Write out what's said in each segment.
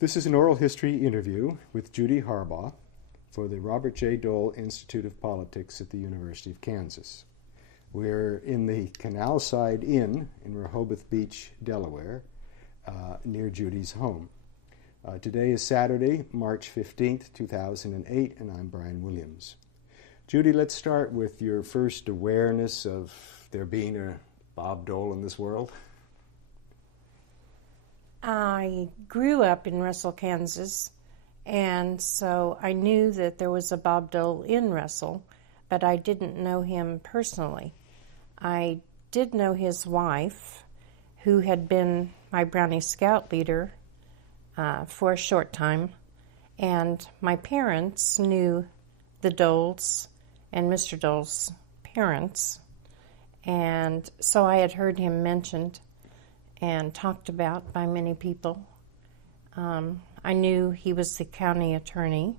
This is an oral history interview with Judy Harbaugh for the Robert J. Dole Institute of Politics at the University of Kansas. We're in the Canalside Inn in Rehoboth Beach, Delaware, near Judy's home. Today is Saturday, March 15th, 2008, and I'm Brian Williams. Judy, let's start with your first awareness of there being a Bob Dole in this world. I grew up in Russell, Kansas, and so I knew that there was a Bob Dole in Russell, but I didn't know him personally. I did know his wife, who had been my Brownie Scout leader for a short time, and my parents knew the Doles and Mr. Dole's parents, and so I had heard him mentioned and talked about by many people. I knew he was the county attorney,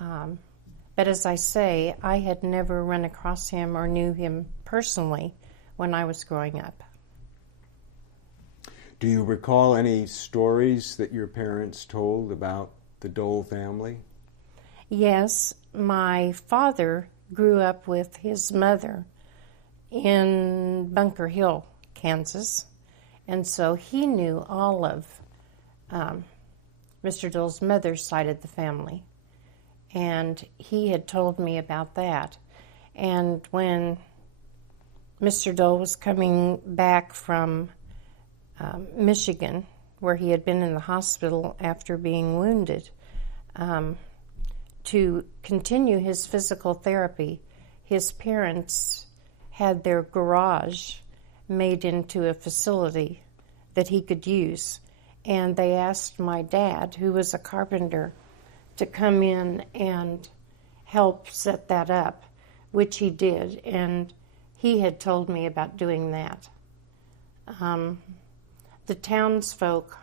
but as I say, I had never run across him or knew him personally when I was growing up. Do you recall any stories that your parents told about the Dole family? Yes, my father grew up with his mother in Bunker Hill, Kansas, and so he knew all of Mr. Dole's mother's side of the family, and he had told me about that. And when Mr. Dole was coming back from Michigan, where he had been in the hospital after being wounded, to continue his physical therapy, his parents had their garage made into a facility that he could use. And they asked my dad, who was a carpenter, to come in and help set that up, which he did. And he had told me about doing that. The townsfolk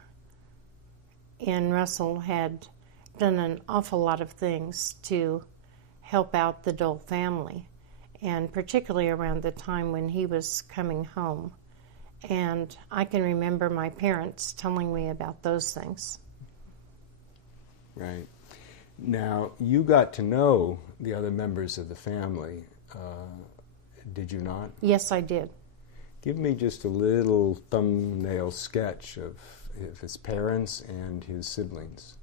in Russell had done an awful lot of things to help out the Dole family, and particularly around the time when he was coming home. And I can remember my parents telling me about those things. Right. Now, you got to know the other members of the family, did you not? Yes, I did. Give me just a little thumbnail sketch of his parents and his siblings.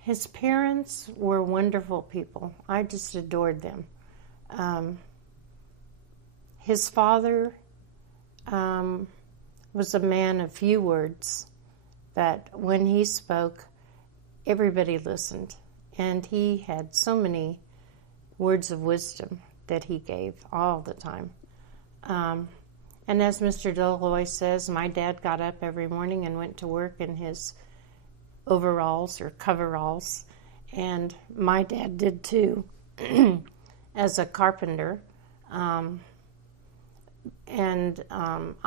His parents were wonderful people. I just adored them. His father was a man of few words, but when he spoke, everybody listened. And he had so many words of wisdom that he gave all the time. And as Mr. Dole always says, my dad got up every morning and went to work in his overalls or coveralls, and my dad did too, as a carpenter. I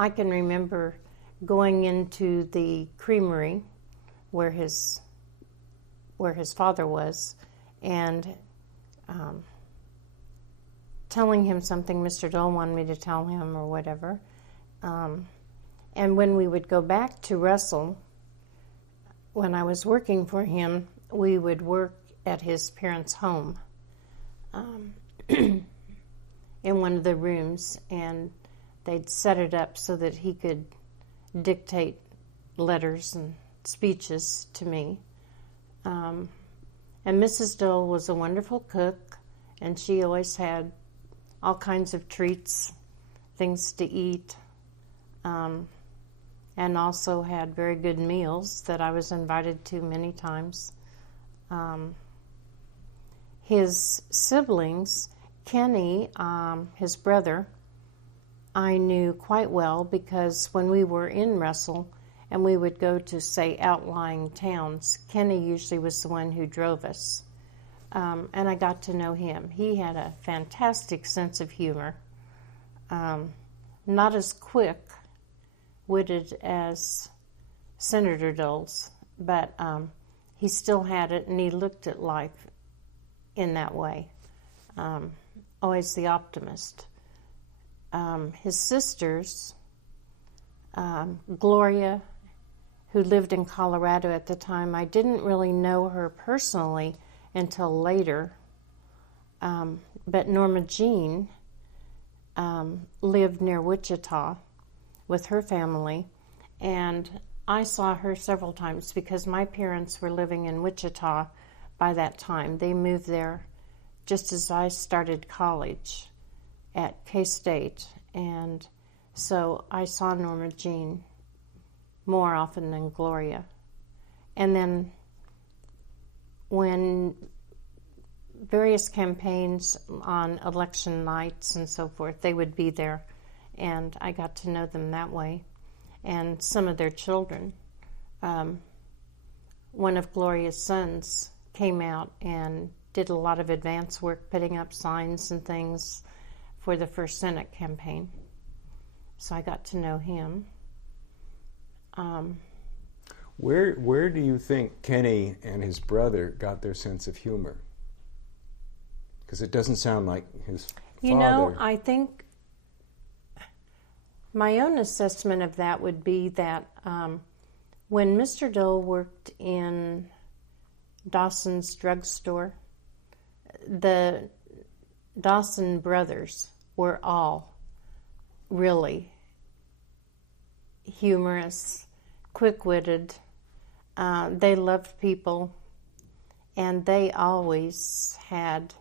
can remember going into the creamery where his father was, and telling him something Mr. Dole wanted me to tell him or whatever. And when we would go back to Russell, when I was working for him, we would work at his parents' home in one of the rooms, and they'd set it up so that he could dictate letters and speeches to me. And Mrs. Dole was a wonderful cook, and she always had all kinds of treats, things to eat, and also had very good meals that I was invited to many times. His siblings, Kenny, his brother, I knew quite well because when we were in Russell and we would go to, say, outlying towns, Kenny usually was the one who drove us. And I got to know him. He had a fantastic sense of humor, not as quick-witted as Senator Dole's, but he still had it, and he looked at life in that way. Always the optimist. His sisters, Gloria, who lived in Colorado at the time. I didn't really know her personally until later. But Norma Jean lived near Wichita with her family, and I saw her several times because my parents were living in Wichita by that time. They moved there just as I started college at K-State, and so I saw Norma Jean more often than Gloria. And then when various campaigns on election nights and so forth, they would be there, and I got to know them that way, and some of their children. One of Gloria's sons came out and did a lot of advance work, putting up signs and things for the first Senate campaign. So I got to know him. Where do you think Kenny and his brother got their sense of humor? Because it doesn't sound like his father. You know, I think my own assessment of that would be that when Mr. Dole worked in Dawson's drugstore, the Dawson brothers were all really humorous, quick-witted. They loved people, and they always had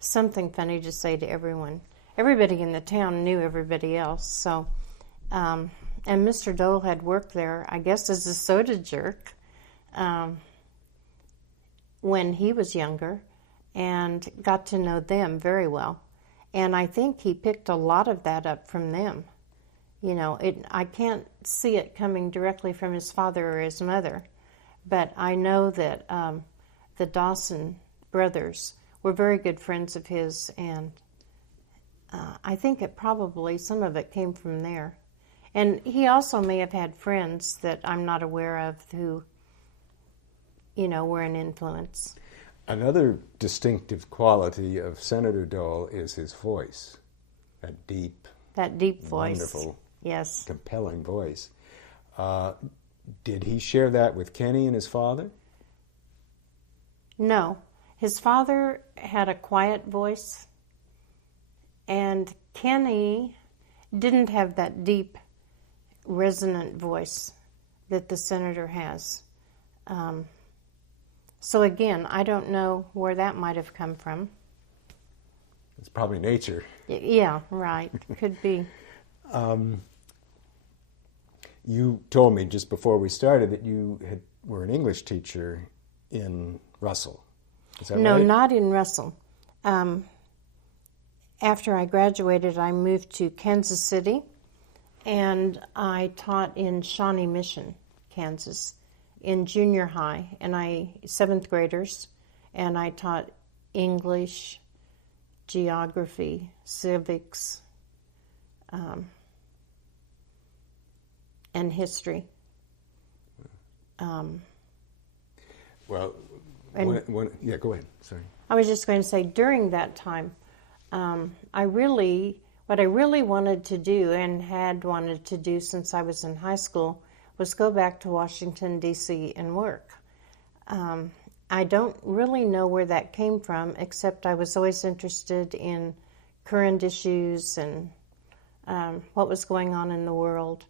something funny to say to everyone. Everybody in the town knew everybody else. So, and Mr. Dole had worked there, I guess, as a soda jerk when he was younger, and got to know them very well. And I think he picked a lot of that up from them. You know, I can't see it coming directly from his father or his mother, but I know that the Dawson brothers were very good friends of his, and I think some of it came from there. And he also may have had friends that I'm not aware of who, were an influence. Another distinctive quality of Senator Dole is his voice, that deep voice. Wonderful, yes, compelling voice. Did he share that with Kenny and his father? No. His father had a quiet voice, and Kenny didn't have that deep, resonant voice that the senator has. So again, I don't know where that might have come from. It's probably nature. Yeah, right. Could be. You told me just before we started that you were an English teacher in Russell. Is that right? No, not in Russell. After I graduated, I moved to Kansas City, and I taught in Shawnee Mission, Kansas, in junior high, and 7th graders, and I taught English, geography, civics, and history. Well, yeah, go ahead. Sorry. I was just going to say, during that time, what I really wanted to do and had wanted to do since I was in high school was go back to Washington, D.C. and work. I don't really know where that came from, except I was always interested in current issues and what was going on in the world.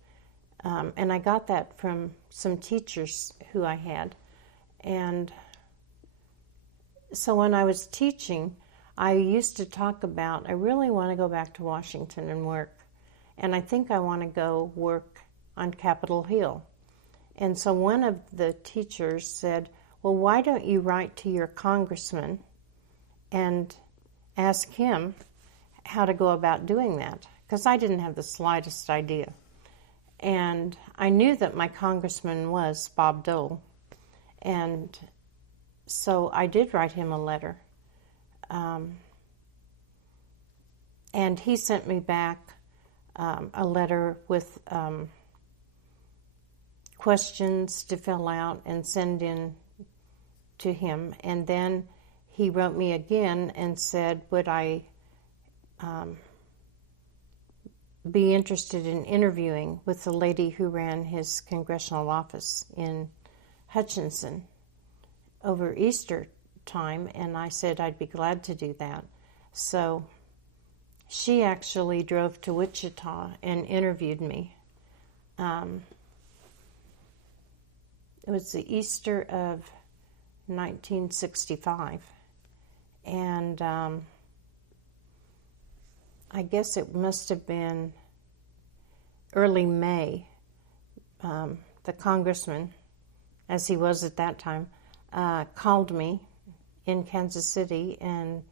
And I got that from some teachers who I had. And so when I was teaching, I used to talk about, I really want to go back to Washington and work. And I think I want to go work on Capitol Hill. And so one of the teachers said, well, why don't you write to your congressman and ask him how to go about doing that? Because I didn't have the slightest idea. And I knew that my congressman was Bob Dole. And so I did write him a letter. And he sent me back a letter with questions to fill out and send in to him. And then he wrote me again and said, would I be interested in interviewing with the lady who ran his congressional office in Hutchinson over Easter time, and I said I'd be glad to do that. So she actually drove to Wichita and interviewed me. It was the Easter of 1965, and I guess it must have been early May. The congressman, as he was at that time, called me in Kansas City and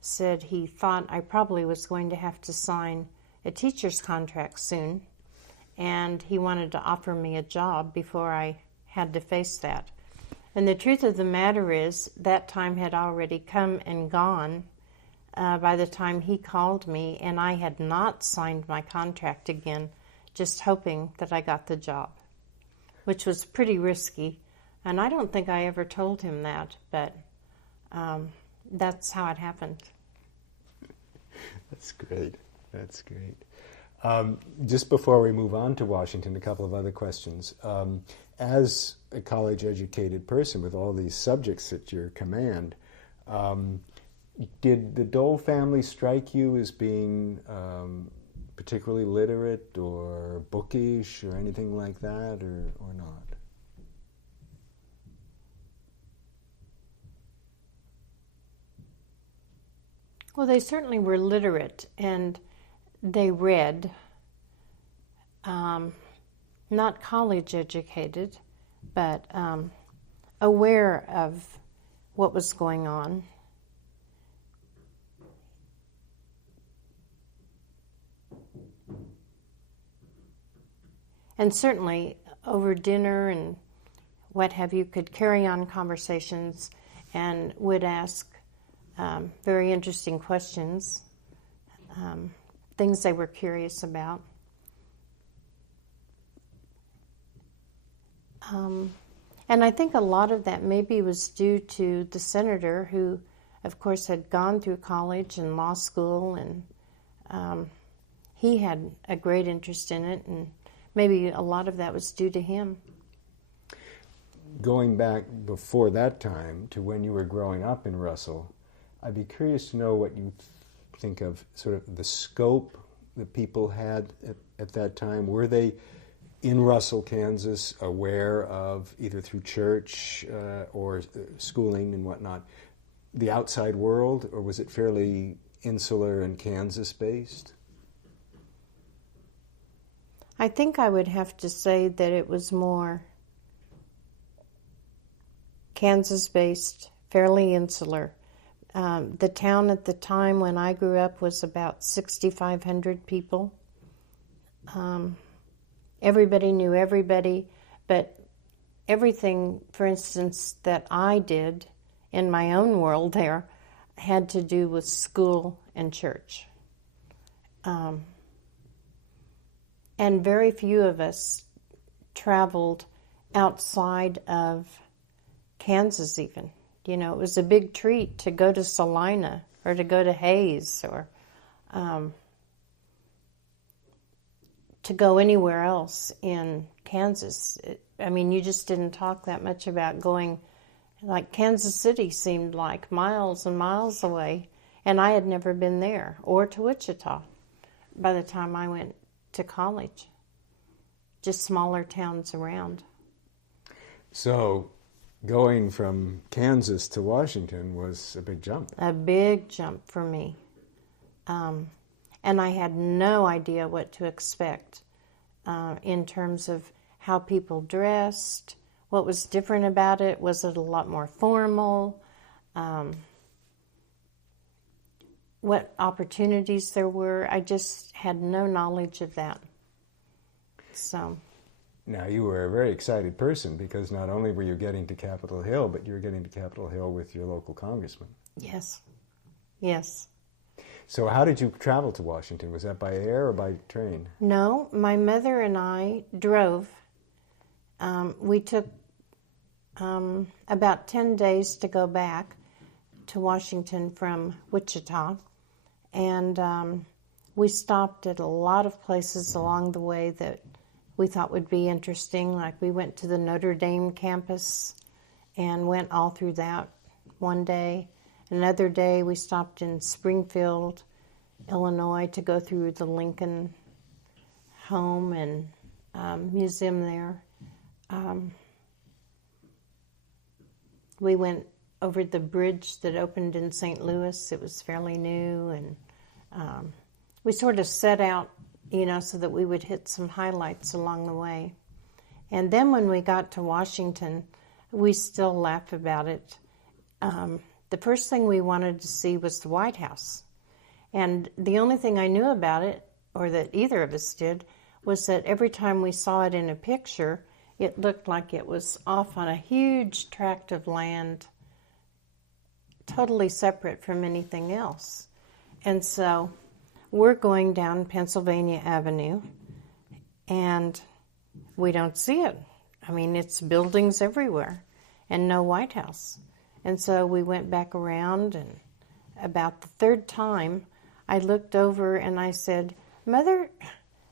said he thought I probably was going to have to sign a teacher's contract soon, and he wanted to offer me a job before I had to face that. And the truth of the matter is that time had already come and gone by the time he called me, and I had not signed my contract again, just hoping that I got the job, which was pretty risky. And I don't think I ever told him that, but that's how it happened. That's great. That's great. Just before we move on to Washington, a couple of other questions. As a college-educated person with all these subjects at your command, did the Dole family strike you as being particularly literate or bookish or anything like that, or not? Well, they certainly were literate, and they read. Not college educated, but aware of what was going on. And certainly over dinner and what have you could carry on conversations and would ask very interesting questions, things they were curious about. And I think a lot of that maybe was due to the senator who, of course, had gone through college and law school, and he had a great interest in it, and maybe a lot of that was due to him. Going back before that time to when you were growing up in Russell, I'd be curious to know what you think of sort of the scope that people had at that time. Were they in Russell, Kansas, aware of, either through church or schooling and whatnot, the outside world, or was it fairly insular and Kansas-based? I think I would have to say that it was more Kansas-based, fairly insular. The town at the time when I grew up was about 6,500 people. Everybody knew everybody, but everything, for instance, that I did in my own world there had to do with school and church. And very few of us traveled outside of Kansas even. You know, it was a big treat to go to Salina or to go to Hayes or to go anywhere else in Kansas. I mean, you just didn't talk that much about going, like Kansas City seemed like miles and miles away, and I had never been there, or to Wichita by the time I went to college. Just smaller towns around. So going from Kansas to Washington was a big jump. A big jump for me. And I had no idea what to expect in terms of how people dressed, what was different about it. Was it a lot more formal? What opportunities there were. I just had no knowledge of that. So. Now, you were a very excited person because not only were you getting to Capitol Hill, but you were getting to Capitol Hill with your local congressman. Yes. Yes. So how did you travel to Washington? Was that by air or by train? No, my mother and I drove. We took about 10 days to go back to Washington from Wichita. And we stopped at a lot of places along the way that we thought would be interesting. Like we went to the Notre Dame campus and went all through that one day. Another day we stopped in Springfield, Illinois to go through the Lincoln home and museum there. We went over the bridge that opened in St. Louis. It was fairly new, and we sort of set out, so that we would hit some highlights along the way. And then when we got to Washington, we still laugh about it. The first thing we wanted to see was the White House. And the only thing I knew about it, or that either of us did, was that every time we saw it in a picture, it looked like it was off on a huge tract of land, totally separate from anything else. And so we're going down Pennsylvania Avenue, and we don't see it. I mean, it's buildings everywhere and no White House. And so we went back around, and about the third time, I looked over and I said, "Mother,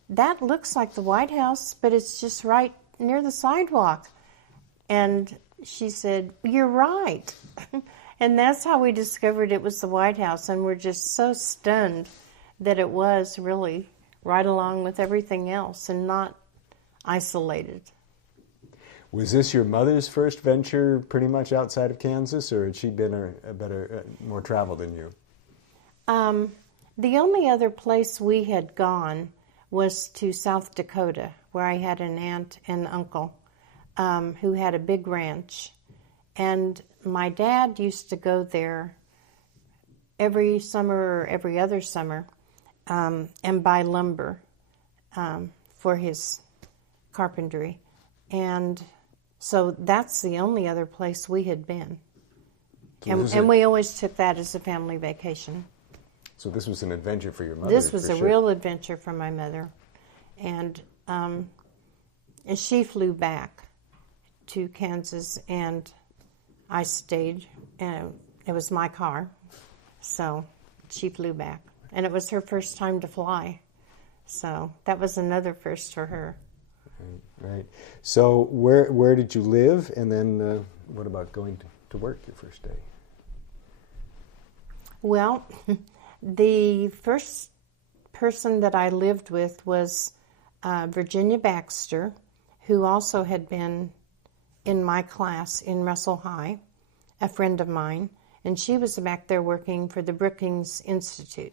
that looks like the White House, but it's just right near the sidewalk." And she said, "You're right." And that's how we discovered it was the White House, and we're just so stunned that it was really right along with everything else and not isolated. Was this your mother's first venture pretty much outside of Kansas, or had she been more traveled than you? The only other place we had gone was to South Dakota, where I had an aunt and uncle who had a big ranch. And my dad used to go there every summer or every other summer and buy lumber for his carpentry. And so that's the only other place we had been. And we always took that as a family vacation. So this was an adventure for your mother. This was a real adventure for my mother. And she flew back to Kansas, and I stayed. And it was my car, so she flew back. And it was her first time to fly. So that was another first for her. Right. So where did you live, and then what about going to work your first day? Well, the first person that I lived with was Virginia Baxter, who also had been in my class in Russell High, a friend of mine, and she was back there working for the Brookings Institute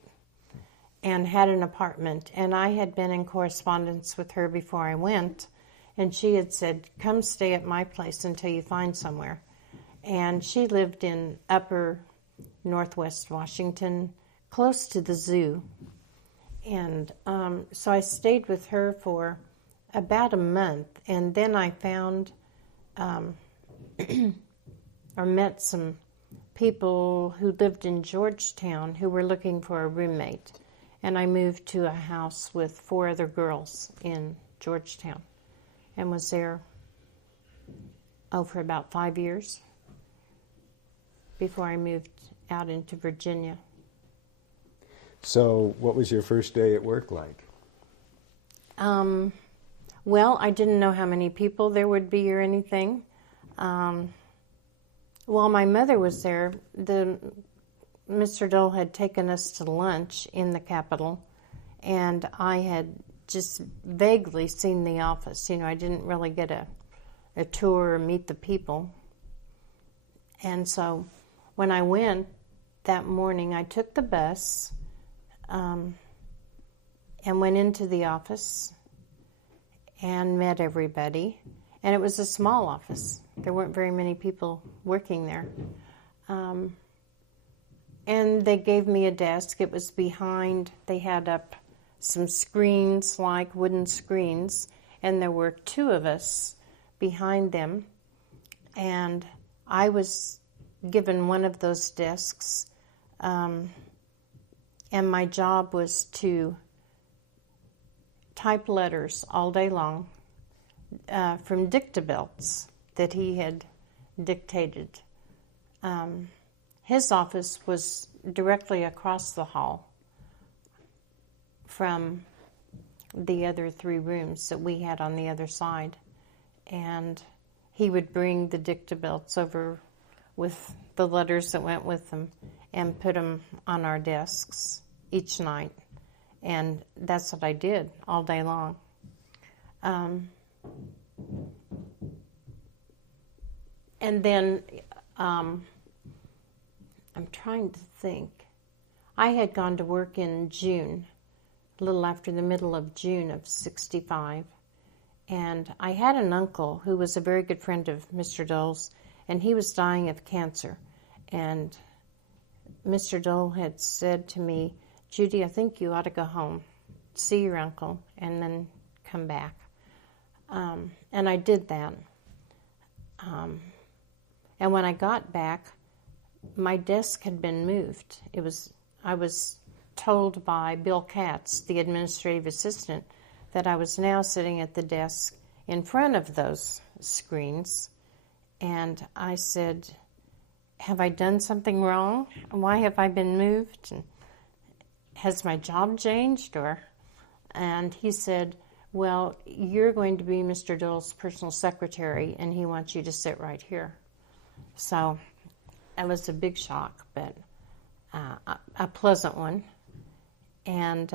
and had an apartment. And I had been in correspondence with her before I went, and she had said, "Come stay at my place until you find somewhere." And she lived in upper northwest Washington, close to the zoo. And so I stayed with her for about a month, and then I found or met some people who lived in Georgetown who were looking for a roommate. And I moved to a house with 4 other girls in Georgetown and was there for about 5 years before I moved out into Virginia. So what was your first day at work like? Well, I didn't know how many people there would be or anything. While my mother was there, Mr. Dole had taken us to lunch in the Capitol, and I had just vaguely seen the office. I didn't really get a tour or meet the people. And so when I went that morning, I took the bus and went into the office and met everybody. And it was a small office. There weren't very many people working there. And they gave me a desk. It was behind, they had up some screens, like wooden screens, and there were 2 of us behind them. And I was given one of those desks, and my job was to type letters all day long from dictabelts that he had dictated. His office was directly across the hall from the other 3 rooms that we had on the other side. And he would bring the dictabelts over with the letters that went with them and put them on our desks each night. And that's what I did all day long. And then I'm trying to think. I had gone to work in June, a little after the middle of June of 65. And I had an uncle who was a very good friend of Mr. Dole's, and he was dying of cancer. And Mr. Dole had said to me, Judy, I think you ought to go home, see your uncle, and then come back. And I did that. And when I got back, my desk had been moved. I was told by Bill Katz, the administrative assistant, that I was now sitting at the desk in front of those screens. And I said, have I done something wrong? Why have I been moved? And has my job changed? And he said, well, you're going to be Mr. Dole's personal secretary, and he wants you to sit right here. So it was a big shock, but a pleasant one. And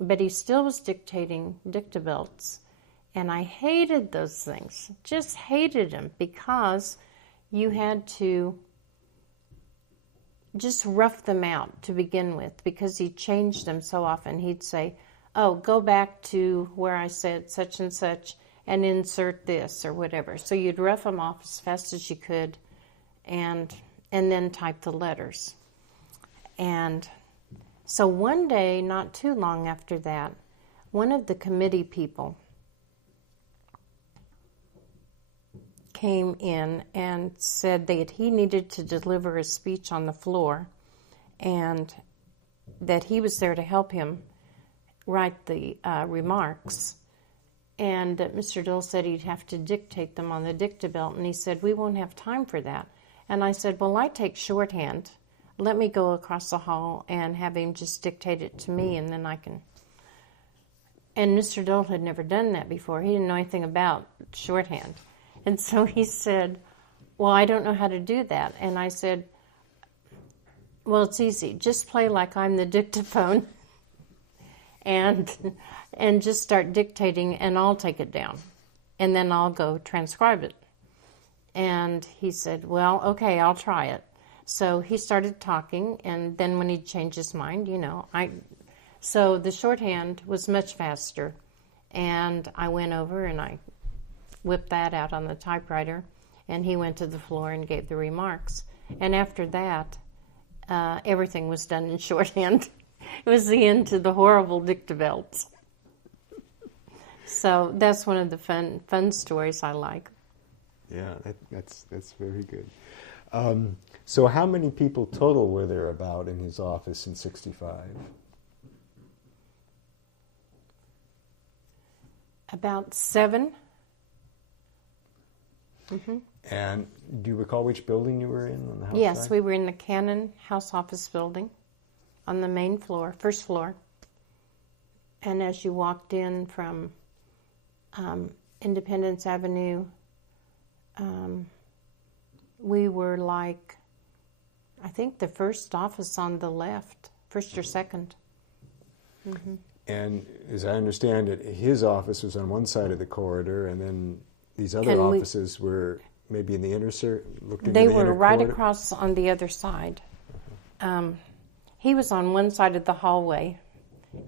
but he still was dictating dictabelts, and I hated those things, just hated them, because you had to just rough them out to begin with, because he changed them so often. He'd say, oh, go back to where I said such and such and insert this or whatever. So you'd rough them off as fast as you could and then type the letters. And so one day, not too long after that, one of the committee people came in and said that he needed to deliver a speech on the floor and that he was there to help him write the remarks. And Mr. Dole said he'd have to dictate them on the dictabelt, and he said, we won't have time for that. And I said, well, I take shorthand. Let me go across the hall and have him just dictate it to me, and then I can. And Mr. Dole had never done that before. He didn't know anything about shorthand. And so he said, well, I don't know how to do that. And I said, well, it's easy. Just play like I'm the dictaphone and just start dictating, and I'll take it down. And then I'll go transcribe it. And he said, well, okay, I'll try it. So he started talking, and then when he'd change his mind, so the shorthand was much faster. And I went over and I whipped that out on the typewriter, and he went to the floor and gave the remarks. And after that, everything was done in shorthand. It was the end to the horrible dictabelts. So that's one of the fun stories I like. Yeah, that's very good. So how many people total were there about in his office in 65? About 7. Mm-hmm. And do you recall which building you were in on the house Yes, side? we were in the Cannon House Office building on the main floor, first floor. And as you walked in from Independence Avenue, we were like, I think the first office on the left, first or second. Mm-hmm. And as I understand it, his office was on one side of the corridor, and then these other offices were maybe in the inner They were right across on the other side. He was on one side of the hallway,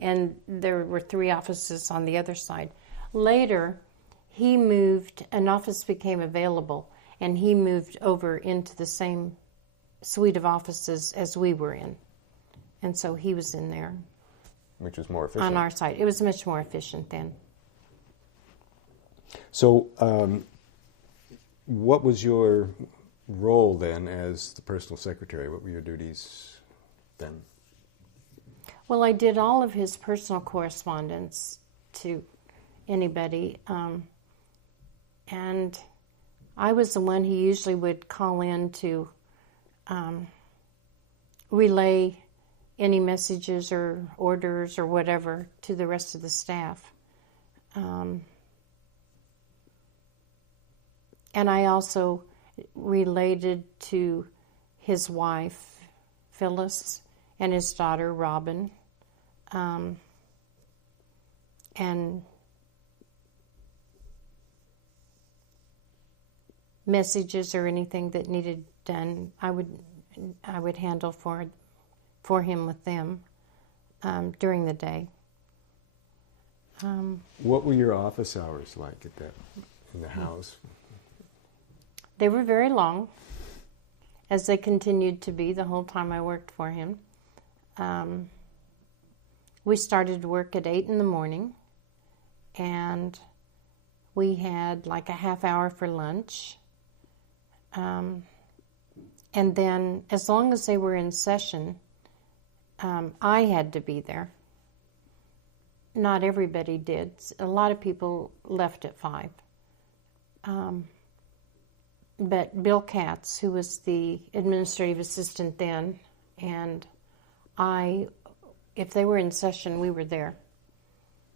and there were 3 offices on the other side. Later, he moved, an office became available, and he moved over into the same suite of offices as we were in. And so he was in there. Which was more efficient. On our side. It was much more efficient then. So what was your role then as the personal secretary? What were your duties then? Well, I did all of his personal correspondence to anybody. And I was the one he usually would call in to relay any messages or orders or whatever to the rest of the staff. And I also related to his wife, Phyllis, and his daughter, Robin. And messages or anything that needed done, I would handle for him with them during the day. What were your office hours like in the house? They were very long, as they continued to be the whole time I worked for him. We started work at 8 in the morning, and we had like a half hour for lunch. And then, as long as they were in session, I had to be there. Not everybody did. A lot of people left at 5. But Bill Katz, who was the administrative assistant then, and I, if they were in session, we were there.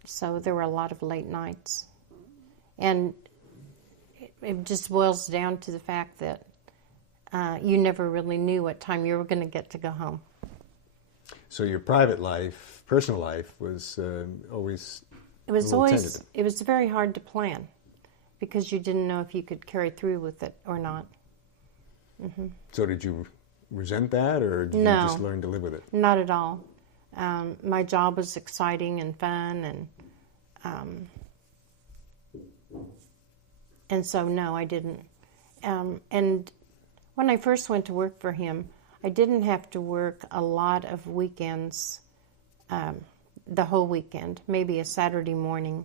So there were a lot of late nights. And it just boils down to the fact that you never really knew what time you were going to get to go home. So your private life, personal life, was always tentative. It was very hard to plan, because you didn't know if you could carry through with it or not. Mm-hmm. So did you resent that, or did you just learn to live with it? Not at all. My job was exciting and fun, and so no, I didn't. And when I first went to work for him, I didn't have to work a lot of weekends, the whole weekend, maybe a Saturday morning.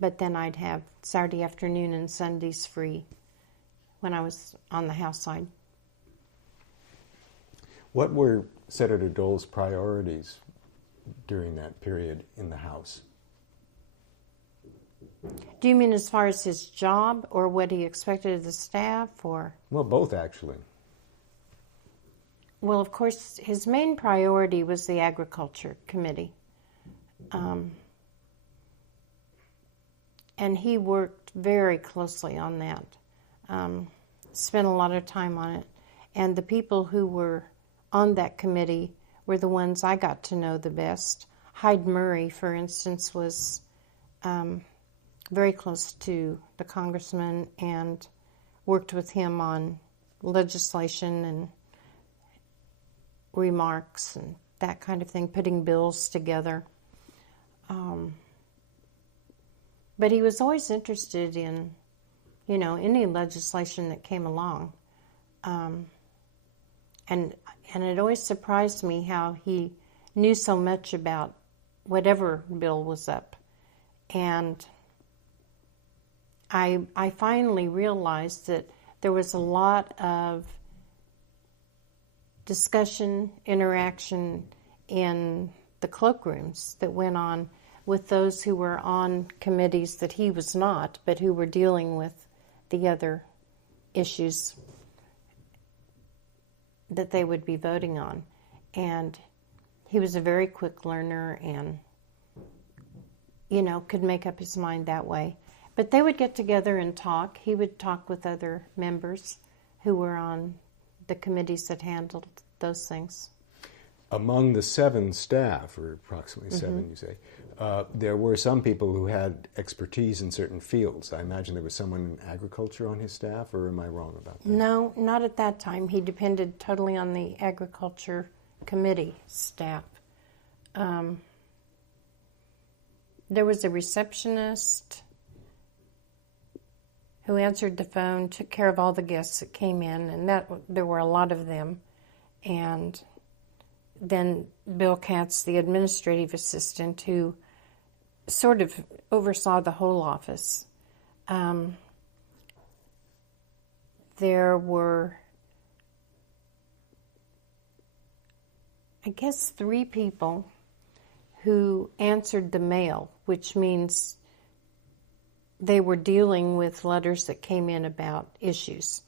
But then I'd have Saturday afternoon and Sundays free when I was on the house side. What were Senator Dole's priorities during that period in the House? Do you mean as far as his job, or what he expected of the staff, or? Well, both, actually. Well, of course, his main priority was the Agriculture Committee. And he worked very closely on that, spent a lot of time on it. And the people who were on that committee were the ones I got to know the best. Hyde Murray, for instance, was very close to the congressman and worked with him on legislation and remarks and that kind of thing, putting bills together. But he was always interested in, any legislation that came along. And it always surprised me how he knew so much about whatever bill was up. And I finally realized that there was a lot of discussion, interaction in the cloakrooms that went on with those who were on committees that he was not, but who were dealing with the other issues that they would be voting on. And he was a very quick learner and, could make up his mind that way. But they would get together and talk. He would talk with other members who were on the committees that handled those things. Among the 7 staff, or approximately 7, Mm-hmm. you say, there were some people who had expertise in certain fields. I imagine there was someone in agriculture on his staff, or am I wrong about that? No, not at that time. He depended totally on the Agriculture Committee staff. There was a receptionist who answered the phone, took care of all the guests that came in, and there were a lot of them. And then Bill Katz, the administrative assistant, who sort of oversaw the whole office. There were, I guess, 3 people who answered the mail, which means they were dealing with letters that came in about issues.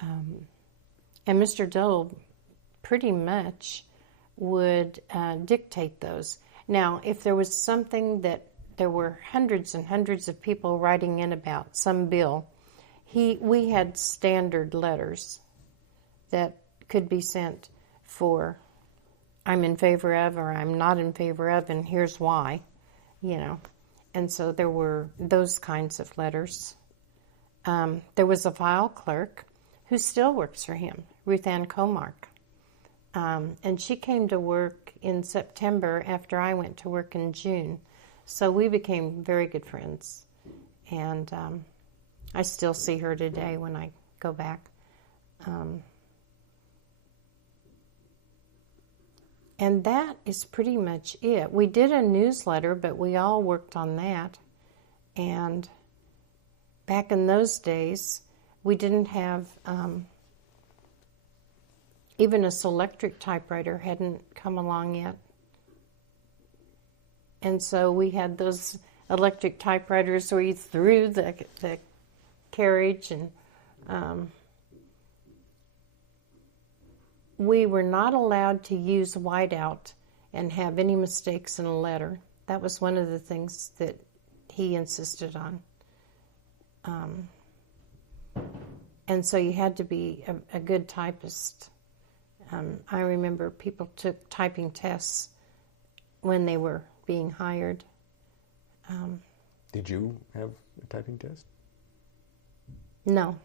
And Mr. Dole pretty much would dictate those. Now, if there was something that there were hundreds and hundreds of people writing in about some bill, we had standard letters that could be sent for I'm in favor of or I'm not in favor of, and here's why, And so there were those kinds of letters. There was a file clerk who still works for him, Ruth Ann Comark. And she came to work in September after I went to work in June. So we became very good friends. And I still see her today when I go back. And that is pretty much it. We did a newsletter, but we all worked on that. And back in those days, we didn't have, even a Selectric typewriter hadn't come along yet. And so we had those electric typewriters where you threw the carriage, and we were not allowed to use whiteout and have any mistakes in a letter. That was one of the things that he insisted on. And so you had to be a good typist. I remember people took typing tests when they were being hired. Did you have a typing test? No,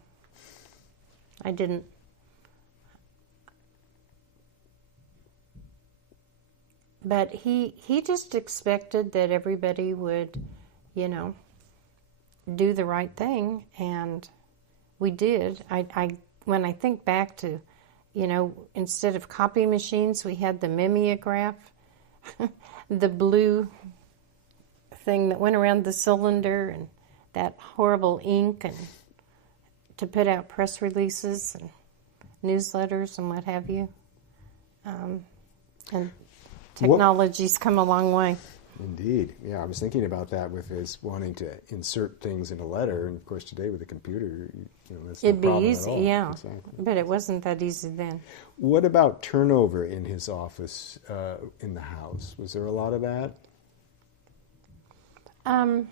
I didn't. But he just expected that everybody would, do the right thing, and we did. When I think back to, instead of copy machines, we had the mimeograph, the blue thing that went around the cylinder, and that horrible ink, and to put out press releases and newsletters and what have you. And technology's come a long way. Indeed. Yeah, I was thinking about that with his wanting to insert things in a letter, and of course today with the computer, that's It'd no problem be easy, at all. yeah. Exactly. But it wasn't that easy then. What about turnover in his office in the House? Was there a lot of that? No,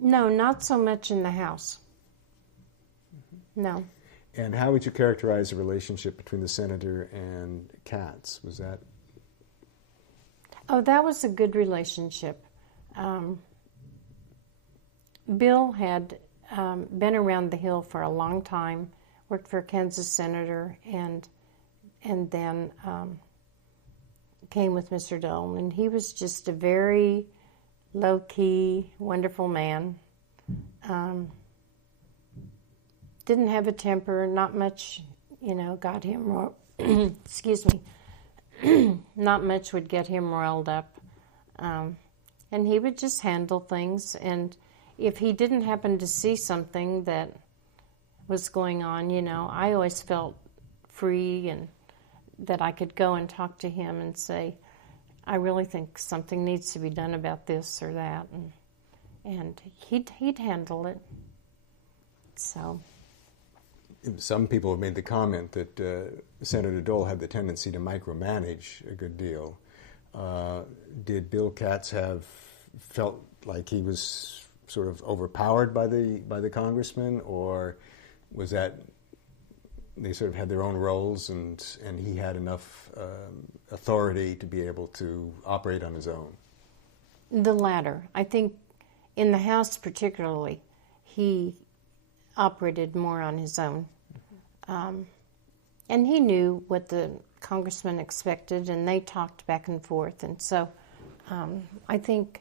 not so much in the House. No. And how would you characterize the relationship between the senator and Katz? Was that... Oh, that was a good relationship. Bill had been around the Hill for a long time, worked for a Kansas senator, and then came with Mr. Dole. And he was just a very low-key, wonderful man. Didn't have a temper, not much, got him, excuse me, not much would get him riled up. And he would just handle things. And if he didn't happen to see something that was going on, I always felt free and that I could go and talk to him and say, I really think something needs to be done about this or that. And he'd handle it. So... Some people have made the comment that Senator Dole had the tendency to micromanage a good deal. Did Bill Katz felt like he was sort of overpowered by the congressman, or was that they sort of had their own roles and he had enough authority to be able to operate on his own? The latter. I think in the House particularly, he operated more on his own. And he knew what the congressman expected, and they talked back and forth. And so I think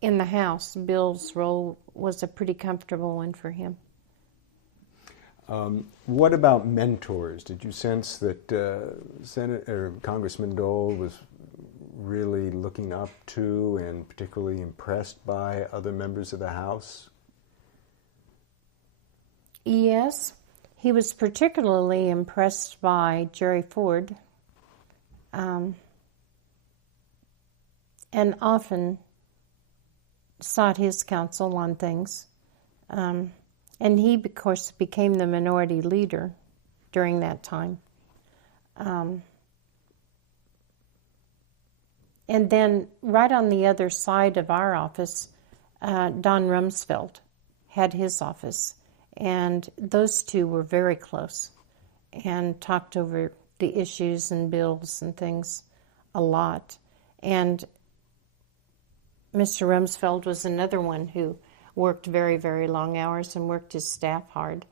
in the House, Bill's role was a pretty comfortable one for him. What about mentors? Did you sense that Congressman Dole was really looking up to and particularly impressed by other members of the House? Yes. He was particularly impressed by Jerry Ford, and often sought his counsel on things. And he, of course, became the minority leader during that time. And then right on the other side of our office, Don Rumsfeld had his office. And those two were very close and talked over the issues and bills and things a lot. And Mr. Rumsfeld was another one who worked very, very long hours and worked his staff hard.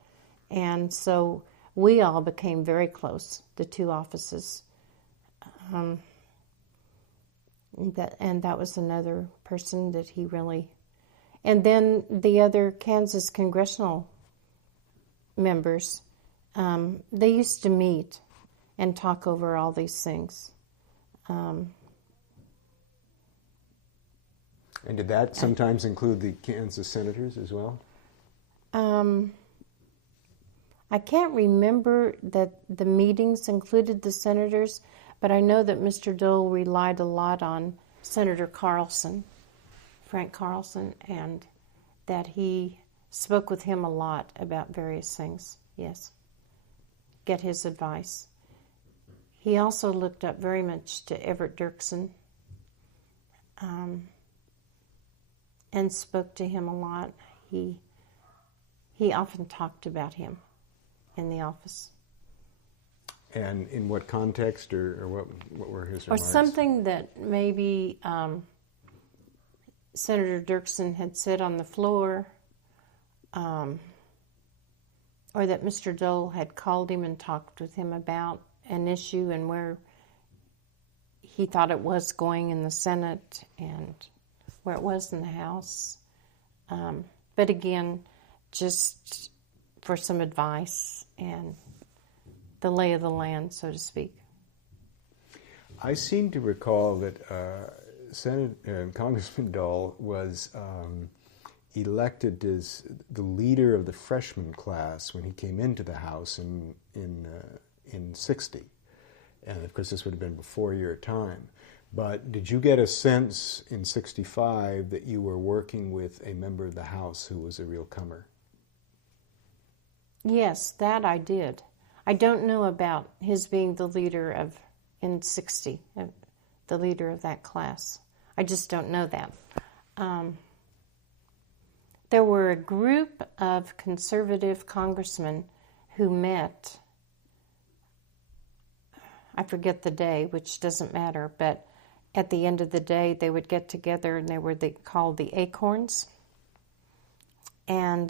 And so we all became very close, the two offices. That was another person that he really... And then the other Kansas congressional members, they used to meet and talk over all these things. And did that sometimes include the Kansas senators as well? I can't remember that the meetings included the senators, but I know that Mr. Dole relied a lot on Senator Carlson, Frank Carlson, and that he spoke with him a lot about various things, yes. Get his advice. He also looked up very much to Everett Dirksen and spoke to him a lot. He often talked about him in the office. And in what context, or what were his remarks? Or something that maybe Senator Dirksen had said on the floor, or that Mr. Dole had called him and talked with him about an issue and where he thought it was going in the Senate and where it was in the House. But again, just for some advice and the lay of the land, so to speak. I seem to recall that Congressman Dole was elected as the leader of the freshman class when he came into the House in 60. And of course this would have been before your time. But did you get a sense in 65 that you were working with a member of the House who was a real comer? Yes, that I did. I don't know about his being the leader in 60, the leader of that class. I just don't know that. There were a group of conservative congressmen who met, I forget the day, which doesn't matter, but at the end of the day they would get together and they were called the Acorns. And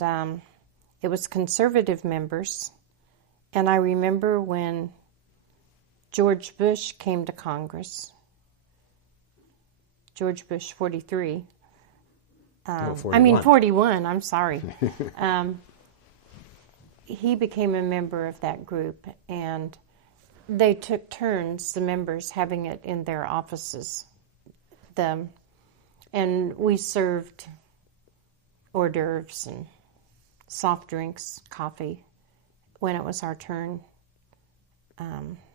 it was conservative members. And I remember when George Bush came to Congress, George Bush 43, 41, I'm sorry. He became a member of that group, and they took turns, the members, having it in their offices. And we served hors d'oeuvres and soft drinks, coffee, when it was our turn.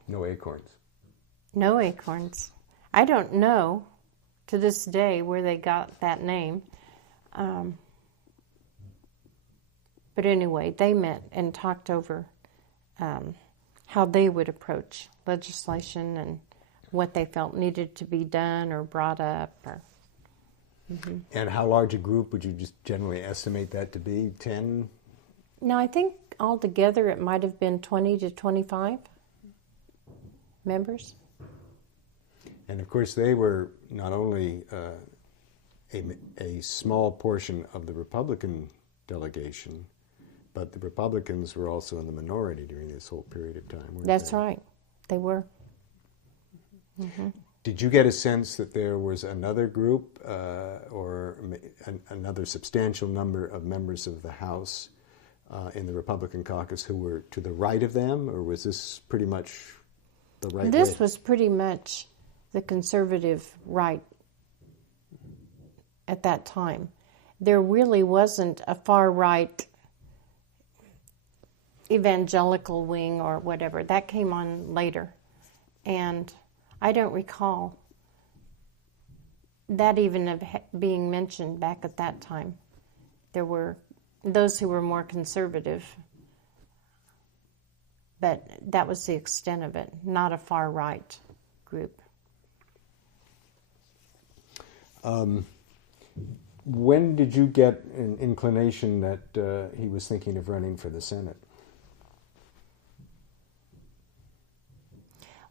No acorns. No acorns. I don't know to this day where they got that name. But anyway, they met and talked over how they would approach legislation and what they felt needed to be done or brought up. And how large a group would you just generally estimate that to be? 10? No, I think altogether it might have been 20 to 25 members. And of course they were not only a small portion of the Republican delegation, but the Republicans were also in the minority during this whole period of time, weren't That's they? right. They were. Mm-hmm. Did you get a sense that there was another group or another substantial number of members of the House in the Republican caucus who were to the right of them, or was this pretty much the right way? This was pretty much the conservative right at that time. There really wasn't a far-right evangelical wing or whatever. That came on later. And I don't recall that even being mentioned back at that time. There were those who were more conservative, but that was the extent of it, not a far-right group. When did you get an inclination that he was thinking of running for the Senate?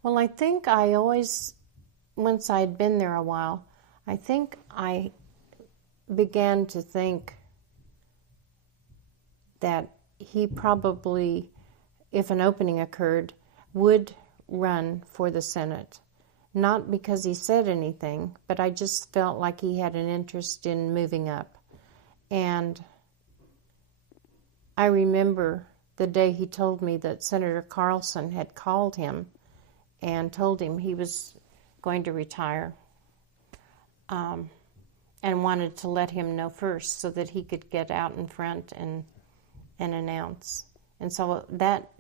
Well, I think I always, once I had been there a while, I think I began to think that he probably, if an opening occurred, would run for the Senate. Not because he said anything, but I just felt like he had an interest in moving up. And I remember the day he told me that Senator Carlson had called him and told him he was going to retire, and wanted to let him know first so that he could get out in front and announce. And so that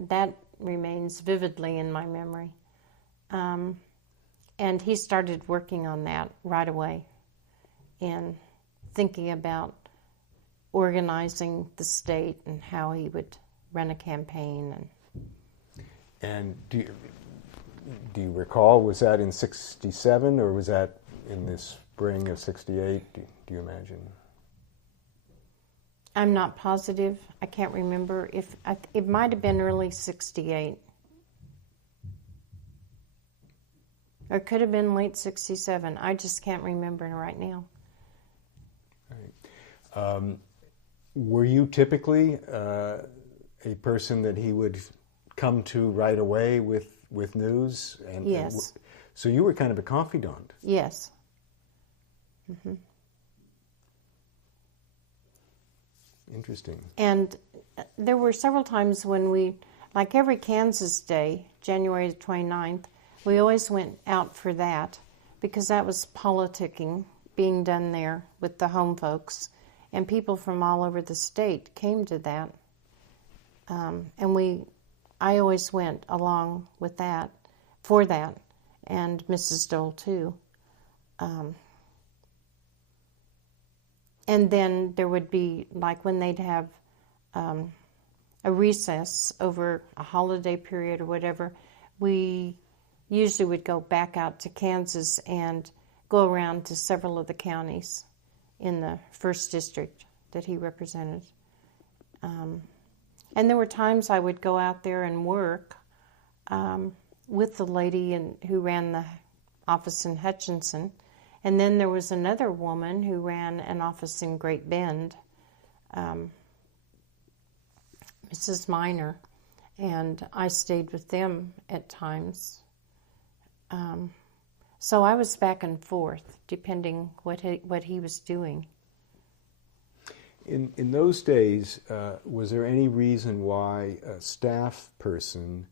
remains vividly in my memory. And he started working on that right away and thinking about organizing the state and how he would run a campaign. And do you recall, was that in 67 or was that in the spring of 68? Do you imagine? I'm not positive. I can't remember. It might have been early 68. Or it could have been late 67. I just can't remember right now. Right. Were you typically a person that he would come to right away with news? Yes. So you were kind of a confidant. Yes. Mm-hmm. Interesting. And there were several times when we, like every Kansas Day, January the 29th, we always went out for that because that was politicking being done there with the home folks. And people from all over the state came to that. And I always went along with that, for that, and Mrs. Dole too. And then there would be, like when they'd have a recess over a holiday period or whatever, we usually would go back out to Kansas and go around to several of the counties in the 1st District that he represented. And there were times I would go out there and work with the lady who ran the office in Hutchinson. And then there was another woman who ran an office in Great Bend, Mrs. Miner, and I stayed with them at times. So I was back and forth, depending what he was doing. In those days, was there any reason why a staff person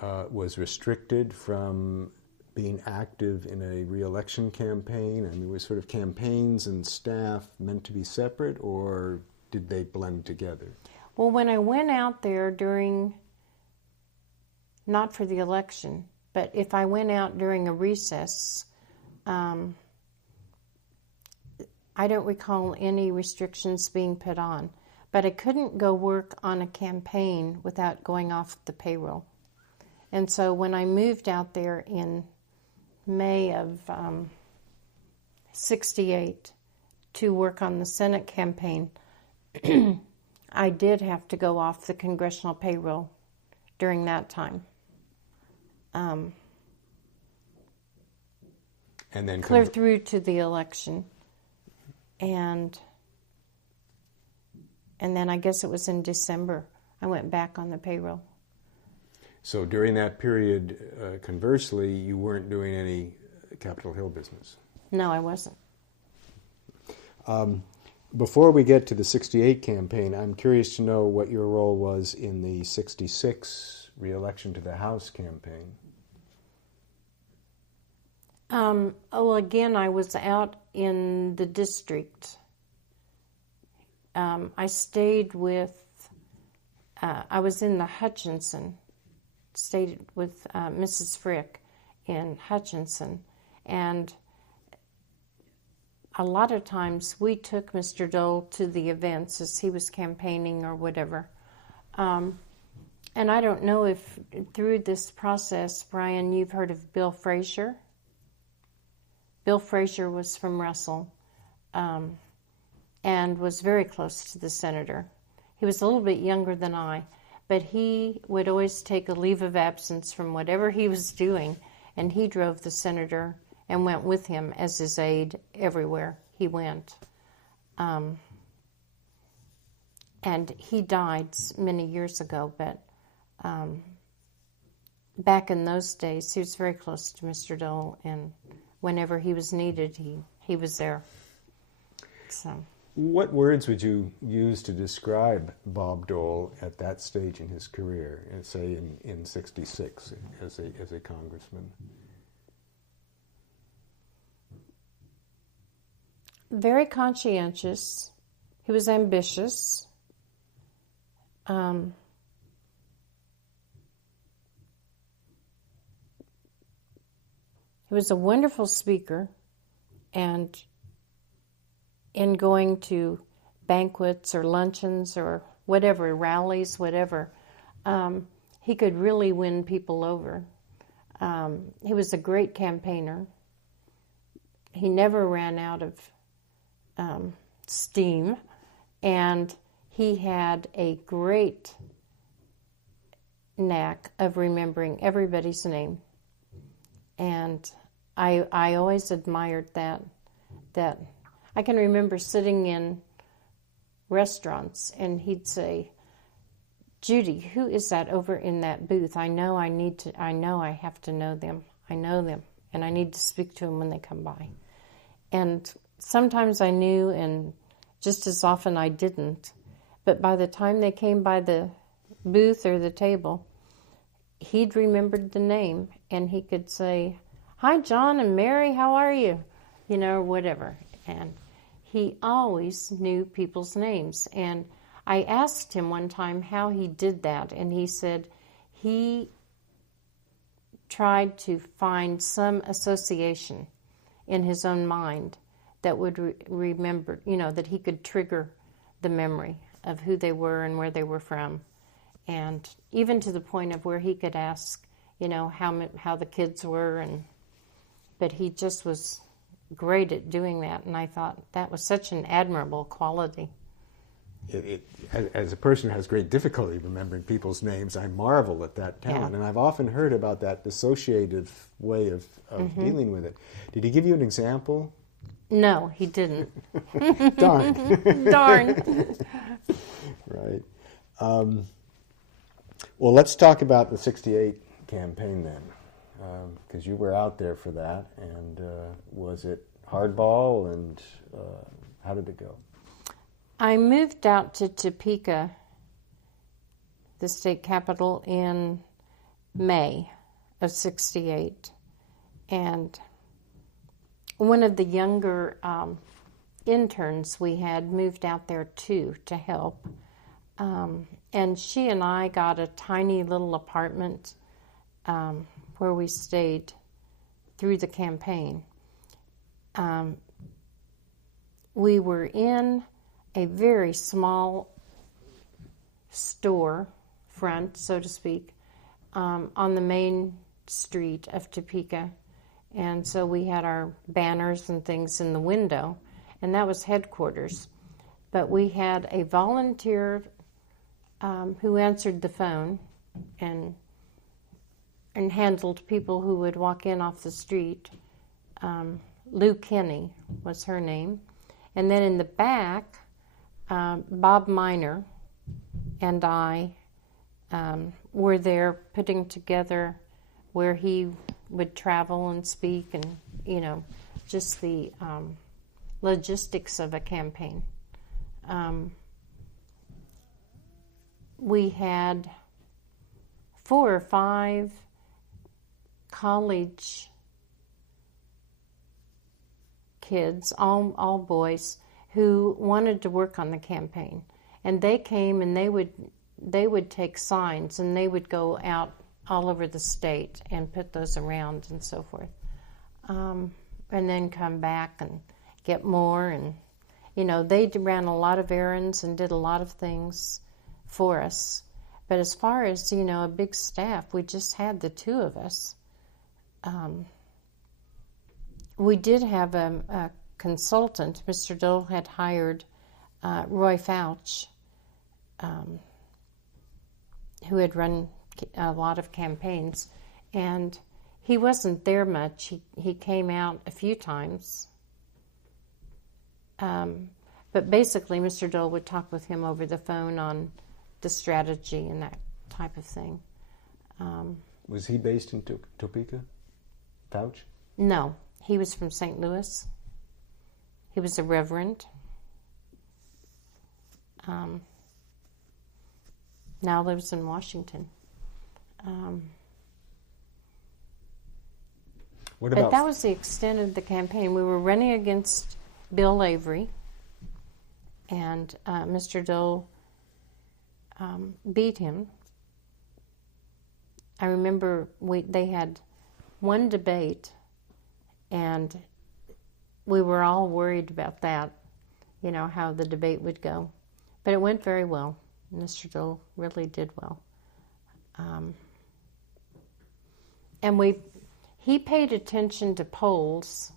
was restricted from being active in a re-election campaign? I mean, were sort of campaigns and staff meant to be separate, or did they blend together? Well, when I went out there not for the election, but if I went out during a recess, I don't recall any restrictions being put on. But I couldn't go work on a campaign without going off the payroll. And so when I moved out there in May of 68 to work on the Senate campaign, I did have to go off the congressional payroll during that time. And then clear through to the election. And then I guess it was in December I went back on the payroll. So during that period, conversely, you weren't doing any Capitol Hill business? No, I wasn't. Before we get to the 68 campaign, I'm curious to know what your role was in the 66 re-election to the House campaign. Again, I was out in the district. I stayed with, I was in the Hutchinson, stayed with Mrs. Frick in Hutchinson, and a lot of times we took Mr. Dole to the events as he was campaigning or whatever. And I don't know if through this process, Brien, you've heard of Bill Frazier? Bill Frazier was from Russell, and was very close to the senator. He was a little bit younger than I, but he would always take a leave of absence from whatever he was doing, and he drove the senator and went with him as his aide everywhere he went. And he died many years ago, but back in those days, he was very close to Mr. Dole, and whenever he was needed, he was there. So, what words would you use to describe Bob Dole at that stage in his career, say in '66 as a congressman? Very conscientious. He was ambitious. He was a wonderful speaker, and in going to banquets or luncheons or whatever, rallies, whatever, he could really win people over. He was a great campaigner. He never ran out of steam, and he had a great knack of remembering everybody's name. And I always admired that I can remember sitting in restaurants and he'd say, "Judy, who is that over in that booth? I know I have to know them. I know them, and I need to speak to them when they come by." And sometimes I knew, and just as often I didn't. But by the time they came by the booth or the table, he'd remembered the name, and he could say, "Hi, John and Mary, how are you?" Or whatever. And he always knew people's names. And I asked him one time how he did that, and he said he tried to find some association in his own mind that would remember, that he could trigger the memory of who they were and where they were from. And even to the point of where he could ask, how the kids were, but he just was great at doing that, and I thought that was such an admirable quality. As a person who has great difficulty remembering people's names, I marvel at that talent, and I've often heard about that dissociative way of dealing with it. Did he give you an example? No, he didn't. Darn. Darn. Right. Well, let's talk about the '68 campaign then, because you were out there for that, and was it hardball, and how did it go? I moved out to Topeka, the state capital, in May of '68, and one of the younger interns we had moved out there too to help, and she and I got a tiny little apartment where we stayed through the campaign. We were in a very small store front, so to speak, on the main street of Topeka. And so we had our banners and things in the window, and that was headquarters. But we had a volunteer who answered the phone and handled people who would walk in off the street. Lou Kinney was her name. And then in the back, Bob Miner and I were there putting together where he would travel and speak, and just the logistics of a campaign. We had 4 or 5 college kids, all boys, who wanted to work on the campaign, and they came and they would take signs and they would go out all over the state and put those around and so forth, and then come back and get more, and they ran a lot of errands and did a lot of things for us. But as far as a big staff, we just had the 2 of us. we did have a consultant. Mr. Dole had hired Roy Fouch, who had run a lot of campaigns, and he wasn't there much. He came out a few times. But basically, Mr. Dole would talk with him over the phone on the strategy and that type of thing. Was he based in Topeka, Fouch? No, he was from St. Louis. He was a reverend. Now lives in Washington. But that was the extent of the campaign. We were running against Bill Avery, and Mr. Dole beat him. I remember they had one debate, and we were all worried about that, how the debate would go. But it went very well. Mr. Dole really did well. And he paid attention to polls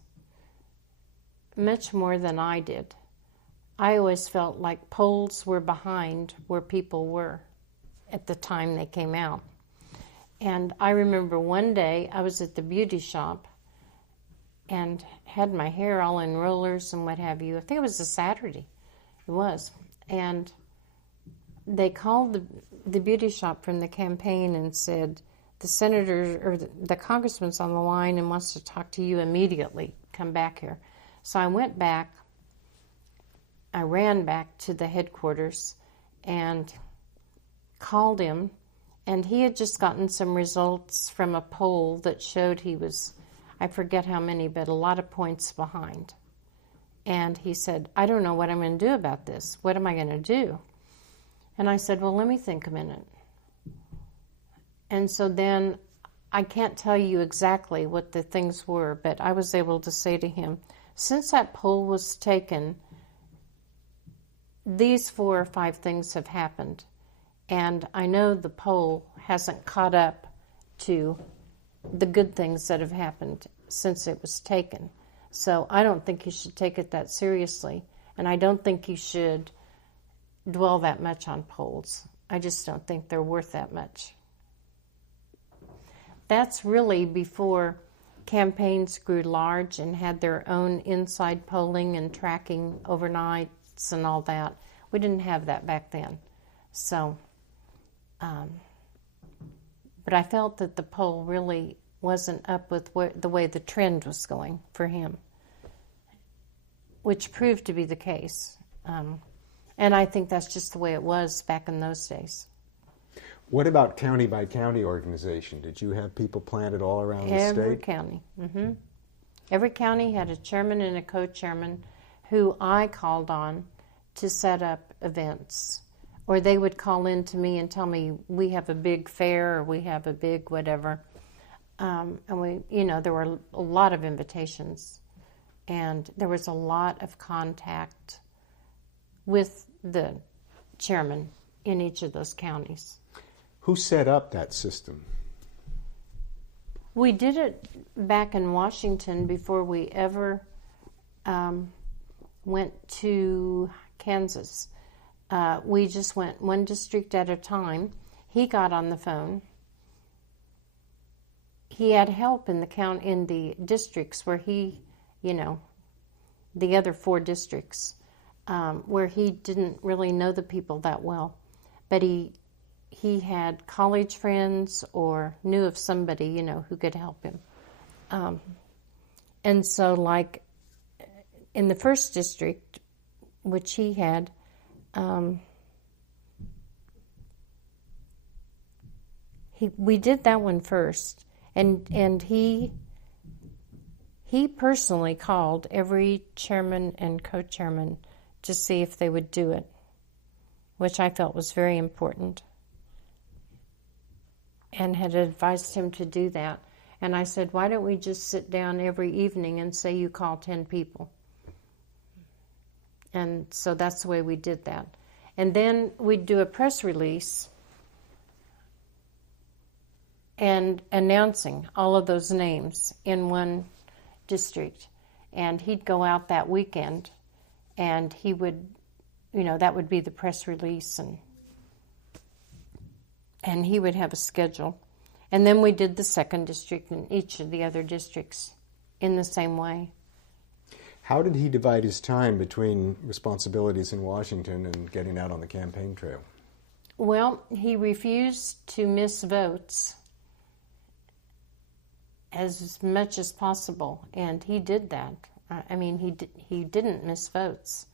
much more than I did. I always felt like polls were behind where people were at the time they came out. And I remember one day I was at the beauty shop and had my hair all in rollers and what have you. I think it was a Saturday. It was. And they called the beauty shop from the campaign and said, the senator or the congressman's on the line and wants to talk to you immediately. Come back here. So I went back. I ran back to the headquarters and called him. And he had just gotten some results from a poll that showed he was, I forget how many, but a lot of points behind. And he said, I don't know what I'm going to do about this. What am I going to do? And I said, well, let me think a minute. And so then I can't tell you exactly what the things were, but I was able to say to him, since that poll was taken, these 4 or 5 things have happened. And I know the poll hasn't caught up to the good things that have happened since it was taken. So I don't think you should take it that seriously. And I don't think you should dwell that much on polls. I just don't think they're worth that much. That's really before campaigns grew large and had their own inside polling and tracking overnights and all that. We didn't have that back then. So, but I felt that the poll really wasn't up with the way the trend was going for him, which proved to be the case. And I think that's just the way it was back in those days. What about county by county organization? Did you have people planted all around the state? Every county. Mm-hmm. Every county had a chairman and a co-chairman who I called on to set up events. Or they would call in to me and tell me, we have a big fair or we have a big whatever. And there were a lot of invitations. And there was a lot of contact with the chairman in each of those counties. Who set up that system? We did it back in Washington before we ever went to Kansas. We just went one district at a time. He got on the phone. He had help in the districts where he, the other 4 districts, where he didn't really know the people that well. But he had college friends or knew of somebody, who could help him. And so, like, in the first district, which he had, we did that one first, and he personally called every chairman and co-chairman to see if they would do it, which I felt was very important, and had advised him to do that. And I said, why don't we just sit down every evening and say you call 10 people? And so that's the way we did that. And then we'd do a press release and announcing all of those names in one district. and he'd go out that weekend, and he would, that would be the press release, and he would have a schedule. And then we did the 2nd district and each of the other districts in the same way. How did he divide his time between responsibilities in Washington and getting out on the campaign trail? Well, he refused to miss votes as much as possible, and he did that. He didn't miss votes.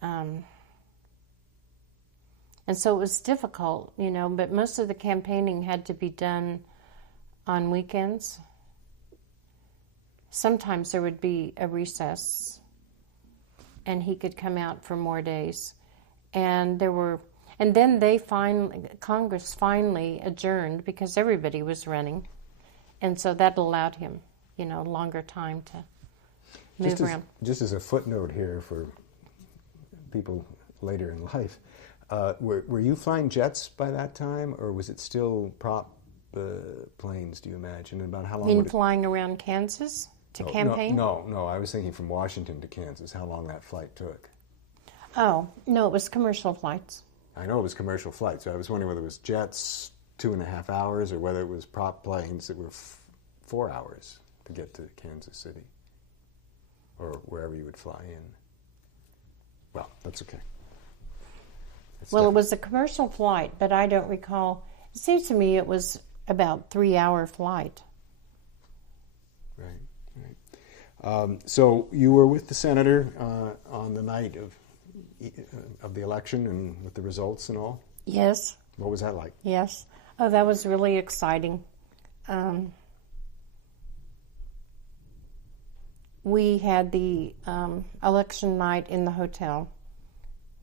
And so it was difficult, but most of the campaigning had to be done on weekends. Sometimes there would be a recess, and he could come out for more days. And then Congress finally adjourned because everybody was running. And so that allowed him, longer time to move around. Just as a footnote here for people later in life, were you flying jets by that time, or was it still prop planes, do you imagine? And about how long? You mean flying around Kansas to campaign? No, I was thinking from Washington to Kansas, how long that flight took. Oh, no, it was commercial flights. I know it was commercial flights, so I was wondering whether it was jets, 2.5 hours, or whether it was prop planes that were 4 hours to get to Kansas City, or wherever you would fly in. Well, that's okay. It was a commercial flight, but I don't recall. It seems to me it was about 3-hour flight. Right. So you were with the senator on the night of the election and with the results and all? Yes. What was that like? Yes. Oh, that was really exciting. We had the election night in the hotel,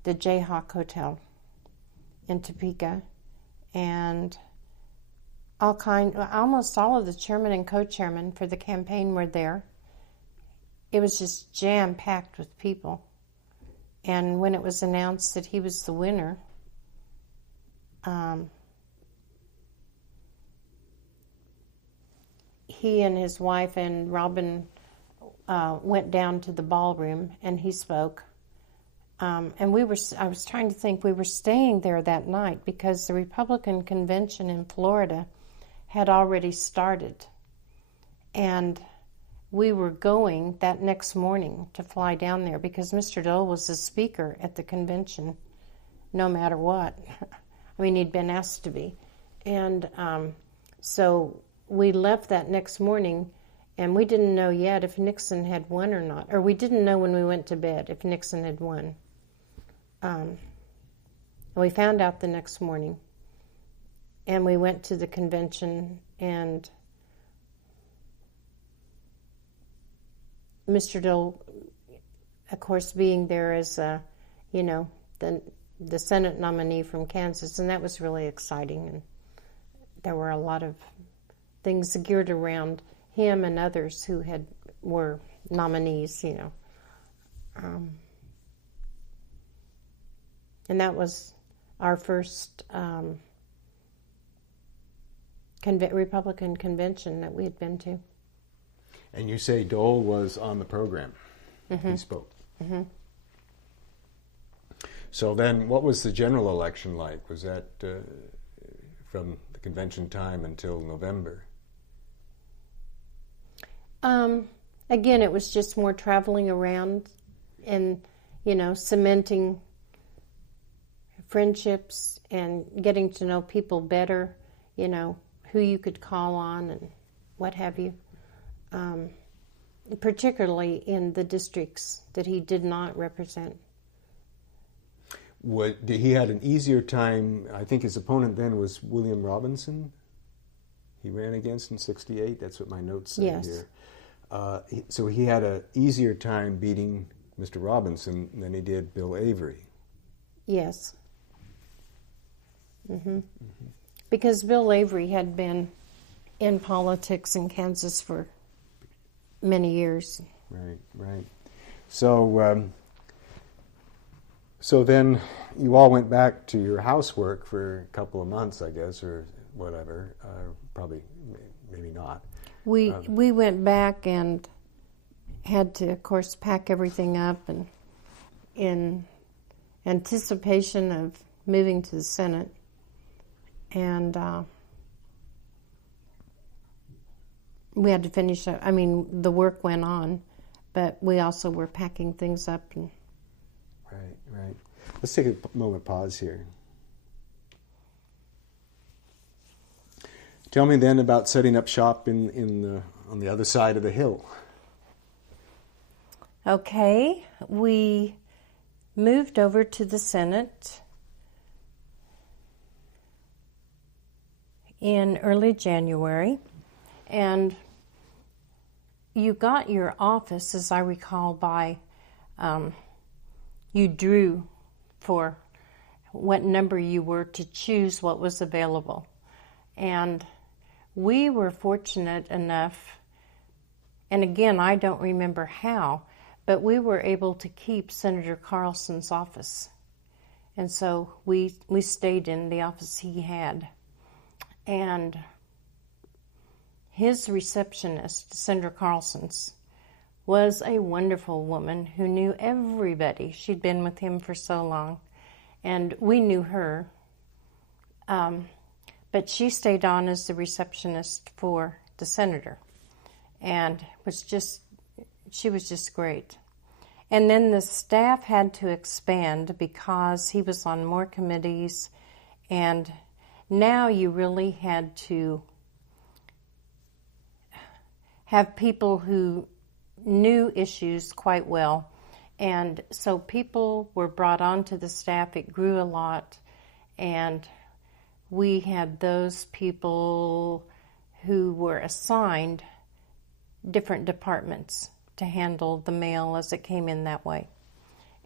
the Jayhawk Hotel in Topeka, and almost all of the chairman and co-chairman for the campaign were there. It was just jam-packed with people. And when it was announced that he was the winner, he and his wife and Robin went down to the ballroom, and he spoke. And I was trying to think, we were staying there that night because the Republican convention in Florida had already started. And we were going that next morning to fly down there because Mr. Dole was the speaker at the convention, no matter what. He'd been asked to be. And so we left that next morning, and we didn't know yet if Nixon had won or not. Or we didn't know when we went to bed if Nixon had won. And we found out the next morning. And we went to the convention, and Mr. Dole, of course, being there as, the Senate nominee from Kansas, and that was really exciting. And there were a lot of things geared around him and others who were nominees, and that was our first Republican convention that we had been to. And you say Dole was on the program. Mm-hmm. He spoke. Mm-hmm. So then what was the general election like? Was that from the convention time until November? Again, it was just more traveling around and, cementing friendships and getting to know people better, who you could call on and what have you. Particularly in the districts that he did not represent. He had an easier time. I think his opponent then was William Robinson. He ran against in '68. That's what my notes say here. So he had an easier time beating Mr. Robinson than he did Bill Avery. Yes. Mm-hmm. Mm-hmm. Because Bill Avery had been in politics in Kansas for many years. Right. So then you all went back to your housework for a couple of months, I guess, or whatever. Probably, maybe not. We went back, and had to, of course, pack everything up, and in anticipation of moving to the Senate. And we had to finish up. I mean, the work went on, but we also were packing things up. And Right. Let's take a moment pause here. Tell me then about setting up shop on the other side of the hill. Okay, we moved over to the Senate in early January, and you got your office, as I recall, by you drew for what number you were to choose what was available. And we were fortunate enough, and again, I don't remember how, but we were able to keep Senator Carlson's office. And so we stayed in the office he had. And his receptionist, Senator Carlson's, was a wonderful woman who knew everybody. She'd been with him for so long, and we knew her. But she stayed on as the receptionist for the senator, and she was just great. And then the staff had to expand because he was on more committees, and now you really had to have people who knew issues quite well. And so people were brought onto the staff. It grew a lot, and we had those people who were assigned different departments to handle the mail as it came in that way.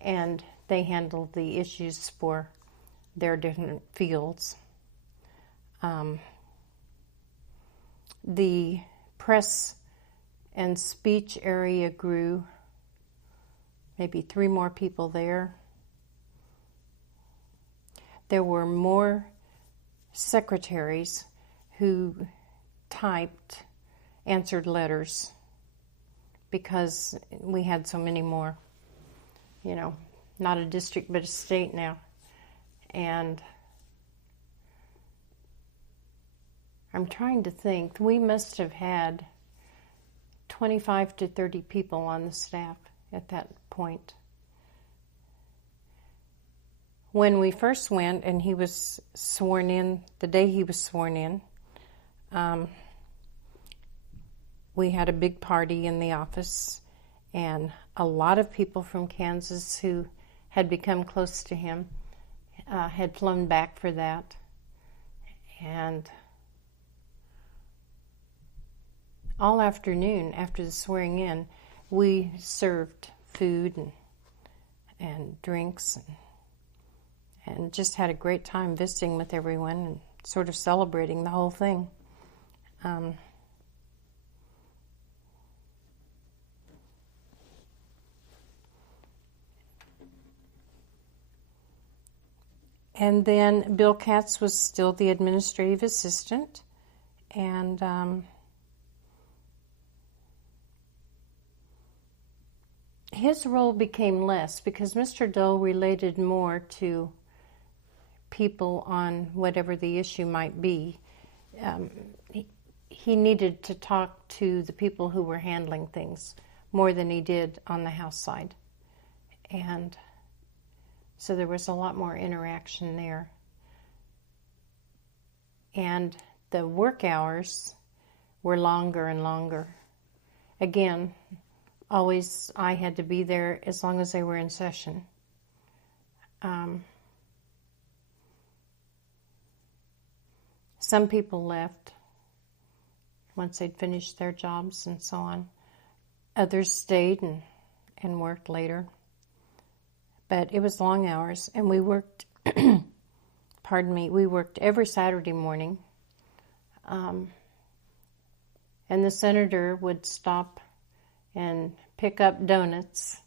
And they handled the issues for their different fields. The press and speech area grew, maybe 3 more people there. There were more secretaries who typed, answered letters, because we had so many more, not a district but a state now. And I'm trying to think, we must have had 25 to 30 people on the staff at that point. When we first went and he was sworn in, the day he was sworn in, we had a big party in the office, and a lot of people from Kansas who had become close to him had flown back for that. And all afternoon after the swearing in, we served food and drinks and just had a great time visiting with everyone and sort of celebrating the whole thing. And then Bill Katz was still the administrative assistant, and his role became less because Mr. Dole related more to people on whatever the issue might be. He needed to talk to the people who were handling things more than he did on the House side. And so there was a lot more interaction there. And the work hours were longer and longer. Again, always I had to be there as long as they were in session. Some people left once they'd finished their jobs and so on. Others stayed and worked later. But it was long hours, and we worked, we worked every Saturday morning. And the senator would stop and pick up donuts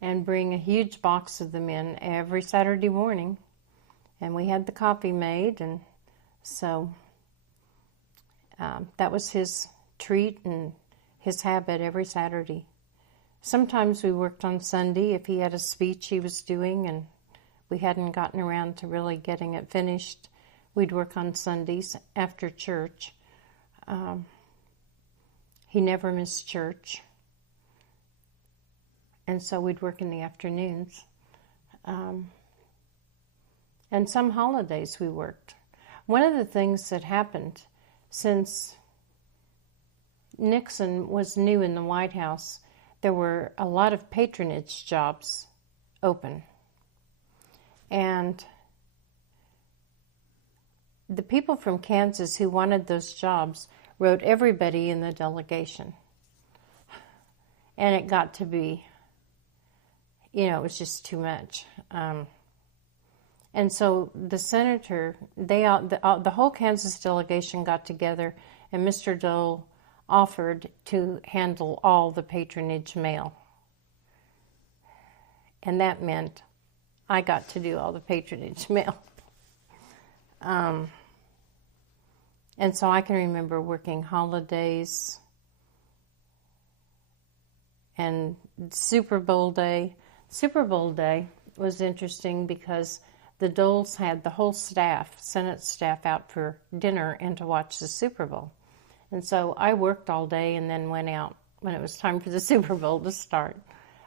and bring a huge box of them in every Saturday morning. And we had the coffee made, and so that was his treat and his habit every Saturday. Sometimes we worked on Sunday if he had a speech he was doing and we hadn't gotten around to really getting it finished. We'd work on Sundays after church. He never missed church. And so we'd work in the afternoons. And some holidays we worked. One of the things that happened since Nixon was new in the White House, there were a lot of patronage jobs open. And the people from Kansas who wanted those jobs wrote everybody in the delegation. And it got to be, it was just too much. And so the senator, the whole Kansas delegation got together, and Mr. Dole offered to handle all the patronage mail. And that meant I got to do all the patronage mail. And so I can remember working holidays and Super Bowl Day. Super Bowl Day was interesting because the Doles had the whole staff, Senate staff, out for dinner and to watch the Super Bowl. And so I worked all day and then went out when it was time for the Super Bowl to start.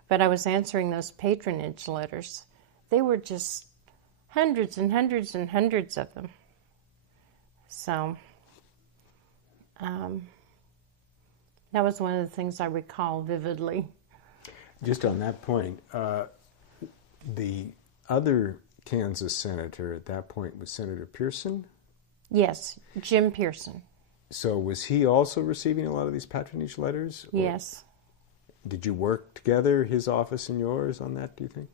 But I was answering those patronage letters. They were just hundreds and hundreds and hundreds of them. So that was one of the things I recall vividly. Just on that point, the other Kansas senator at that point was Senator Pearson? Yes, Jim Pearson. So was he also receiving a lot of these patronage letters? Yes. Did you work together, his office and yours, on that, do you think?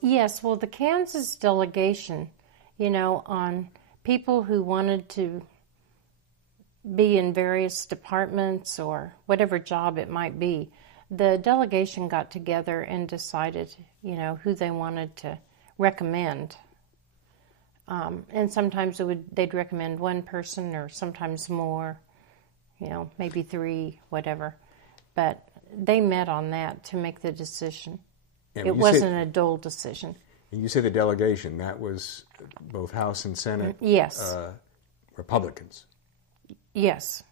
Yes, well, the Kansas delegation, on people who wanted to be in various departments or whatever job it might be, the delegation got together and decided, who they wanted to recommend. And sometimes they'd recommend one person or sometimes more, maybe 3, whatever. But they met on that to make the decision. And it wasn't a Dole decision. And you say the delegation, that was both House and Senate? Yes. Republicans? Yes.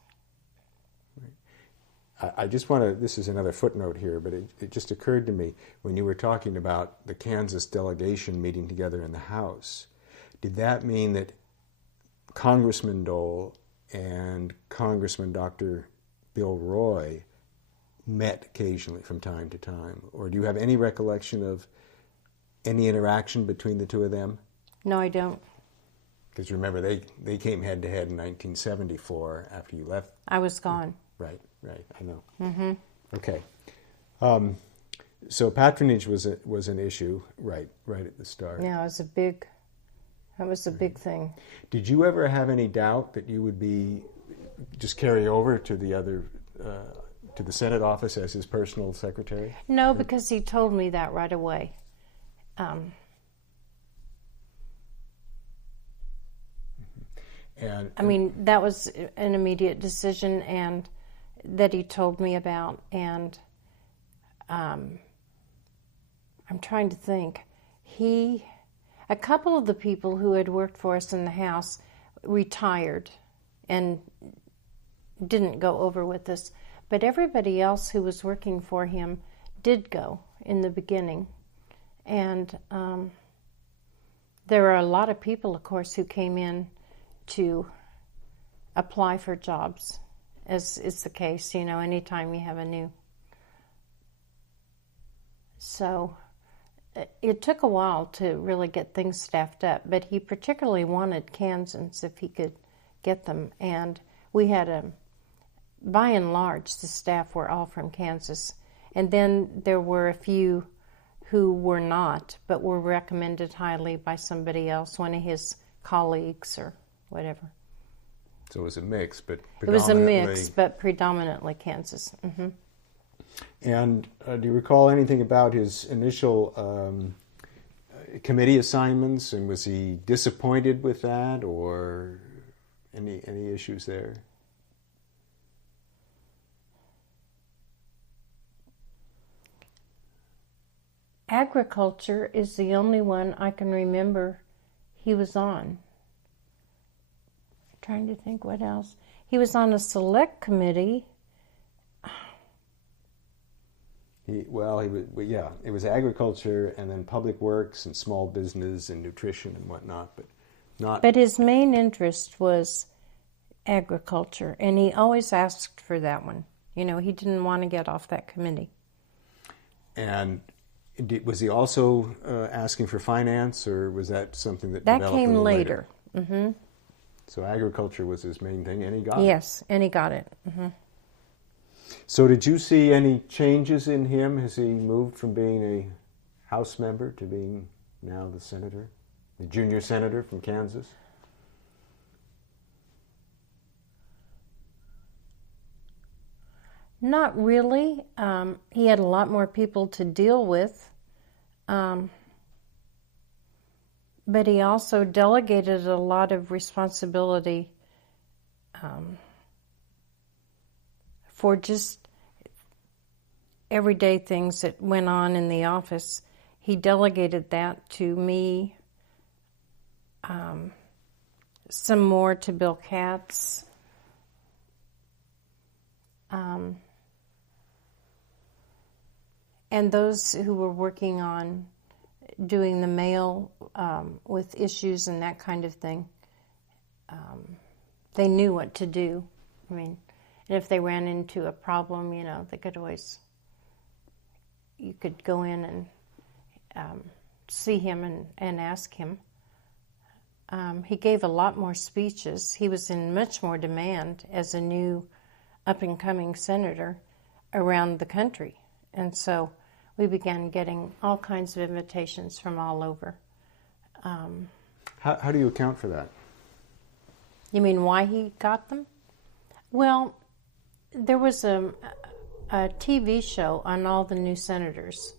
I just want to, this is another footnote here, but it just occurred to me when you were talking about the Kansas delegation meeting together in the House, did that mean that Congressman Dole and Congressman Dr. Bill Roy met occasionally from time to time? Or do you have any recollection of any interaction between the two of them? No, I don't. Because remember, they came head-to-head in 1974 after you left. I was gone. Right, I know. Mm-hmm. Okay. So patronage was an issue right at the start. Yeah, that was a big thing. Did you ever have any doubt that you would just carry over to the other, to the Senate office as his personal secretary? No, because he told me that right away. That was an immediate decision, and that he told me about, and I'm trying to think. A couple of the people who had worked for us in the House retired and didn't go over with us, but everybody else who was working for him did go in the beginning. And there are a lot of people, of course, who came in to apply for jobs, as is the case, anytime you have a new. So it took a while to really get things staffed up, but he particularly wanted Kansans if he could get them. And we had by and large, the staff were all from Kansas. And then there were a few who were not, but were recommended highly by somebody else, one of his colleagues or whatever. So it was a mix, but predominantly... It was a mix, but predominantly Kansas. Mm-hmm. And do you recall anything about his initial committee assignments, and was he disappointed with that, or any issues there? Agriculture is the only one I can remember he was on. I'm trying to think what else. He was on a select committee. It was agriculture and then public works and small business and nutrition and whatnot, but not. But his main interest was agriculture, and he always asked for that one. You know, he didn't want to get off that committee. And was he also asking for finance, or was that something that developed came a little later? Mm-hmm. So agriculture was his main thing, and he got it. Yes, and he got it. Mm-hmm. So did you see any changes in him? Has he moved from being a House member to being now the senator, the junior senator from Kansas? Not really. He had a lot more people to deal with. But he also delegated a lot of responsibility for just everyday things that went on in the office. He delegated that to me, some more to Bill Katz. And those who were working on doing the mail with issues and that kind of thing, they knew what to do. I mean, and if they ran into a problem, you know, they could always, you could go in and see him and ask him. He gave a lot more speeches. He was in much more demand as a new up-and-coming senator around the country. And so we began getting all kinds of invitations from all over. How do you account for that? You mean why he got them? Well, there was a TV show on all the new senators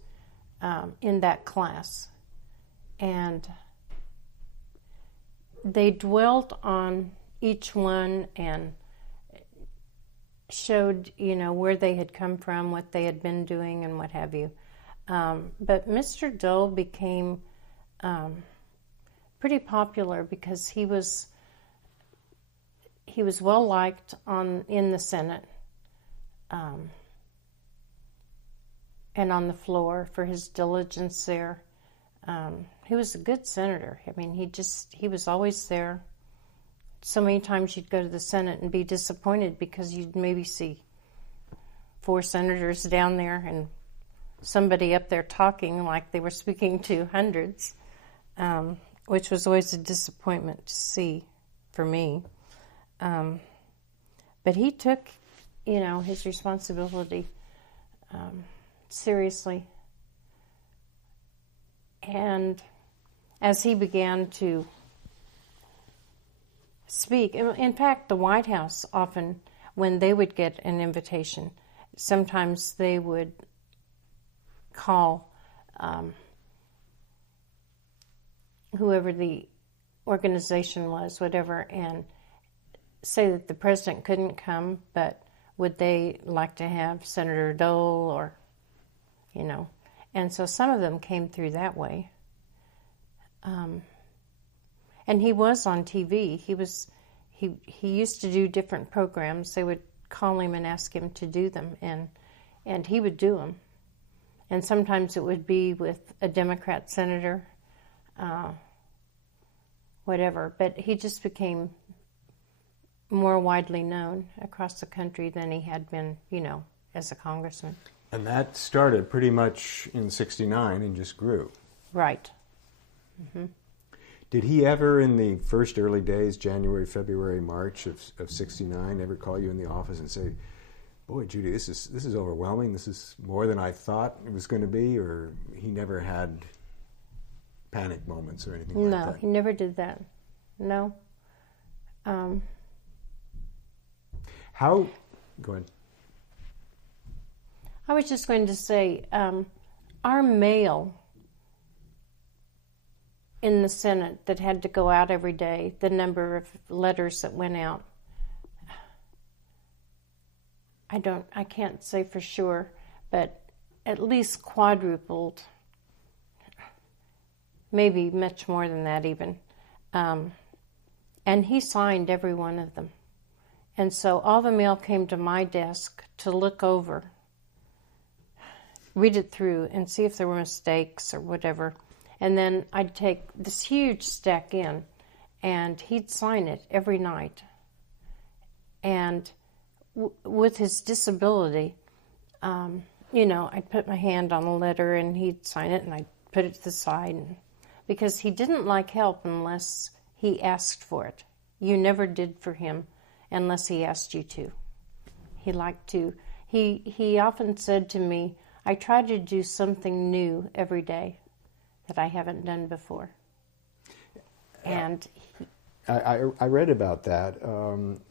in that class. And they dwelt on each one and showed, you know, where they had come from, what they had been doing, and what have you. But Mr. Dole became pretty popular because he was well liked in the Senate and on the floor for his diligence there. He was a good senator. I mean, he was always there. So many times you'd go to the Senate and be disappointed because you'd maybe see 4 senators down there and somebody up there talking like they were speaking to hundreds, which was always a disappointment to see for me. But he took, you know, his responsibility seriously. And as he began to speak, in fact, the White House often, when they would get an invitation, sometimes they would call whoever the organization was, whatever, and say that the president couldn't come, but would they like to have Senator Dole, or, you know. And so some of them came through that way. And he was on TV. He used to do different programs. They would call him and ask him to do them, and he would do them. And sometimes it would be with a Democrat senator, whatever. But he just became more widely known across the country than he had been, you know, as a congressman. And that started pretty much in '69 and just grew. Right. Mm-hmm. Did he ever, in the first early days, January, February, March of '69, ever call you in the office and say, "Boy, Judy, this is overwhelming. This is more than I thought it was going to be"? Or he never had panic moments or anything like that? No, he never did that. No. How? Go ahead. I was just going to say, our mail in the Senate that had to go out every day, the number of letters that went out, I can't say for sure, but at least quadrupled maybe much more than that even. And he signed every one of them. And so all the mail came to my desk to look over, read it through, and see if there were mistakes or whatever. And then I'd take this huge stack in, and he'd sign it every night. And with his disability, I'd put my hand on a letter, and he'd sign it, and I'd put it to the side. Because he didn't like help unless he asked for it. You never did for him unless he asked you to. He liked to. He often said to me, I try to do something new every day that I haven't done before. And I read about that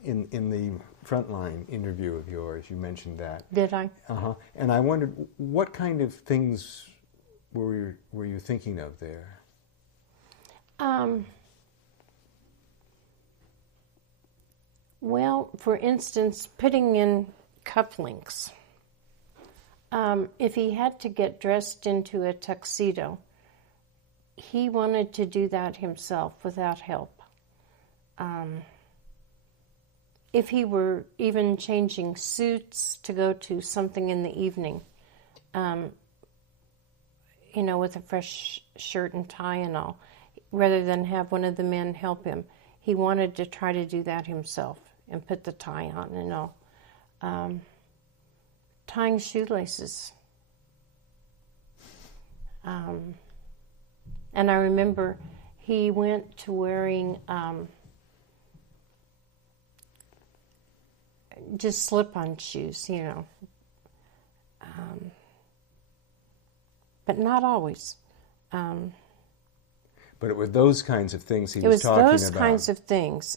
in the Frontline interview of yours. You mentioned that. Did I? Uh-huh. And I wondered, what kind of things were you thinking of there? Well, for instance, putting in cufflinks. If he had to get dressed into a tuxedo, he wanted to do that himself without help. If he were even changing suits to go to something in the evening, with a fresh shirt and tie and all, rather than have one of the men help him, he wanted to try to do that himself and put the tie on and all. Tying shoelaces. And I remember he went to wearing just slip-on shoes, but not always. But it was those kinds of things he was talking about. It was those kinds of things,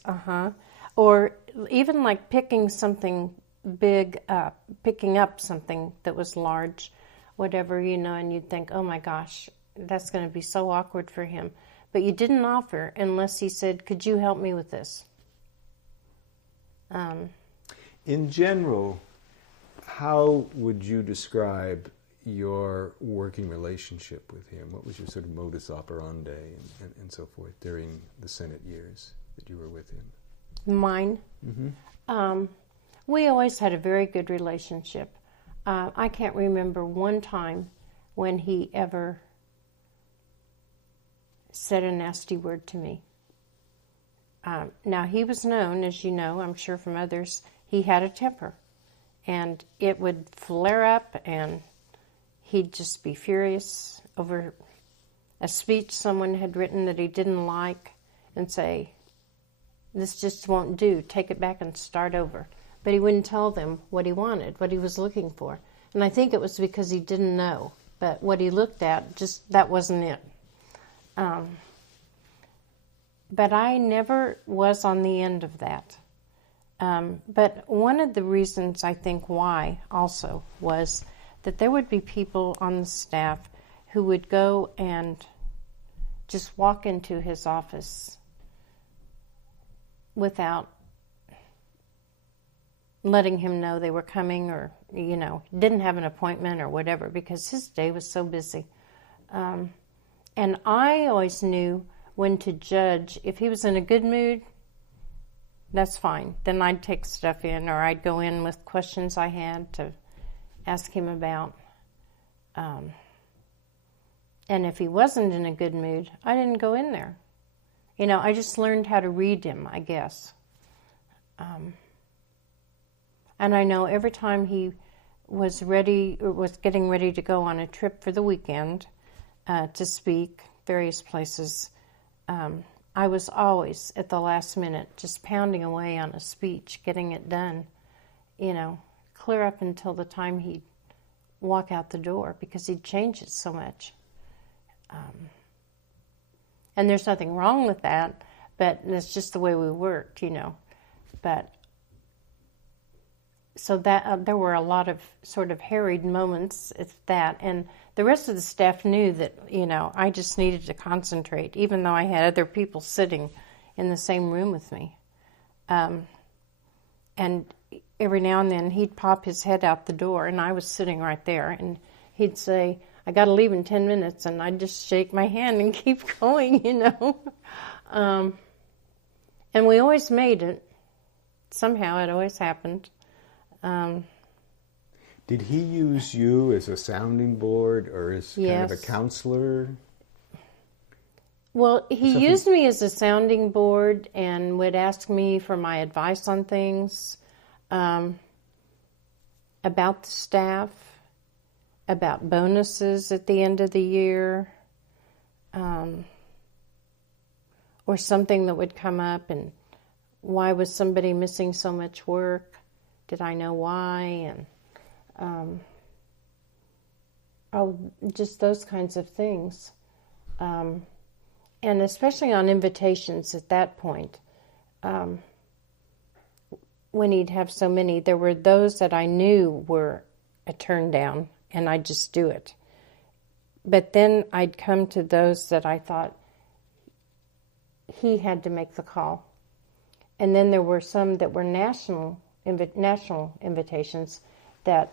Or even like picking something big up, picking up something that was large, whatever, and you'd think, oh my gosh, that's going to be so awkward for him. But you didn't offer unless he said, could you help me with this? In general, how would you describe your working relationship with him? What was your sort of modus operandi and so forth during the Senate years that you were with him? Mine? Mm-hmm. We always had a very good relationship. I can't remember one time when he ever said a nasty word to me. Now, he was known, as you know, I'm sure from others, he had a temper. And it would flare up, and he'd just be furious over a speech someone had written that he didn't like and say, this just won't do, take it back and start over. But he wouldn't tell them what he wanted, what he was looking for. And I think it was because he didn't know. But what he looked at, just that wasn't it. But I never was on the end of that. But one of the reasons I think why also was that there would be people on the staff who would go and just walk into his office without letting him know they were coming, or, didn't have an appointment or whatever, because his day was so busy. And I always knew when to judge. If he was in a good mood, that's fine. Then I'd take stuff in, or I'd go in with questions I had to ask him about. And if he wasn't in a good mood, I didn't go in there. I just learned how to read him, I guess. And I know every time he was getting ready to go on a trip for the weekend to speak various places, I was always at the last minute just pounding away on a speech, getting it done, clear up until the time he'd walk out the door, because he'd change it so much. And there's nothing wrong with that, but that's just the way we worked, But so that there were a lot of sort of harried moments at that, and the rest of the staff knew that, I just needed to concentrate, even though I had other people sitting in the same room with me. And every now and then he'd pop his head out the door, and I was sitting right there, and he'd say, I got to leave in 10 minutes, and I'd just shake my hand and keep going, And we always made it. Somehow it always happened. Did he use you as a sounding board or as kind of a counselor? Well, he used me as a sounding board and would ask me for my advice on things, about the staff, about bonuses at the end of the year, or something that would come up, and why was somebody missing so much work? Did I know why? And just those kinds of things. And especially on invitations at that point, when he'd have so many, there were those that I knew were a turn down, and I'd just do it. But then I'd come to those that I thought he had to make the call. And then there were some that were national invitations that,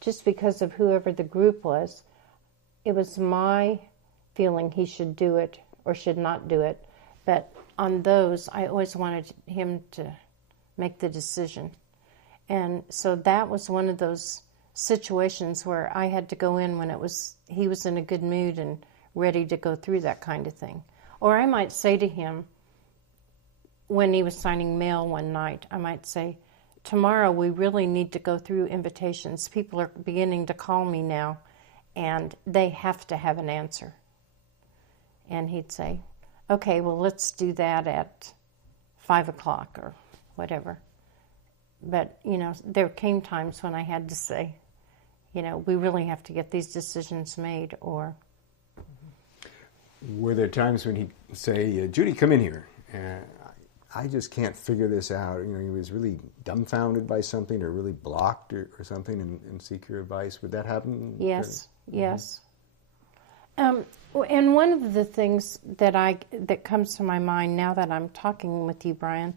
just because of whoever the group was, it was my feeling he should do it or should not do it. But on those, I always wanted him to make the decision. And so that was one of those situations where I had to go in when he was in a good mood and ready to go through that kind of thing. Or I might say to him, when he was signing mail one night, I might say, tomorrow we really need to go through invitations. People are beginning to call me now, and they have to have an answer. And he'd say, okay, well, let's do that at 5 o'clock or whatever. But, there came times when I had to say, we really have to get these decisions made, or... Were there times when he'd say, Judy, come in here. I just can't figure this out. He was really dumbfounded by something or really blocked or something and seek your advice. Would that happen? Yes, yes. And one of the things that comes to my mind now that I'm talking with you, Brien,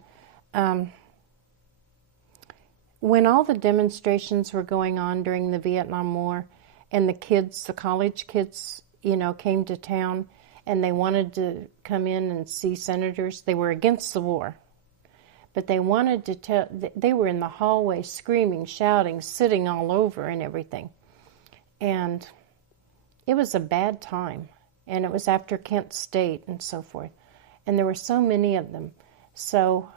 when all the demonstrations were going on during the Vietnam War, and the college kids, came to town, and they wanted to come in and see senators. They were against the war, but they wanted to they were in the hallway screaming, shouting, sitting all over and everything. And it was a bad time, and it was after Kent State and so forth. And there were so many of them. So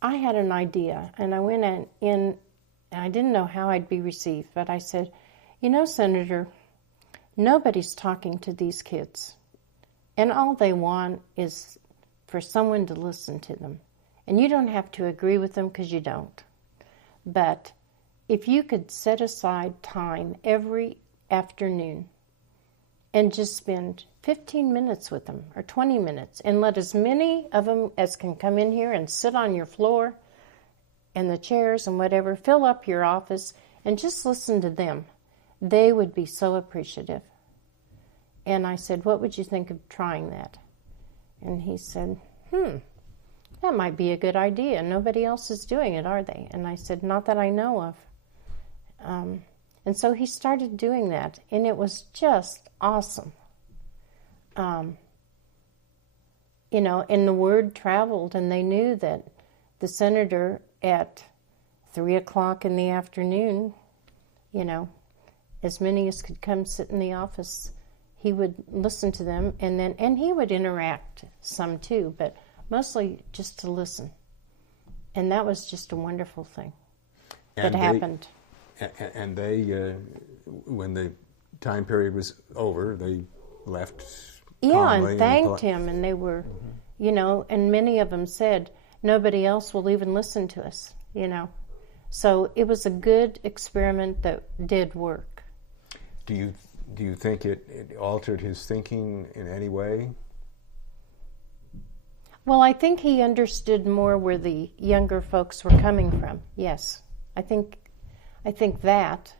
I had an idea, and I went in, and I didn't know how I'd be received, but I said, Senator, nobody's talking to these kids. And all they want is for someone to listen to them. And you don't have to agree with them, because you don't. But if you could set aside time every afternoon and just spend 15 minutes with them or 20 minutes and let as many of them as can come in here and sit on your floor and the chairs and whatever, fill up your office and just listen to them, they would be so appreciative. And I said, what would you think of trying that? And he said, that might be a good idea. Nobody else is doing it, are they? And I said, not that I know of. And so he started doing that, and it was just awesome. And the word traveled, and they knew that the senator at 3 o'clock in the afternoon, as many as could come sit in the office, he would listen to them, and he would interact some too, but mostly just to listen. And that was just a wonderful thing that happened. And they, when the time period was over, they left. Yeah, and thanked him, and they were, and many of them said, nobody else will even listen to us, So it was a good experiment that did work. Do you think it altered his thinking in any way? Well, I think he understood more where the younger folks were coming from. Yes, I think that.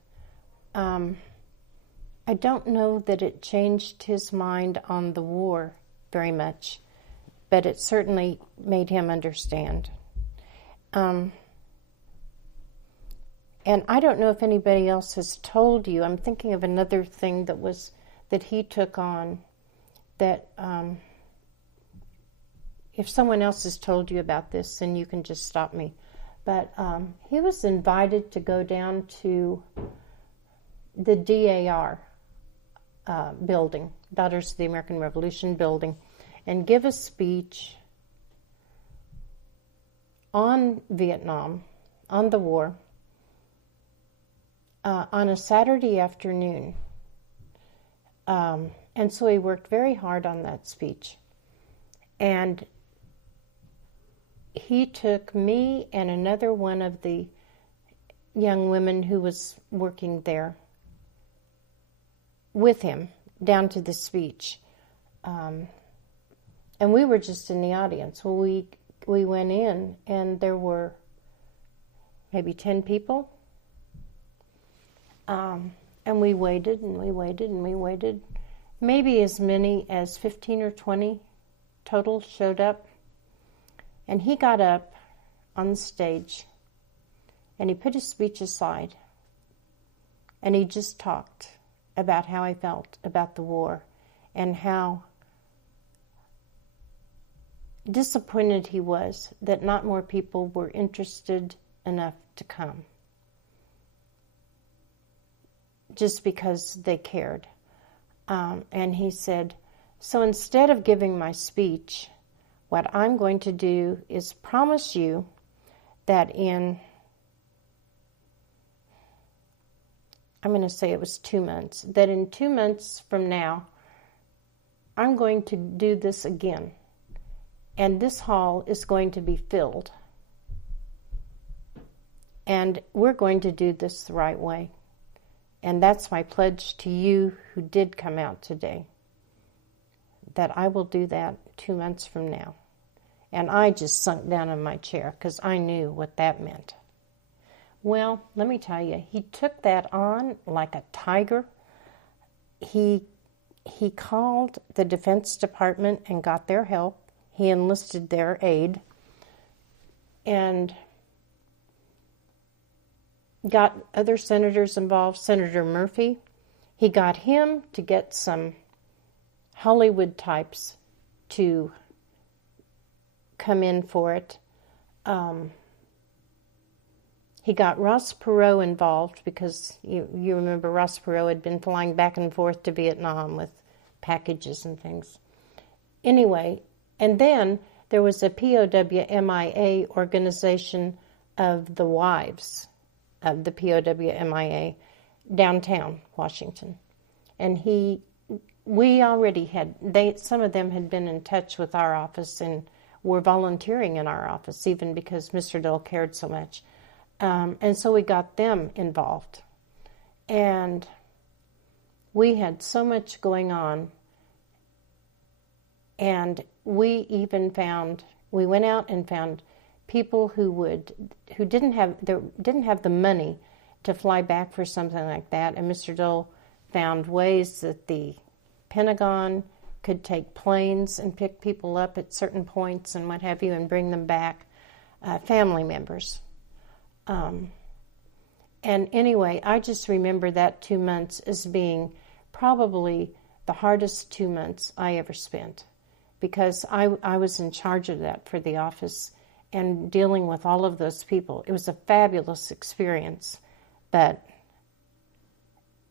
I don't know that it changed his mind on the war very much, but it certainly made him understand. And I don't know if anybody else has told you. I'm thinking of another thing that he took on that if someone else has told you about this, then you can just stop me. But he was invited to go down to the DAR building, Daughters of the American Revolution building, and give a speech on Vietnam, on the war, on a Saturday afternoon. And so he worked very hard on that speech. And he took me and another one of the young women who was working there with him down to the speech. And we were just in the audience. Well, we went in, and there were maybe 10 people. And we waited, and we waited, and we waited. Maybe as many as 15 or 20 total showed up. And he got up on the stage, and he put his speech aside, and he just talked about how he felt about the war and how disappointed he was that not more people were interested enough to come, just because they cared. And he said, so instead of giving my speech, what I'm going to do is promise you that I'm going to say it was 2 months, that in 2 months from now, I'm going to do this again. And this hall is going to be filled. And we're going to do this the right way. And that's my pledge to you who did come out today, that I will do that 2 months from now. And I just sunk down in my chair because I knew what that meant. Well, let me tell you, he took that on like a tiger. He called the Defense Department and got their help. He enlisted their aid and got other senators involved. Senator Murphy, he got him to get some Hollywood types to come in for it. He got Ross Perot involved because you remember Ross Perot had been flying back and forth to Vietnam with packages and things. Anyway, and then there was a POW-MIA organization of the wives of the POW-MIA downtown Washington. And we already had, some of them had been in touch with our office and were volunteering in our office, even because Mr. Dole cared so much. And so we got them involved. And we had so much going on. And we went out and found people who didn't have the money to fly back for something like that. And Mr. Dole found ways that the Pentagon could take planes and pick people up at certain points and what have you and bring them back, family members. And anyway, I just remember that 2 months as being probably the hardest 2 months I ever spent, because I was in charge of that for the office and dealing with all of those people. It was a fabulous experience, but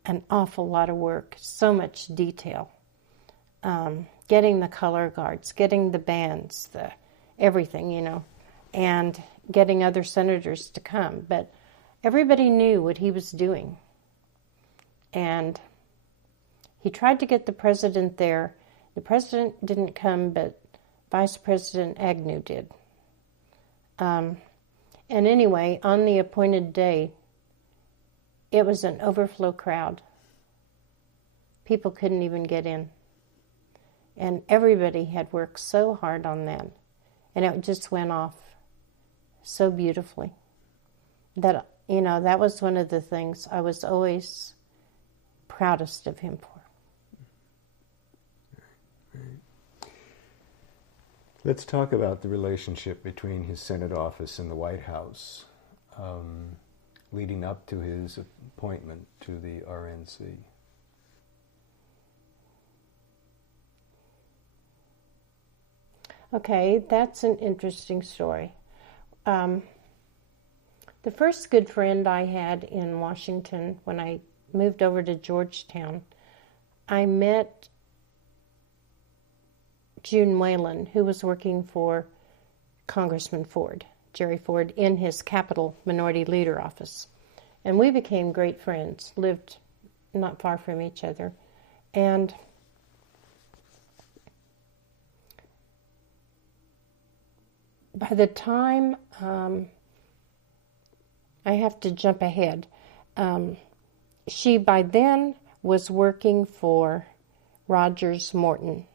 an awful lot of work, so much detail. Getting the color guards, getting the bands, everything, and getting other senators to come. But everybody knew what he was doing. And he tried to get the president there. The president didn't come, but Vice President Agnew did. And anyway, on the appointed day, it was an overflow crowd. People couldn't even get in. And everybody had worked so hard on that. And it just went off so beautifully. That, that was one of the things I was always proudest of him for. Let's talk about the relationship between his Senate office and the White House. leading up to his appointment to the RNC? Okay, that's an interesting story. The first good friend I had in Washington when I moved over to Georgetown, I met June Whalen, who was working for Congressman Ford, Jerry Ford, in his Capitol Minority Leader office. And we became great friends, lived not far from each other. And by the time, I have to jump ahead, she by then was working for Roger Morton,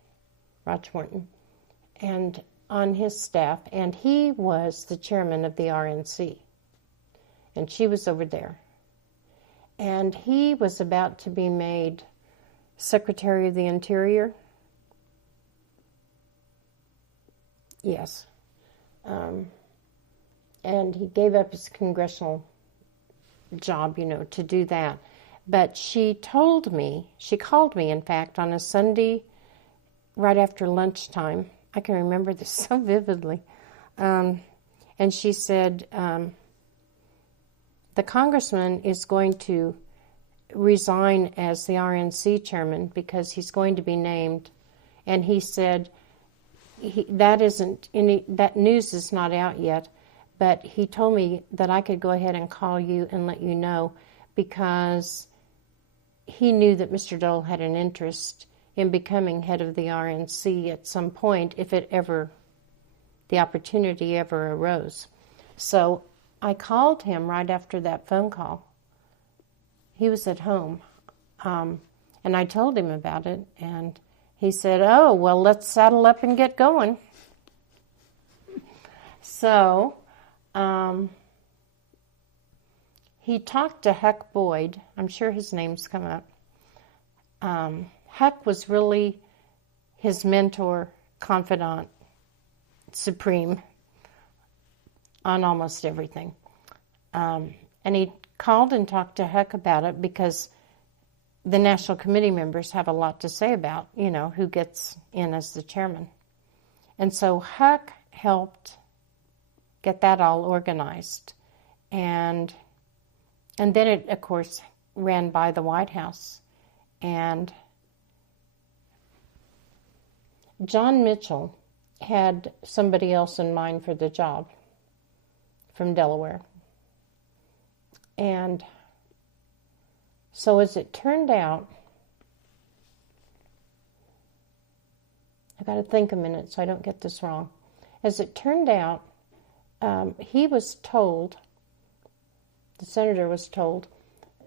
and on his staff, and he was the chairman of the RNC, and she was over there. And he was about to be made Secretary of the Interior. Yes. And he gave up his congressional job, to do that. But she called me, in fact, on a Sunday right after lunchtime. I can remember this so vividly. And she said, the congressman is going to resign as the RNC chairman because he's going to be named. And he said, that news is not out yet, but he told me that I could go ahead and call you and let you know, because he knew that Mr. Dole had an interest in becoming head of the RNC at some point if the opportunity ever arose. So I called him right after that phone call. He was at home, and I told him about it, and he said, "Oh, well, let's saddle up and get going." So he talked to Huck Boyd. I'm sure his name's come up. Huck was really his mentor, confidant, supreme on almost everything. And he called and talked to Huck about it because the National Committee members have a lot to say about, who gets in as the chairman. And so Huck helped get that all organized. And then it, of course, ran by the White House. And John Mitchell had somebody else in mind for the job from Delaware. And so as it turned out, I got to think a minute so I don't get this wrong. As it turned out, he was told, the senator was told,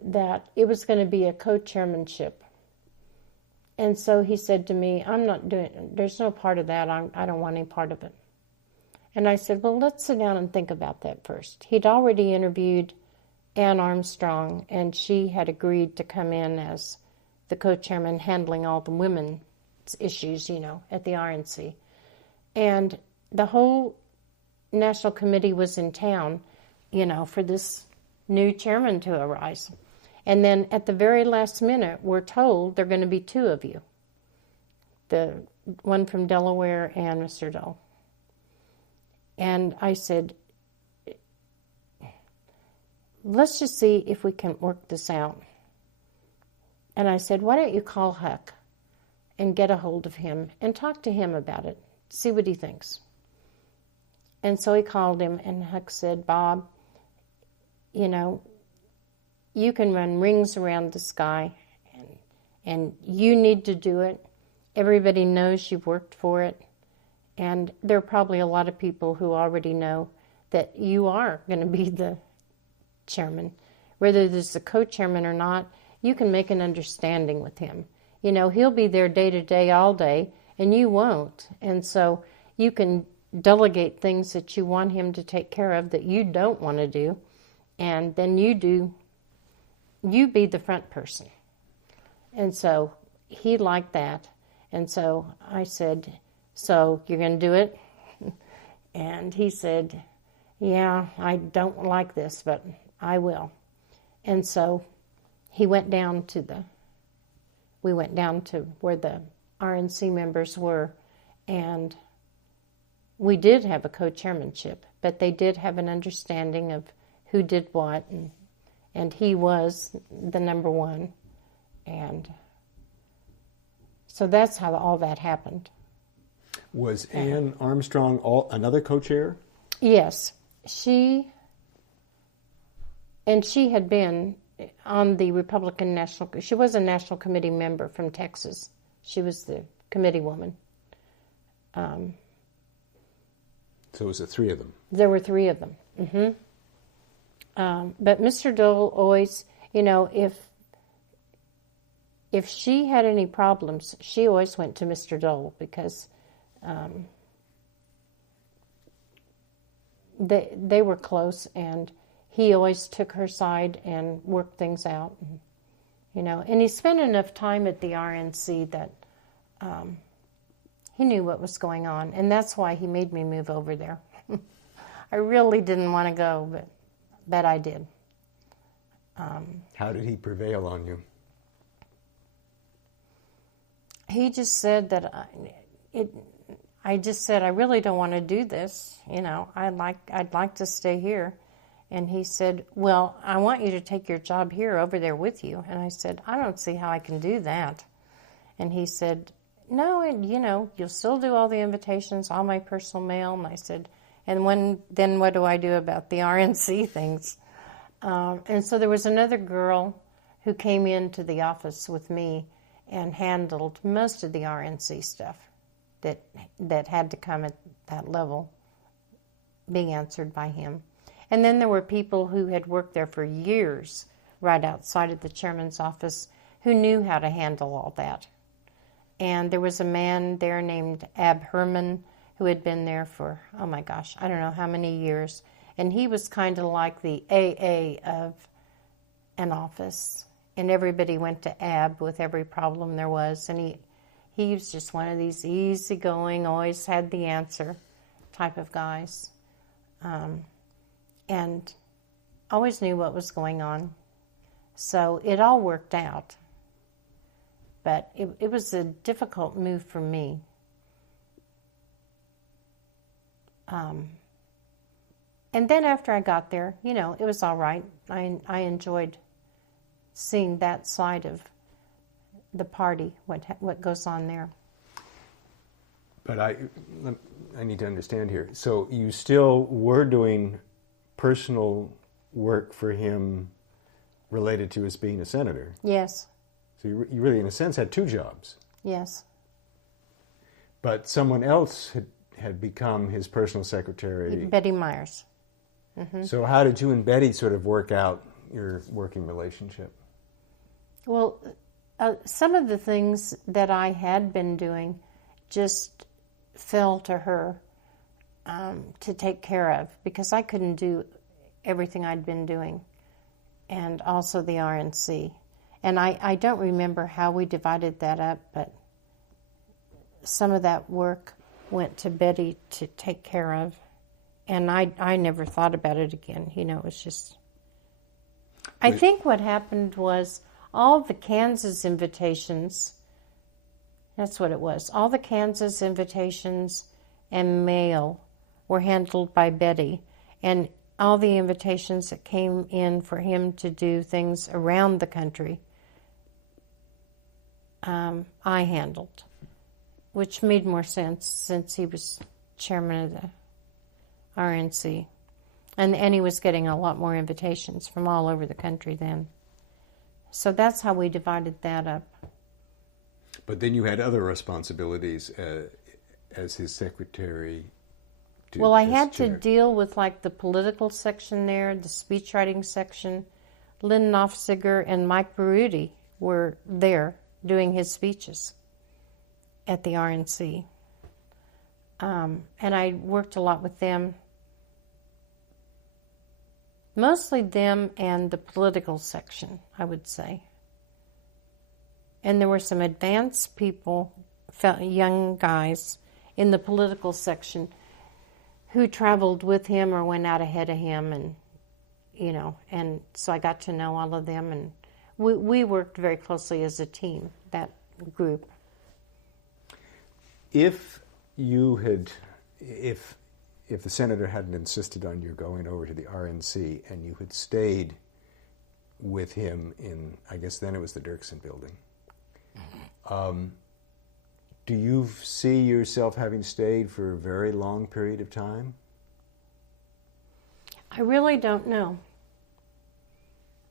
that it was going to be a co-chairmanship. And so he said to me, there's no part of that. I don't want any part of it. And I said, well, let's sit down and think about that first. He'd already interviewed Ann Armstrong, and she had agreed to come in as the co-chairman handling all the women's issues, at the RNC. And the whole National Committee was in town, for this new chairman to arise. And then at the very last minute, we're told there are going to be two of you, the one from Delaware and Mr. Dole. And I said, let's just see if we can work this out. And I said, why don't you call Huck and get a hold of him and talk to him about it, see what he thinks. And so he called him, and Huck said, Bob, you can run rings around this guy, and you need to do it. Everybody knows you've worked for it, and there are probably a lot of people who already know that you are going to be the chairman. Whether there's a co-chairman or not, you can make an understanding with him. He'll be there day to day, all day, and you won't. And so you can delegate things that you want him to take care of that you don't want to do, and then you be the front person. And so he liked that. And so I said, so you're going to do it? And he said, yeah, I don't like this, but I will. And so we went down to where the RNC members were, and we did have a co-chairmanship, but they did have an understanding of who did what, and he was the number one. And so that's how all that happened. Was Anne Armstrong another co-chair? Yes. She had been on the Republican National... She was a National Committee member from Texas. She was the committee woman. So it was the three of them? There were three of them. But Mr. Dole always, if she had any problems, she always went to Mr. Dole because they were close, and he always took her side and worked things out. And he spent enough time at the RNC that he knew what was going on, and that's why he made me move over there. I really didn't want to go, but I did. How did he prevail on you? He just said that I just said, I really don't want to do this. I'd like to stay here. And he said, well, I want you to take your job here over there with you. And I said, I don't see how I can do that. And he said, no, you'll still do all the invitations, all my personal mail. And I said, then what do I do about the RNC things? And so there was another girl who came into the office with me and handled most of the RNC stuff that had to come at that level, being answered by him. And then there were people who had worked there for years right outside of the chairman's office who knew how to handle all that. And there was a man there named Ab Herman who had been there for, oh my gosh, I don't know how many years. And he was kind of like the AA of an office. And everybody went to Ab with every problem there was. And he was just one of these easygoing, always had the answer type of guys. And always knew what was going on. So it all worked out. But it was a difficult move for me. And then after I got there, it was all right. I enjoyed seeing that side of the party, what goes on there. But I need to understand here. So you still were doing personal work for him related to his being a senator? Yes. So you really, in a sense, had two jobs. Yes. But someone else had become his personal secretary. Betty Myers. Mm-hmm. So how did you and Betty sort of work out your working relationship? Well, some of the things that I had been doing just fell to her to take care of, because I couldn't do everything I'd been doing, and also the RNC. And I don't remember how we divided that up, but some of that work went to Betty to take care of, and I never thought about it again. It was just... I think what happened was all the Kansas invitations, that's what it was, all the Kansas invitations and mail were handled by Betty, and all the invitations that came in for him to do things around the country, I handled, which made more sense since he was chairman of the RNC. And he was getting a lot more invitations from all over the country then. So that's how we divided that up. But then you had other responsibilities as his secretary. Well, I had to deal with the political section there, the speechwriting section. Lynn Nofziger and Mike Baruti were there doing his speeches at the RNC. And I worked a lot with them. Mostly them and the political section, I would say. And there were some advanced people, young guys, in the political section who traveled with him or went out ahead of him and, and so I got to know all of them, and we worked very closely as a team, that group. If the senator hadn't insisted on your going over to the RNC and you had stayed with him in, I guess then it was the Dirksen building, do you see yourself having stayed for a very long period of time? I really don't know.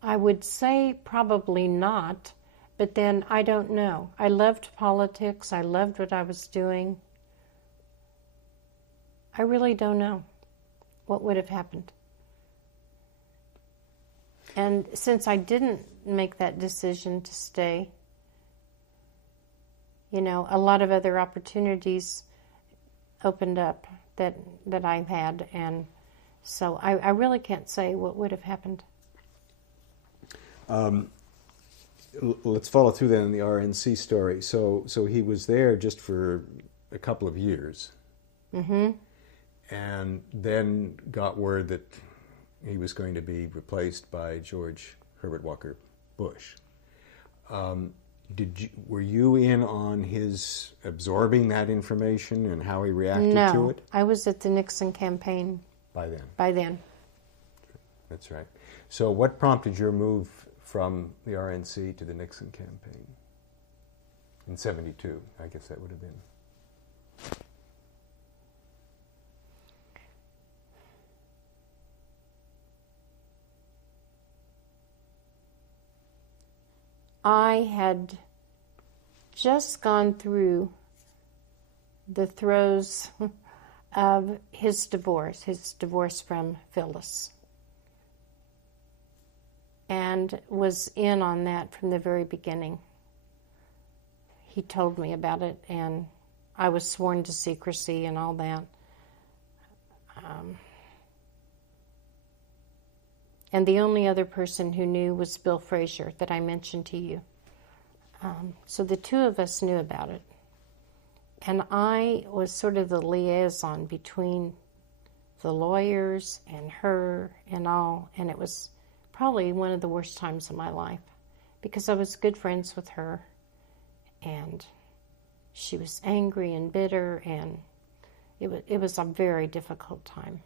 I would say probably not, but then I don't know. I loved politics. I loved what I was doing. I really don't know what would have happened. And since I didn't make that decision to stay, a lot of other opportunities opened up that I've had, and so I really can't say what would have happened. Let's follow through then in the RNC story. So he was there just for a couple of years. Mm-hmm. And then got word that he was going to be replaced by George Herbert Walker Bush. Were you in on his absorbing that information and how he reacted to it? No, I was at the Nixon campaign. By then. That's right. So what prompted your move from the RNC to the Nixon campaign? In 72, I guess that would have been. I had just gone through the throes of his divorce from Phyllis, and was in on that from the very beginning. He told me about it, and I was sworn to secrecy and all that. And the only other person who knew was Bill Frazier that I mentioned to you. So the two of us knew about it. And I was sort of the liaison between the lawyers and her and all. And it was probably one of the worst times of my life because I was good friends with her. And she was angry and bitter, and it was a very difficult time.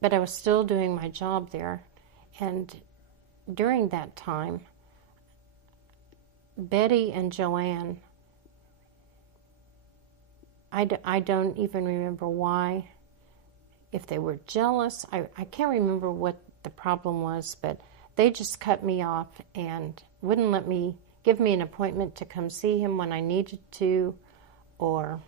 But I was still doing my job there, and during that time, Betty and Joanne, I don't even remember why, if they were jealous, I can't remember what the problem was, but they just cut me off and wouldn't let me, give me an appointment to come see him when I needed to, or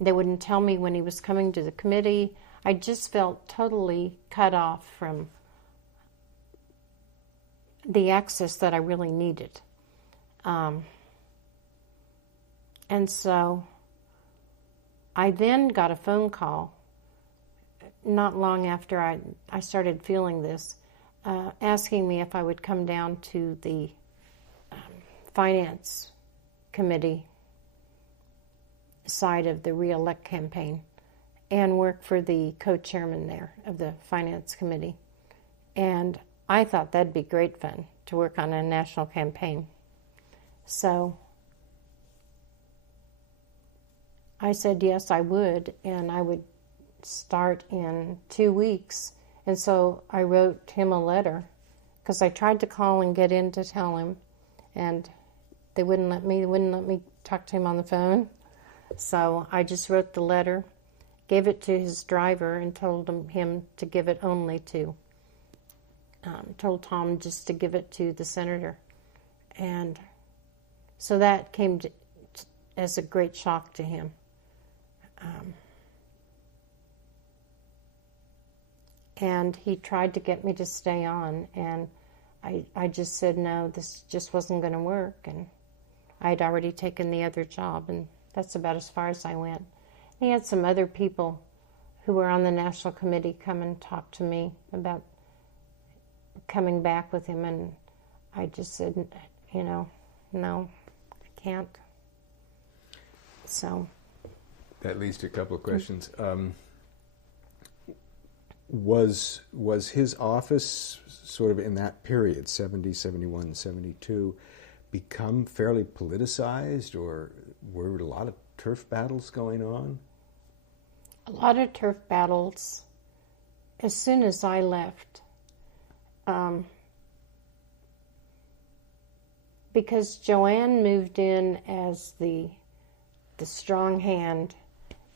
they wouldn't tell me when he was coming to the committee. I just felt totally cut off from the access that I really needed. And so I then got a phone call not long after I started feeling this, asking me if I would come down to the finance committee side of the re-elect campaign and work for the co-chairman there of the finance committee. And I thought that'd be great fun to work on a national campaign. So I said yes, I would, and I would start in 2 weeks. And so I wrote him a letter because I tried to call and get in to tell him, and they wouldn't let me talk to him on the phone. So I just wrote the letter, gave it to his driver, and told him to give it only to, told Tom just to give it to the senator. And so that came as a great shock to him. And he tried to get me to stay on, and I just said no, this just wasn't going to work, and I'd already taken the other job, and that's about as far as I went. He had some other people who were on the national committee come and talk to me about coming back with him, and I just said, no, I can't. So that leads to a couple of questions. Was his office sort of in that period, 70, 71, 72, become fairly politicized, or were a lot of turf battles going on? A lot of turf battles as soon as I left. Because Joanne moved in as the strong hand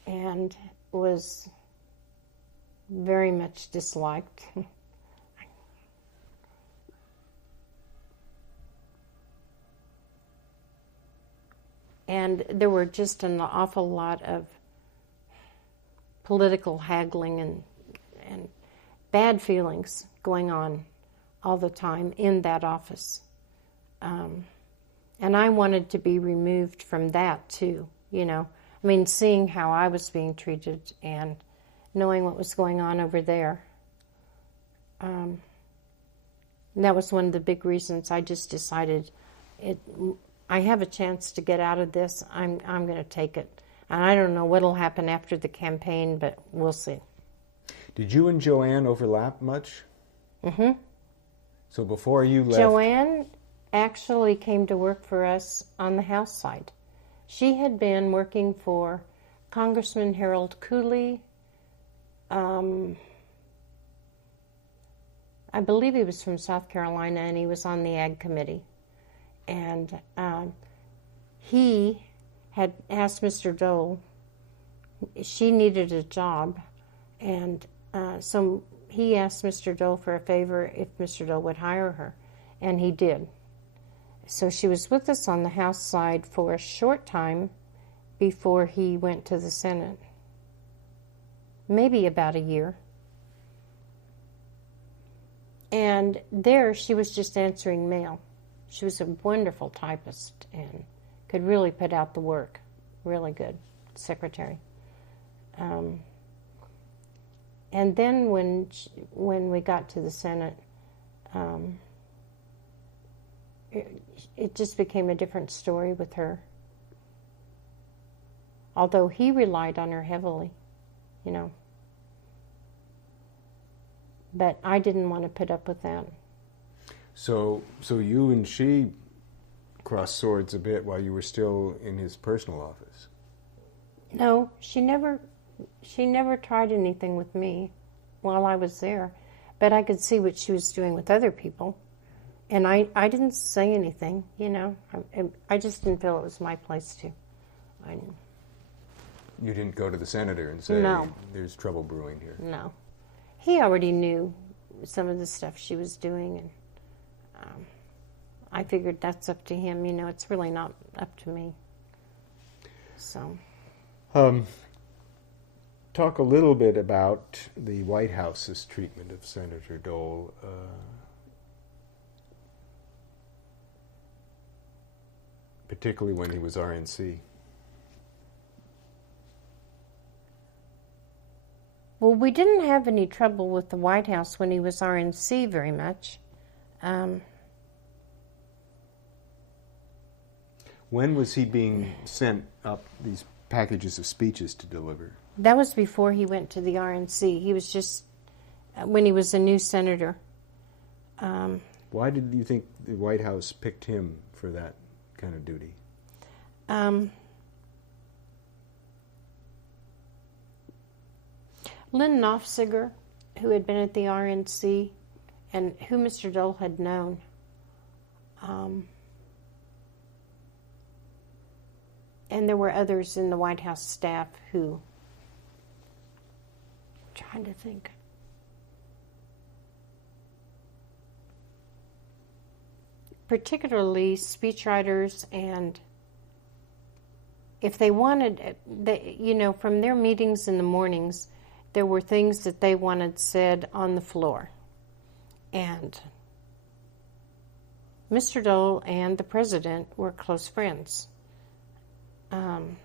and was very much disliked. And there were just an awful lot of political haggling and bad feelings going on all the time in that office. And I wanted to be removed from that too, you know. I mean, seeing how I was being treated and knowing what was going on over there. And that was one of the big reasons I just decided I have a chance to get out of this. I'm going to take it. And I don't know what'll happen after the campaign, but we'll see. Did you and Joanne overlap much? Mm-hmm. So before you left... Joanne actually came to work for us on the House side. She had been working for Congressman Harold Cooley. I believe he was from South Carolina, and he was on the Ag Committee. And he had asked Mr. Dole, she needed a job, and so he asked Mr. Dole for a favor if Mr. Dole would hire her, and he did. So she was with us on the House side for a short time before he went to the Senate. Maybe about a year. And there she was just answering mail. She was a wonderful typist and could really put out the work. Really good secretary. And then when we got to the Senate, it just became a different story with her. Although he relied on her heavily, you know. But I didn't want to put up with that. So you and she crossed swords a bit while you were still in his personal office? No, she never tried anything with me while I was there. But I could see what she was doing with other people. And I didn't say anything, you know. I just didn't feel it was my place to. You didn't go to the senator and say, no, there's trouble brewing here? No. He already knew some of the stuff she was doing, and I figured that's up to him. You know, it's really not up to me. So. Talk a little bit about the White House's treatment of Senator Dole. Particularly when he was RNC. Well, we didn't have any trouble with the White House when he was RNC very much. When was he being sent up these packages of speeches to deliver? That was before he went to the RNC. He was just when he was a new senator. Why did you think the White House picked him for that kind of duty? Lynn Nofziger, who had been at the RNC and who Mr. Dole had known, and there were others in the White House staff who, I'm trying to think. Particularly speechwriters, and if they wanted, you know, from their meetings in the mornings, there were things that they wanted said on the floor. And Mr. Dole and the president were close friends. And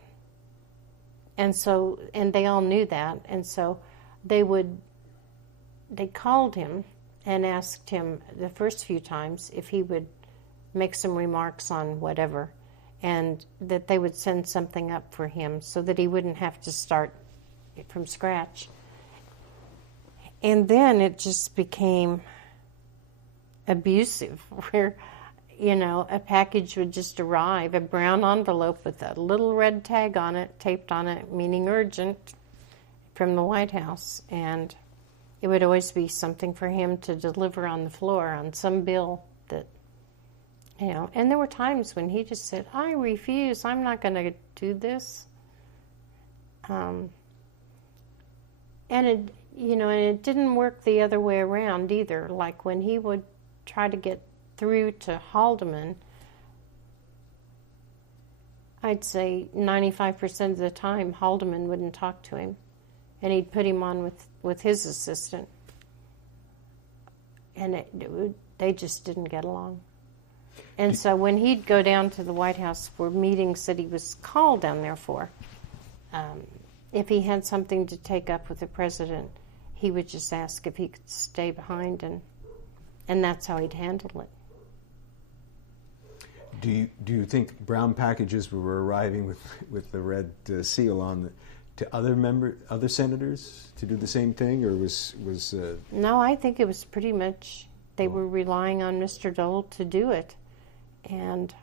they all knew that. And so they called him and asked him the first few times if he would make some remarks on whatever, and that they would send something up for him so that he wouldn't have to start from scratch. And then it just became abusive, where, a package would just arrive, a brown envelope with a little red tag on it, taped on it, meaning urgent, from the White House. And it would always be something for him to deliver on the floor on some bill that, and there were times when he just said, I refuse, I'm not going to do this. And it didn't work the other way around either. Like when he would try to get through to Haldeman, I'd say 95% of the time Haldeman wouldn't talk to him, and he'd put him on with his assistant, and they just didn't get along. And so when he'd go down to the White House for meetings that he was called down there for, if he had something to take up with the president, he would just ask if he could stay behind, and that's how he'd handle it. Do you think brown packages were arriving with the red seal on to other senators to do the same thing, or was? No, I think it was pretty much they were relying on Mr. Dole to do it, and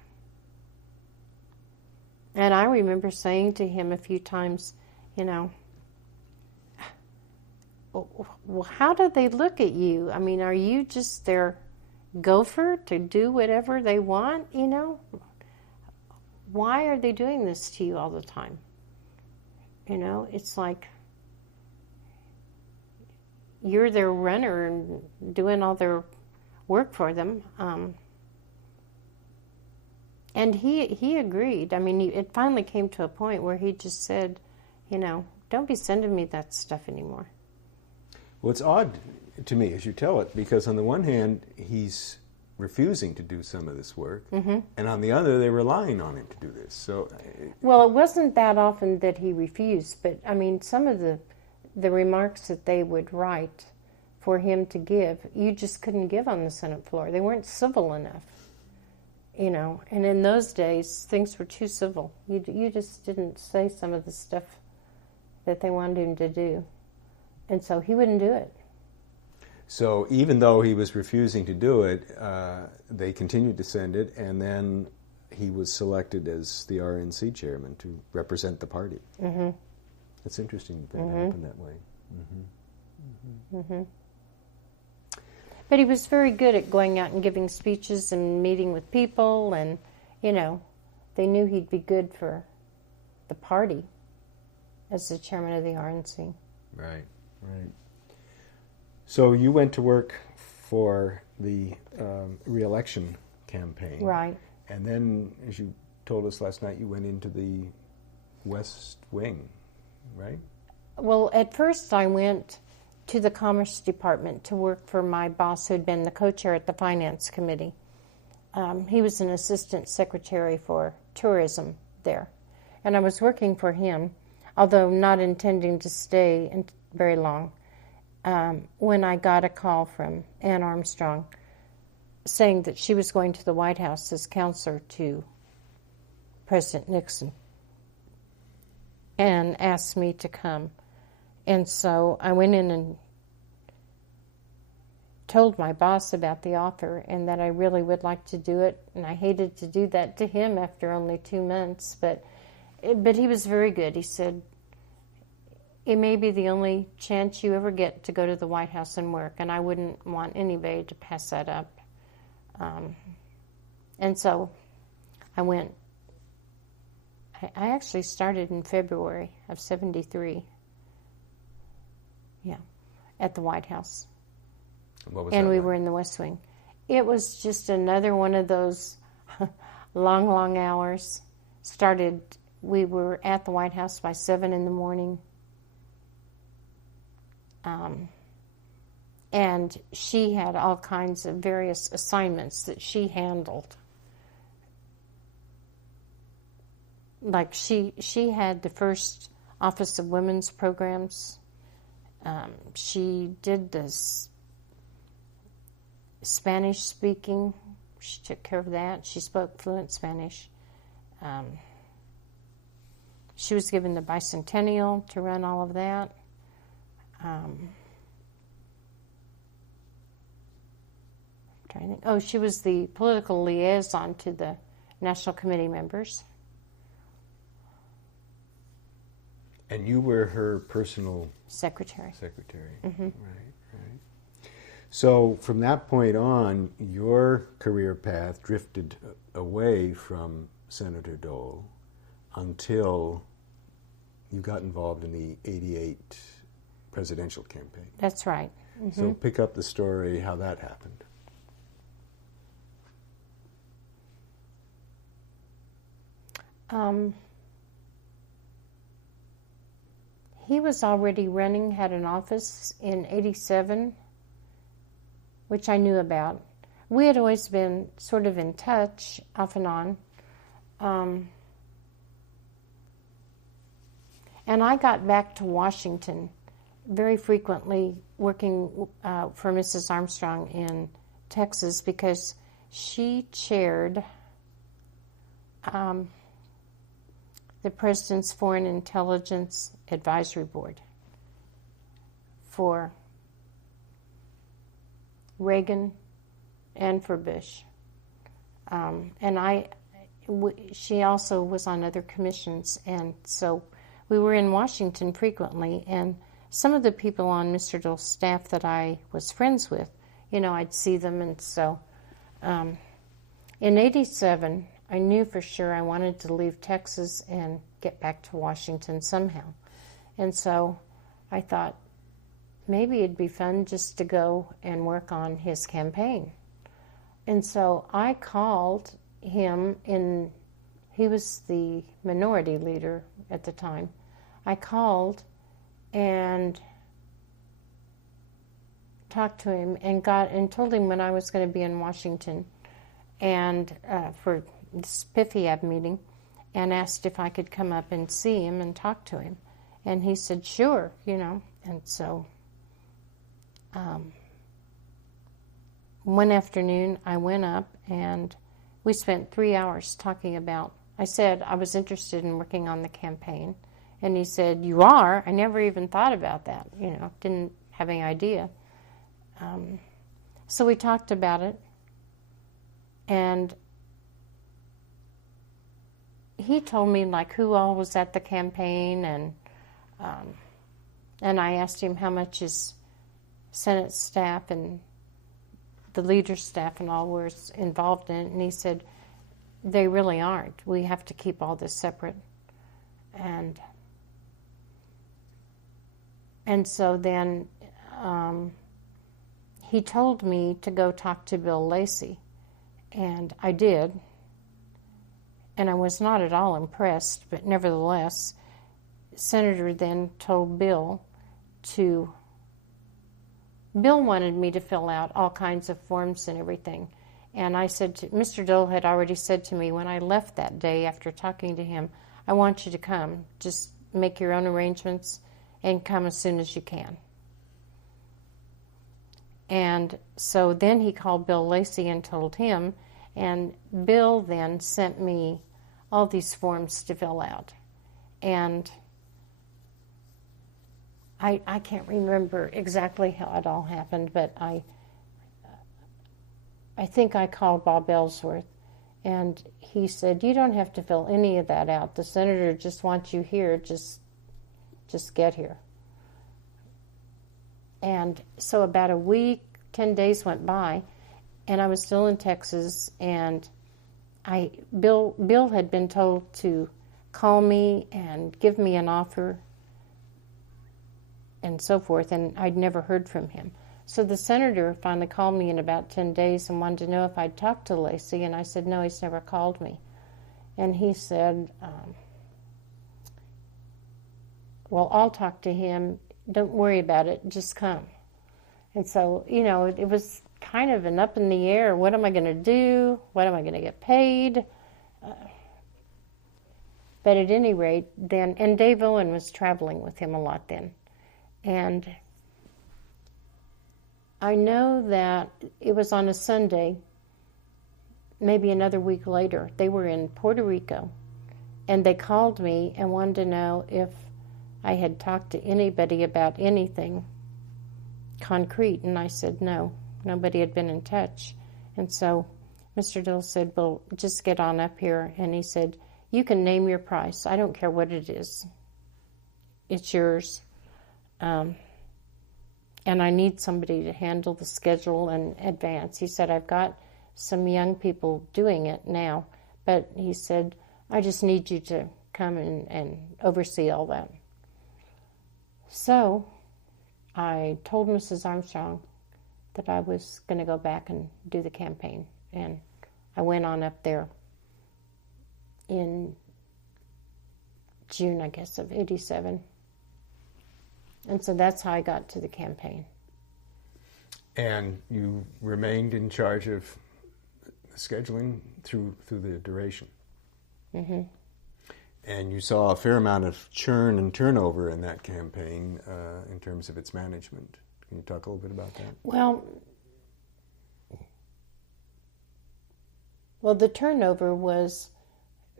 I remember saying to him a few times, well, how do they look at you? I mean, are you just their gopher to do whatever they want? Why are they doing this to you all the time? It's like you're their runner and doing all their work for them. And he agreed. I mean, it finally came to a point where he just said, don't be sending me that stuff anymore. Well, it's odd to me as you tell it, because on the one hand, he's refusing to do some of this work, and on the other, they're relying on him to do this. So, well, it wasn't that often that he refused, but I mean, some of the remarks that they would write for him to give, you just couldn't give on the Senate floor. They weren't civil enough, And in those days, things were too civil. You just didn't say some of the stuff that they wanted him to do, and so he wouldn't do it. So even though he was refusing to do it, they continued to send it, and then he was selected as the RNC chairman to represent the party. Mm-hmm. It's interesting that it happened that way. Mm-hmm. Mm-hmm. But he was very good at going out and giving speeches and meeting with people, and, they knew he'd be good for the party as the chairman of the RNC. Right. So you went to work for the re-election campaign. Right. And then, as you told us last night, you went into the West Wing, right? Well, at first I went to the Commerce Department to work for my boss, who had been the co-chair at the Finance Committee. He was an assistant secretary for tourism there. And I was working for him, although not intending to stay very long, when I got a call from Ann Armstrong saying that she was going to the White House as counselor to President Nixon and asked me to come. And so I went in and told my boss about the offer and that I really would like to do it. And I hated to do that to him after only 2 months, but he was very good. He said, it may be the only chance you ever get to go to the White House and work, and I wouldn't want anybody to pass that up. And so I went. I actually started in February of '73. Yeah, at the White House. What was and that we like? were in the West Wing. It was just another one of those long hours. We were at the White House by 7 in the morning. And she had all kinds of various assignments that she handled. Like she had the first Office of Women's Programs. She did this Spanish speaking. She took care of that. She spoke fluent Spanish. She was given the bicentennial to run all of that. trying to think. Oh, she was the political liaison to the National Committee members. And you were her personal secretary. Mm-hmm. Right. So from that point on, your career path drifted away from Senator Dole until you got involved in the '88 presidential campaign. That's right. Mm-hmm. So pick up the story, how that happened. He was already running, had an office in '87, which I knew about. We had always been sort of in touch, off and on. And I got back to Washington very frequently working for Mrs. Armstrong in Texas because she chaired the President's Foreign Intelligence Advisory Board for Reagan and for Bush. She also was on other commissions, and so we were in Washington frequently, and some of the people on Mr. Dole's staff that I was friends with, I'd see them, and so in '87, I knew for sure I wanted to leave Texas and get back to Washington somehow. And so I thought maybe it'd be fun just to go and work on his campaign. And so I called him he was the minority leader at the time. I called and talked to him and told him when I was going to be in Washington and for this PIFIAB meeting, and asked if I could come up and see him and talk to him. And he said, sure, And so one afternoon I went up and we spent 3 hours talking about, I said I was interested in working on the campaign. And he said, you are? I never even thought about that, didn't have any idea. So we talked about it, and he told me who all was at the campaign, and I asked him how much his Senate staff and the leader's staff and all were involved in it, and he said, they really aren't. We have to keep all this separate. And so then he told me to go talk to Bill Lacey, and I did. And I was not at all impressed, but nevertheless, Senator then told Bill wanted me to fill out all kinds of forms and everything. And I said, Mr. Dole had already said to me when I left that day after talking to him, I want you to come. Just make your own arrangements and come as soon as you can. And so then he called Bill Lacey and told him, and Bill then sent me all these forms to fill out. And I can't remember exactly how it all happened, but I think I called Bob Ellsworth, and he said, you don't have to fill any of that out. The senator just wants you here. Just get here. And so about a week, 10 days went by, and I was still in Texas, and Bill had been told to call me and give me an offer and so forth, and I'd never heard from him. So the senator finally called me in about 10 days and wanted to know if I'd talked to Lacey, and I said, no, he's never called me. And he said, well, I'll talk to him. Don't worry about it. Just come. And so, it was kind of an up in the air. What am I going to do? What am I going to get paid? But at any rate, then, and Dave Owen was traveling with him a lot then. And I know that it was on a Sunday, maybe another week later. They were in Puerto Rico, and they called me and wanted to know if I had talked to anybody about anything concrete, and I said no, nobody had been in touch. And so Mr. Dole said, well, just get on up here. And he said, you can name your price. I don't care what it is. It's yours. And I need somebody to handle the schedule in advance. He said, I've got some young people doing it now, but he said, I just need you to come and oversee all that. So I told Mrs. Armstrong that I was going to go back and do the campaign. And I went on up there in June, I guess, of 87. And so that's how I got to the campaign. And you remained in charge of scheduling through the duration. Mm-hmm. And you saw a fair amount of churn and turnover in that campaign in terms of its management. Can you talk a little bit about that? Well, the turnover was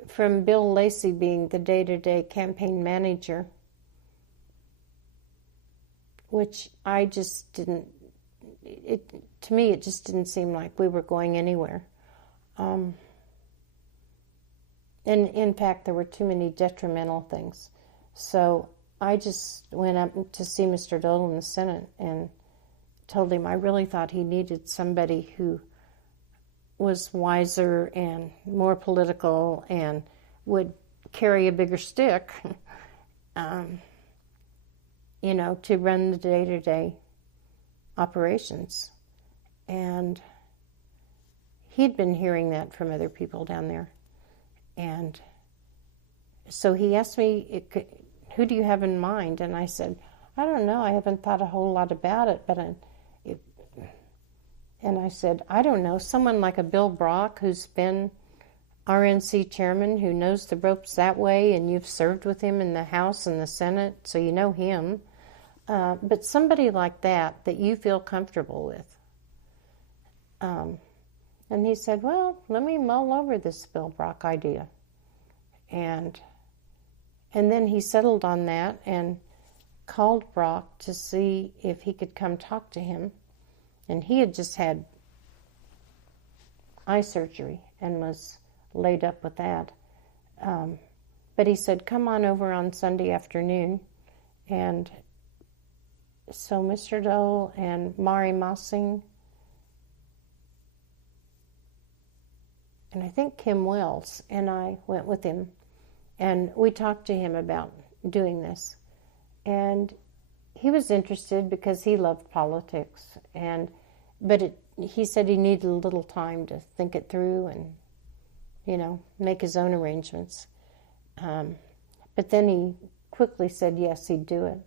from Bill Lacey being the day-to-day campaign manager, which I just didn't, to me it just didn't seem like we were going anywhere. And in fact, there were too many detrimental things. So I just went up to see Mr. Dole in the Senate and told him I really thought he needed somebody who was wiser and more political and would carry a bigger stick, to run the day-to-day operations. And he'd been hearing that from other people down there. And so he asked me, who do you have in mind? And I said, I don't know. I haven't thought a whole lot about it. And I said, I don't know. Someone like a Bill Brock, who's been RNC chairman, who knows the ropes that way, and you've served with him in the House and the Senate, so you know him. But somebody like that you feel comfortable with. And he said, well, let me mull over this Bill Brock idea. And then he settled on that and called Brock to see if he could come talk to him. And he had just had eye surgery and was laid up with that. But he said, come on over on Sunday afternoon. And so Mr. Dole and Mari Mossing and I think Kim Wells and I went with him, and we talked to him about doing this. And he was interested because he loved politics, but he said he needed a little time to think it through and, make his own arrangements. But then he quickly said yes, he'd do it.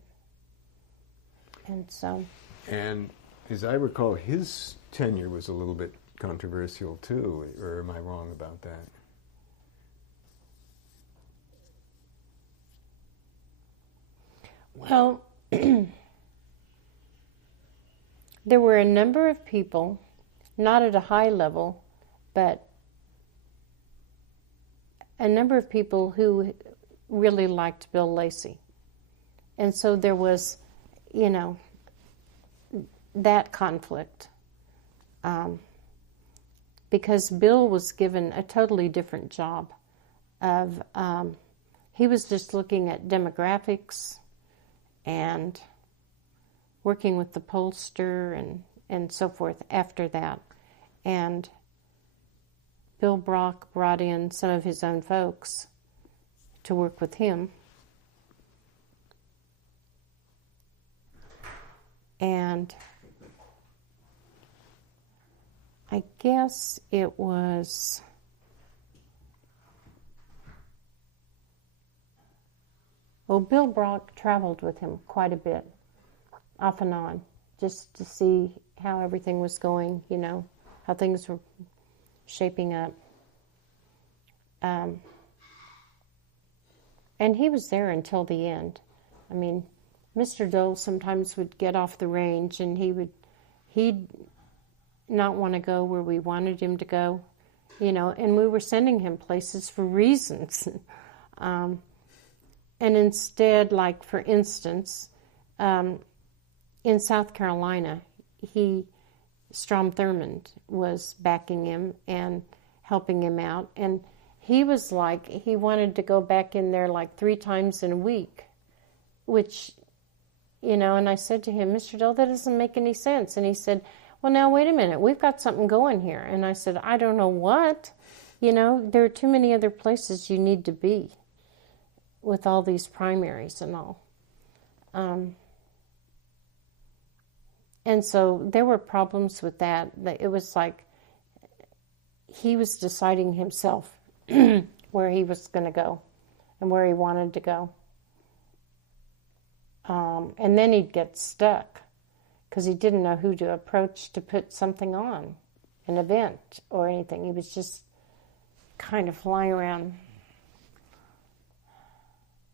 And so. And as I recall, his tenure was a little bit controversial too, or am I wrong about that? Well, there were a number of people, not at a high level, but a number of people who really liked Bill Lacey. And so there was, that conflict. Because Bill was given a totally different job he was just looking at demographics and working with the pollster and so forth after that. And Bill Brock brought in some of his own folks to work with him. And I guess it was Bill Brock traveled with him quite a bit, off and on, just to see how everything was going, how things were shaping up. And he was there until the end. I mean, Mr. Dole sometimes would get off the range and he'd not want to go where we wanted him to go, and we were sending him places for reasons. And instead, like for instance, in South Carolina, he Strom Thurmond was backing him and helping him out. And he was like, he wanted to go back in there like 3 times in a week, which, you know, and I said to him, Mr. Dole, that doesn't make any sense. And he said, well, now, wait a minute, we've got something going here. And I said, I don't know what. You know, there are too many other places you need to be with all these primaries and all. And so there were problems with that. It was like he was deciding himself where he was going to go and where he wanted to go. And then he'd get stuck because he didn't know who to approach to put something on, an event or anything. He was just kind of flying around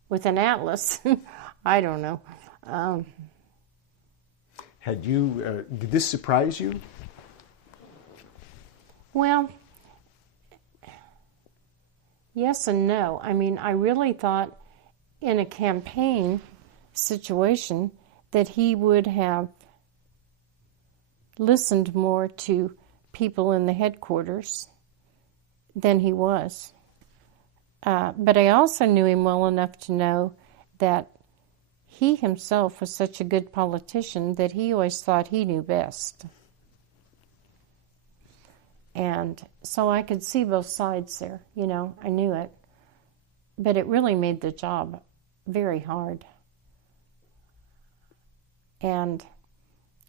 with an atlas. I don't know. Had you, did this surprise you? Well, yes and no. I mean, I really thought in a campaign situation that he would have listened more to people in the headquarters than he was. But I also knew him well enough to know that he himself was such a good politician that he always thought he knew best. And so I could see both sides there, you know, I knew it. But it really made the job very hard. And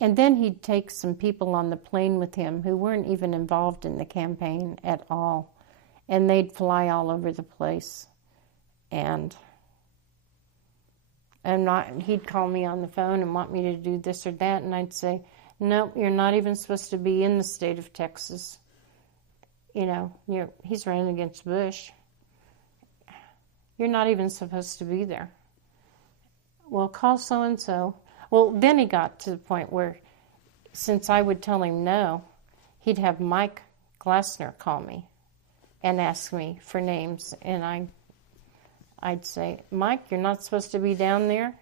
then he'd take some people on the plane with him who weren't even involved in the campaign at all. And they'd fly all over the place. And he'd call me on the phone and want me to do this or that. And I'd say, nope, you're not even supposed to be in the state of Texas. You know, he's running against Bush. You're not even supposed to be there. Well, call so-and-so. Well, then he got to the point where, since I would tell him no, he'd have Mike Glassner call me and ask me for names. And I'd say, Mike, you're not supposed to be down there.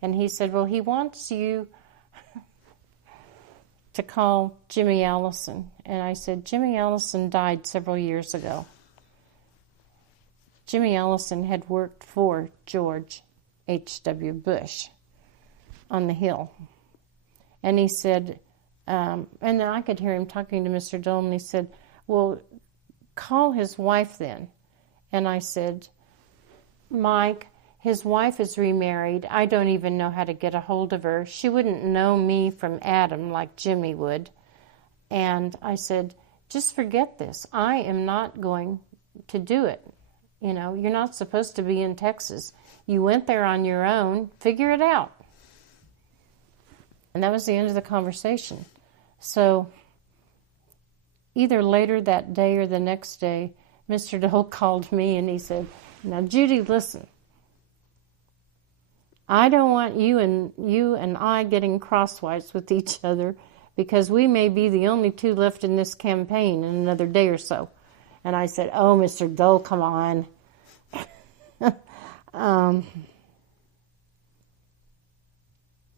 And he said, well, he wants you to call Jimmy Allison. And I said, Jimmy Allison died several years ago. Jimmy Allison had worked for George H.W. Bush on the Hill. And he said, and then I could hear him talking to Mr. Dole, and he said, well, call his wife then. And I said, Mike, his wife is remarried. I don't even know how to get a hold of her. She wouldn't know me from Adam like Jimmy would. And I said, just forget this. I am not going to do it. You know, you're not supposed to be in Texas. You went there on your own. Figure it out. And that was the end of the conversation. So either later that day or the next day, Mr. Dole called me and he said, now, Judy, listen. I don't want you and I getting crosswise with each other because we may be the only 2 left in this campaign in another day or so. And I said, oh, Mr. Dole, come on.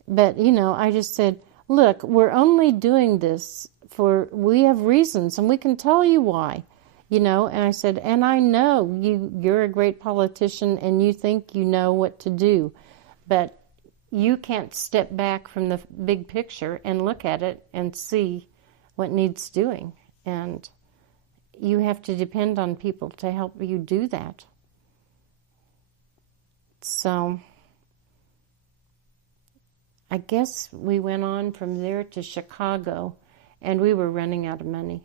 But, you know, I just said, look, we're only doing this we have reasons, and we can tell you why, you know. And I said, and I know you're a great politician, and you think you know what to do, but you can't step back from the big picture and look at it and see what needs doing. And you have to depend on people to help you do that. So I guess we went on from there to Chicago, and we were running out of money.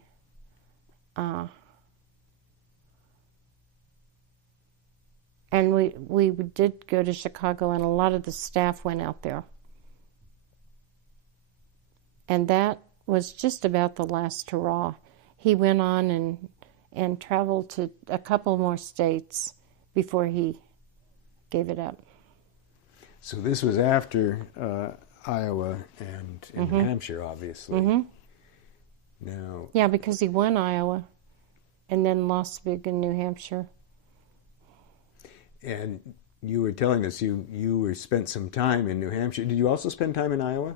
And we did go to Chicago, and a lot of the staff went out there. And that was just about the last hurrah. He went on and traveled to a couple more states before he gave it up. So this was after Iowa and New Hampshire, obviously. Mm-hmm. Now, yeah, because he won Iowa and then lost big in New Hampshire. And you were telling us you spent some time in New Hampshire. Did you also spend time in Iowa?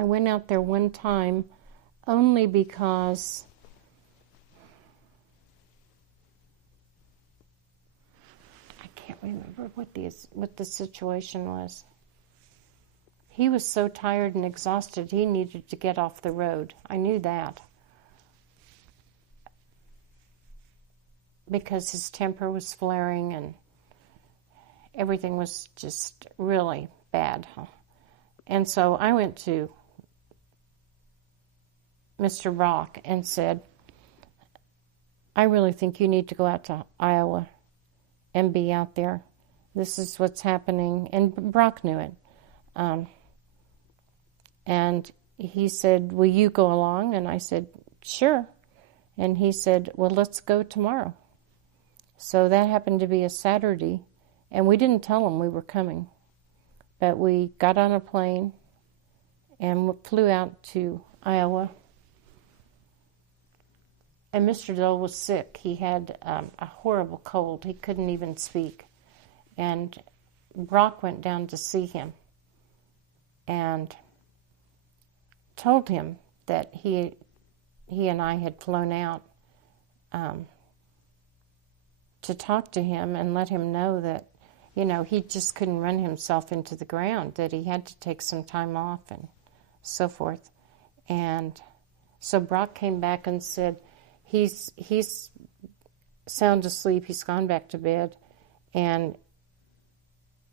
I went out there one time only because I can't remember what the situation was. He was so tired and exhausted, he needed to get off the road. I knew that. Because his temper was flaring and everything was just really bad. And so I went to Mr. Brock and said, I really think you need to go out to Iowa and be out there. This is what's happening. And Brock knew it. And he said, will you go along? And I said, sure. And he said, well, let's go tomorrow. So that happened to be a Saturday, and we didn't tell him we were coming. But we got on a plane and flew out to Iowa. And Mr. Dole was sick. He had a horrible cold. He couldn't even speak. And Brock went down to see him and told him that he and I had flown out to talk to him and let him know that, you know, he just couldn't run himself into the ground, that he had to take some time off and so forth. And so Brock came back and said, he's sound asleep, he's gone back to bed, and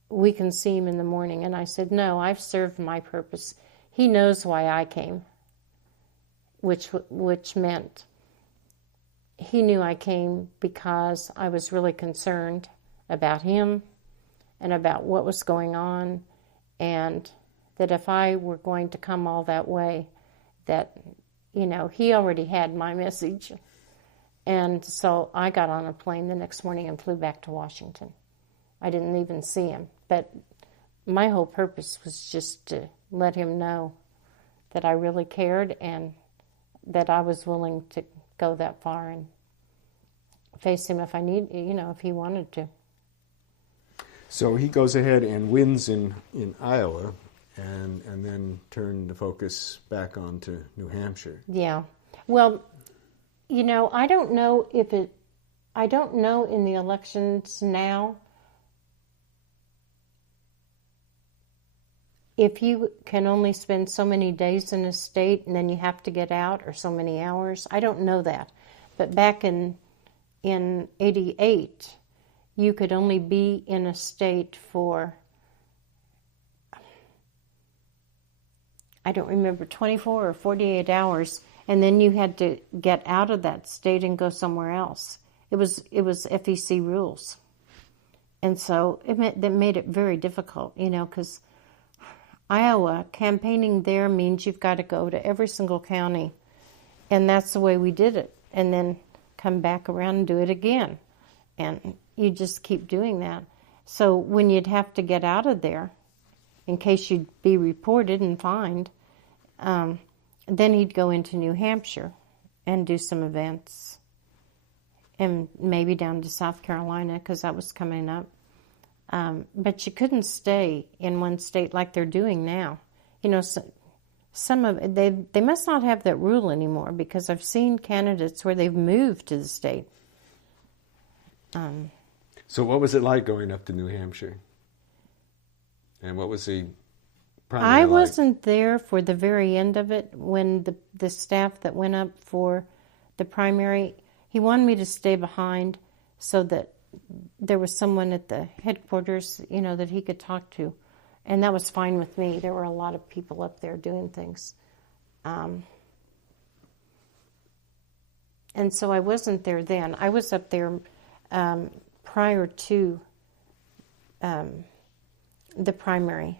we can see him in the morning. And I said, no, I've served my purpose. He knows why I came, which meant he knew I came because I was really concerned about him and about what was going on, and that if I were going to come all that way, that, you know, he already had my message. And so I got on a plane the next morning and flew back to Washington. I didn't even see him. But my whole purpose was just to let him know that I really cared and that I was willing to go that far and face him if I need, you know, if he wanted to. So he goes ahead and wins in Iowa and then turned the focus back onto New Hampshire. Yeah. Well, you know, I don't know in the elections now if you can only spend so many days in a state and then you have to get out, or so many hours. I don't know that. But back in 88, you could only be in a state for, I don't remember, 24 or 48 hours, and then you had to get out of that state and go somewhere else. It was FEC rules. And so that made it very difficult, you know, because Iowa, campaigning there means you've got to go to every single county, and that's the way we did it, and then come back around and do it again. And you just keep doing that. So when you'd have to get out of there, in case you'd be reported and fined, then he'd go into New Hampshire and do some events, and maybe down to South Carolina, because that was coming up. But you couldn't stay in one state like they're doing now. You know, some of they must not have that rule anymore, because I've seen candidates where they've moved to the state. So what was it like going up to New Hampshire? And what was the primary I like? wasn't there for the very end of it when the staff that went up for the primary, he wanted me to stay behind so that there was someone at the headquarters, you know, that he could talk to. And that was fine with me. There were a lot of people up there doing things. And so I wasn't there then. I was up there prior to the primary,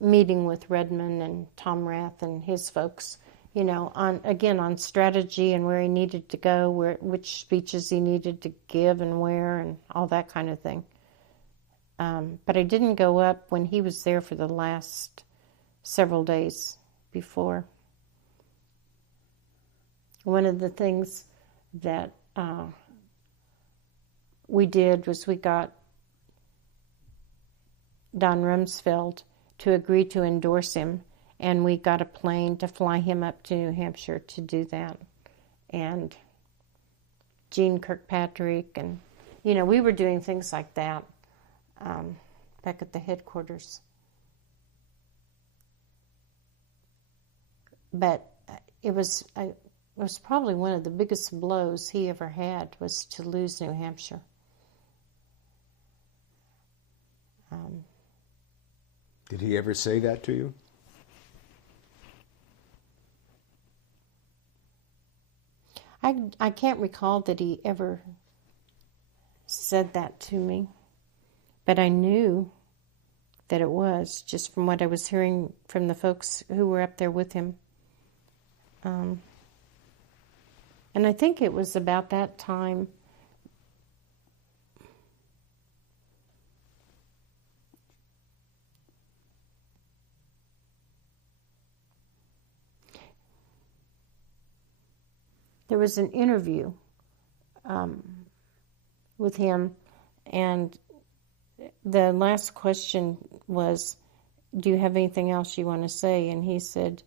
meeting with Redmond and Tom Rath and his folks, you know, on strategy and where he needed to go, which speeches he needed to give and where, and all that kind of thing. But I didn't go up when he was there for the last several days before. One of the things that we did was we got Don Rumsfeld to agree to endorse him and we got a plane to fly him up to New Hampshire to do that. And Gene Kirkpatrick, and, we were doing things like that back at the headquarters. But it was probably one of the biggest blows he ever had, was to lose New Hampshire. Did he ever say that to you? I can't recall that he ever said that to me, but I knew that it was, just from what I was hearing from the folks who were up there with him. And I think it was about that time there was an interview with him, and the last question was, do you have anything else you want to say? And he said,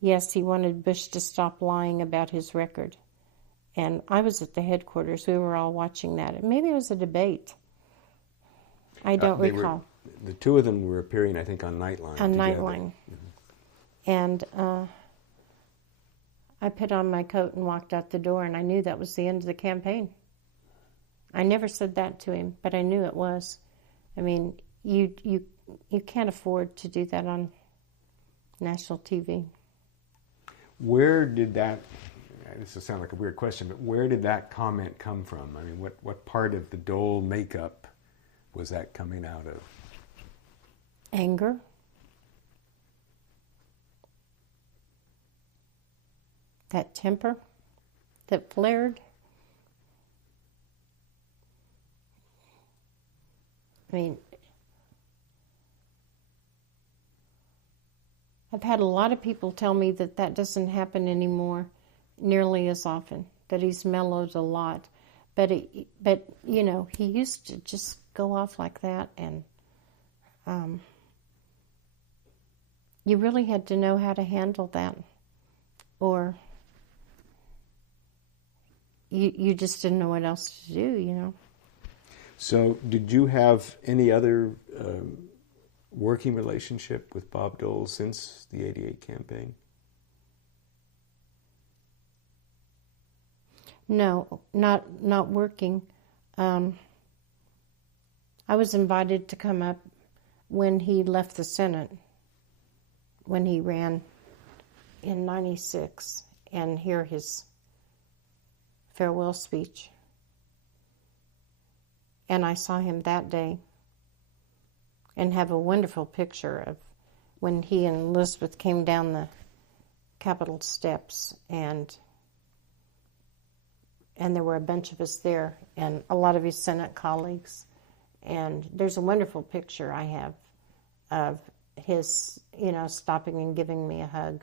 yes, he wanted Bush to stop lying about his record. And I was at the headquarters. We were all watching that. Maybe it was a debate. I don't recall. The two of them were appearing, I think, on Nightline. On together. Nightline. And I put on my coat and walked out the door, and I knew that was the end of the campaign. I never said that to him, but I knew it was. I mean, you can't afford to do that on national TV. Where did that, this will sound like a weird question, but where did that comment come from? I mean, what part of the Dole makeup was that coming out of? Anger. That temper that flared. I mean, I've had a lot of people tell me that doesn't happen anymore nearly as often, that he's mellowed a lot. But he used to just go off like that, and you really had to know how to handle that, or you just didn't know what else to do, So did you have any other working relationship with Bob Dole since the '88 campaign? No, not working. I was invited to come up when he left the Senate, when he ran in '96, and hear his farewell speech. And I saw him that day and have a wonderful picture of when he and Elizabeth came down the Capitol steps, and there were a bunch of us there, and a lot of his Senate colleagues. And there's a wonderful picture I have of his, stopping and giving me a hug.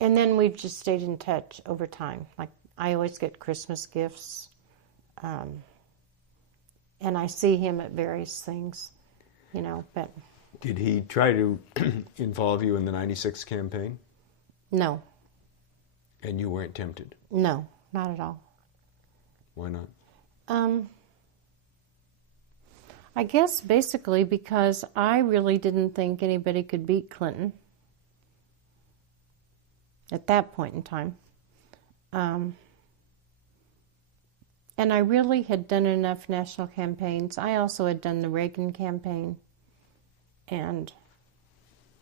And then we've just stayed in touch over time. Like, I always get Christmas gifts, and I see him at various things, but... Did he try to involve you in the '96 campaign? No. And you weren't tempted? No, not at all. Why not? I guess basically because I really didn't think anybody could beat Clinton at that point in time. And I really had done enough national campaigns. I also had done the Reagan campaign, and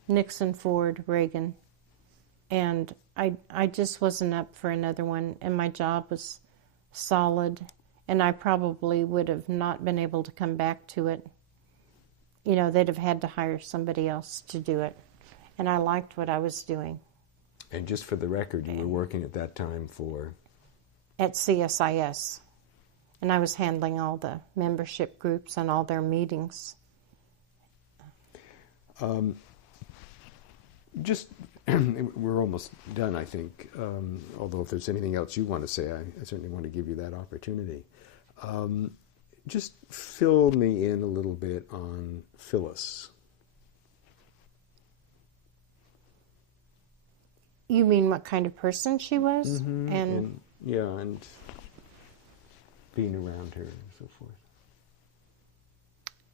Nixon, Ford, Reagan. And I just wasn't up for another one, and my job was solid, and I probably would have not been able to come back to it. They'd have had to hire somebody else to do it, and I liked what I was doing. And just for the record, you were working at that time for? At CSIS, and I was handling all the membership groups and all their meetings. Just we're almost done, I think. Although if there's anything else you want to say, I certainly want to give you that opportunity. Just fill me in a little bit on Phyllis. You mean what kind of person she was? Mm-hmm. And being around her and so forth.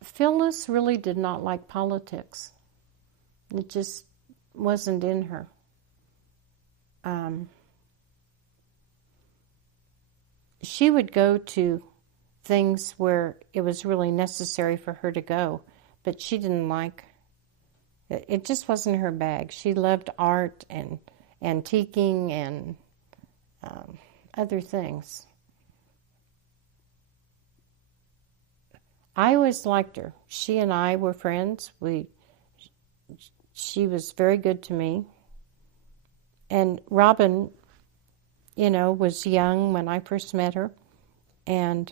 Phyllis really did not like politics. It just wasn't in her. She would go to things where it was really necessary for her to go, but she didn't like it. It just wasn't her bag. She loved art and antiquing and other things. I always liked her. She and I were friends. She was very good to me. And Robin, was young when I first met her, and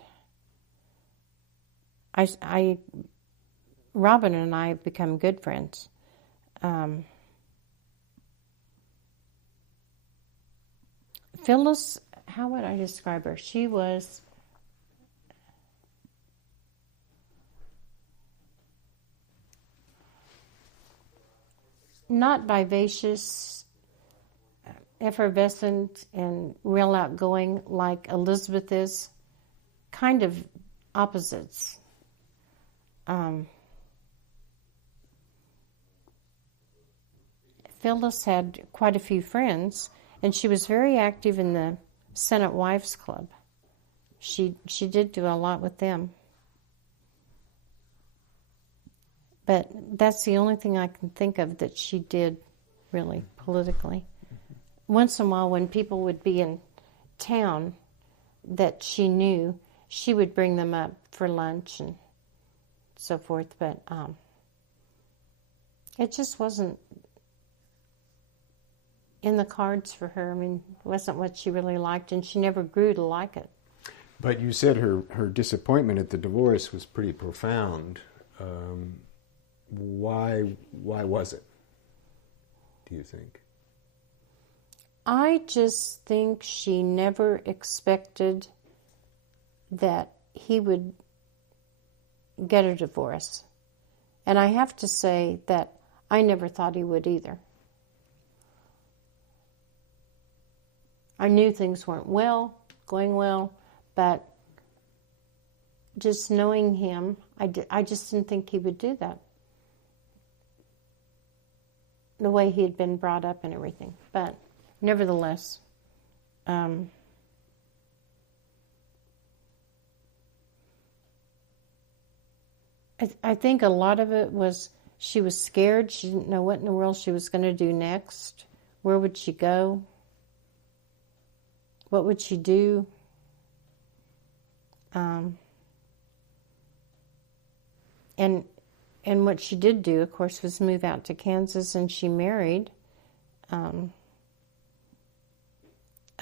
Robin and I have become good friends. Phyllis, how would I describe her? She was not vivacious, effervescent, and real outgoing like Elizabeth is. Kind of opposites. Phyllis had quite a few friends, and she was very active in the Senate Wives Club. She did do a lot with them. But that's the only thing I can think of that she did, really, politically. Once in a while, when people would be in town that she knew, she would bring them up for lunch and so forth. But it just wasn't in the cards for her. I mean, it wasn't what she really liked, and she never grew to like it. But you said her disappointment at the divorce was pretty profound. Why was it, do you think? I just think she never expected that he would get a divorce. And I have to say that I never thought he would either. I knew things weren't going well, but just knowing him, I just didn't think he would do that. The way he had been brought up and everything. But nevertheless, I think a lot of it was she was scared. She didn't know what in the world she was going to do next. Where would she go? What would she do? And what she did do, of course, was move out to Kansas, and she married a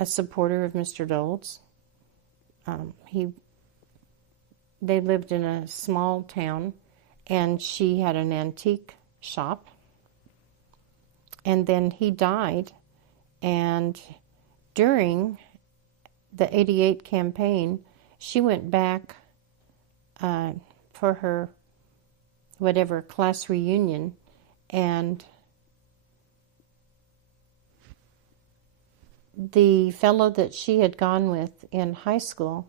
supporter of Mr. Dole's. They lived in a small town, and she had an antique shop. And then he died, and during the 88 campaign, she went back for her whatever class reunion, and the fellow that she had gone with in high school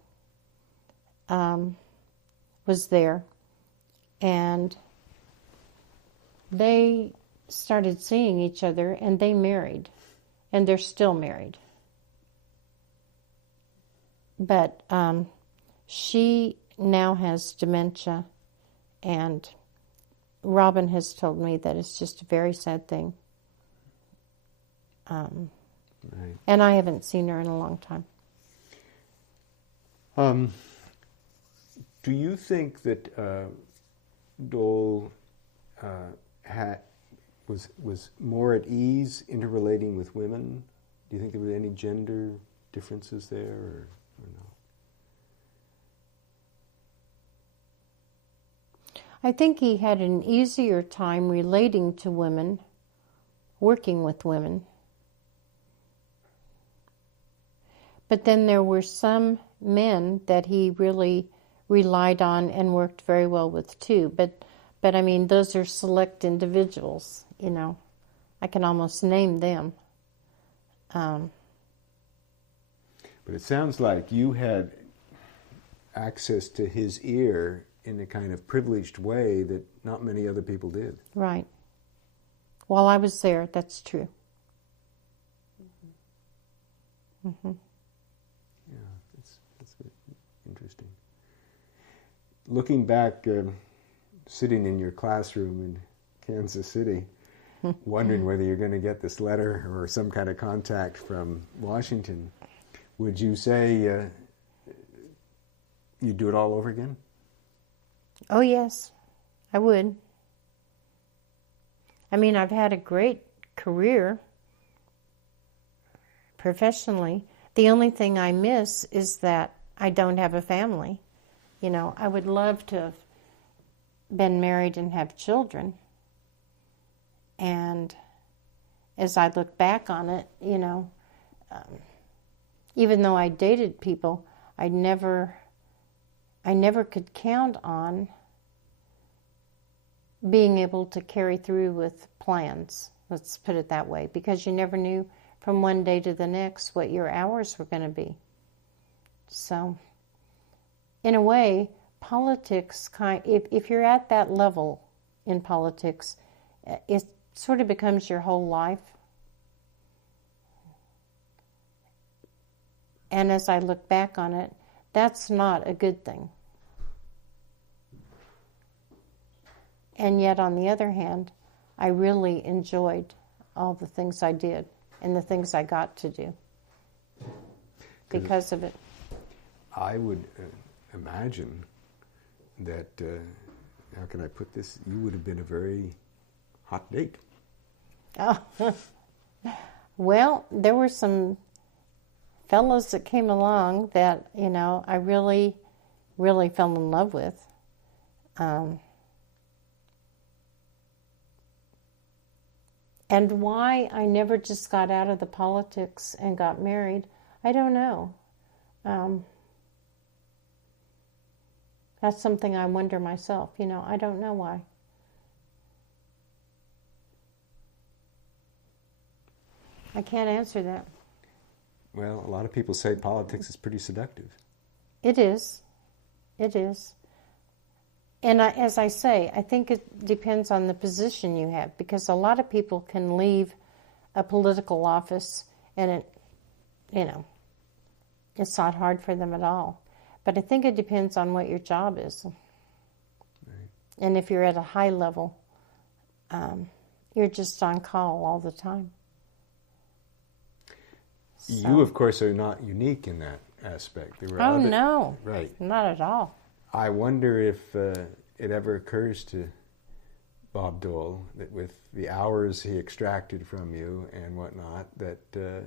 was there, and they started seeing each other, and they married, and they're still married. But she now has dementia, and Robin has told me that it's just a very sad thing. Right. And I haven't seen her in a long time. Do you think that Dole was more at ease interrelating with women? Do you think there were any gender differences there, or no? I think he had an easier time relating to women working with women. But then there were some men that he really relied on and worked very well with too. But I mean, those are select individuals, you know. I can almost name them. But it sounds like you had access to his ear in a kind of privileged way that not many other people did. Right. While I was there, that's true. Mm-hmm. Yeah, that's interesting. Looking back, sitting in your classroom in Kansas City, wondering whether you're going to get this letter or some kind of contact from Washington, would you say you'd do it all over again? Oh, yes, I would. I mean, I've had a great career professionally. The only thing I miss is that I don't have a family. You know, I would love to have been married and have children. And as I look back on it, you know, even though I dated people, I never could count on being able to carry through with plans, let's put it that way, because you never knew from one day to the next what your hours were going to be. So, in a way, politics, if you're at that level in politics, it sort of becomes your whole life. And as I look back on it, that's not a good thing. And yet, on the other hand, I really enjoyed all the things I did and the things I got to do because of it. I would imagine that, how can I put this, you would have been a very hot date. Oh, well, there were some fellows that came along that, you know, I really, really fell in love with. And why I never just got out of the politics and got married, I don't know. That's something I wonder myself. You know, I don't know why. I can't answer that. Well, a lot of people say politics is pretty seductive. It is. It is. And as I say, I think it depends on the position you have, because a lot of people can leave a political office and it, you know, it's not hard for them at all. But I think it depends on what your job is. Right. And if you're at a high level, you're just on call all the time. So. You, of course, are not unique in that aspect. There were no. Right. Not at all. I wonder if it ever occurs to Bob Dole that with the hours he extracted from you and whatnot, that a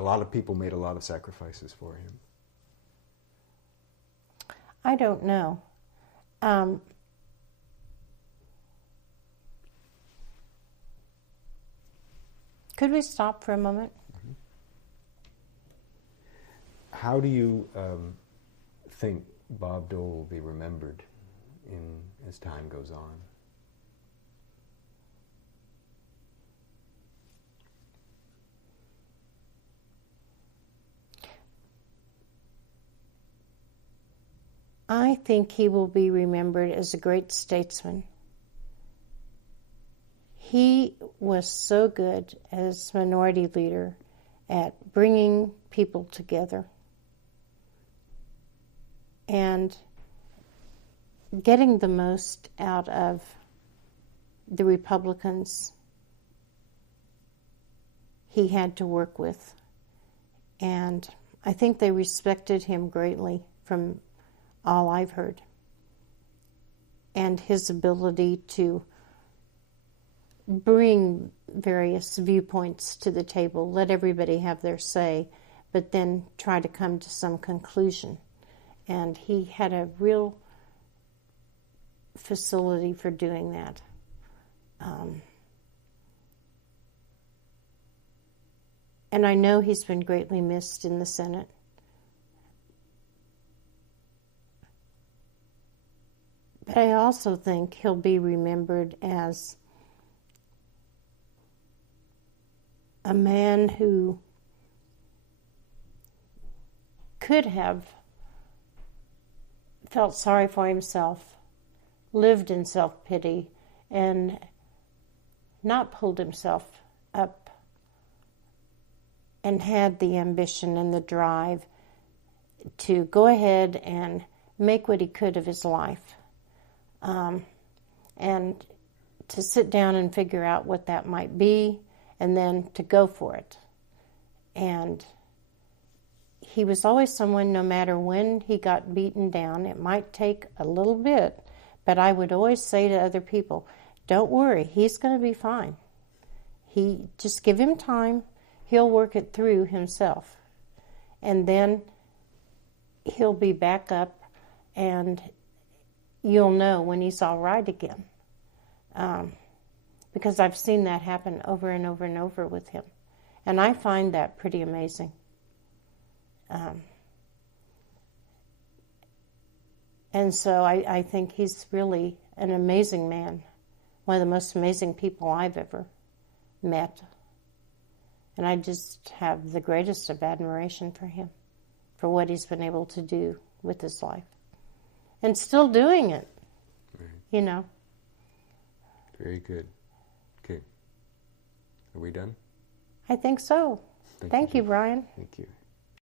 lot of people made a lot of sacrifices for him. I don't know. Could we stop for a moment? Mm-hmm. How do you think Bob Dole will be remembered as time goes on? I think he will be remembered as a great statesman. He was so good as minority leader at bringing people together and getting the most out of the Republicans he had to work with. And I think they respected him greatly from all I've heard. And his ability to bring various viewpoints to the table, let everybody have their say, but then try to come to some conclusion. And he had a real facility for doing that. And I know he's been greatly missed in the Senate. But I also think he'll be remembered as a man who could have felt sorry for himself, lived in self-pity, and not pulled himself up, and had the ambition and the drive to go ahead and make what he could of his life, and to sit down and figure out what that might be, and then to go for it. And he was always someone, no matter when he got beaten down, it might take a little bit, but I would always say to other people, don't worry, he's going to be fine. Just give him time, he'll work it through himself. And then he'll be back up, and you'll know when he's all right again. Because I've seen that happen over and over and over with him. And I find that pretty amazing. And so I think he's really an amazing man, one of the most amazing people I've ever met. And I just have the greatest of admiration for him, for what he's been able to do with his life. And still doing it, right. You know. Very good. Okay. Are we done? I think so. Thank you, Brien. Thank you.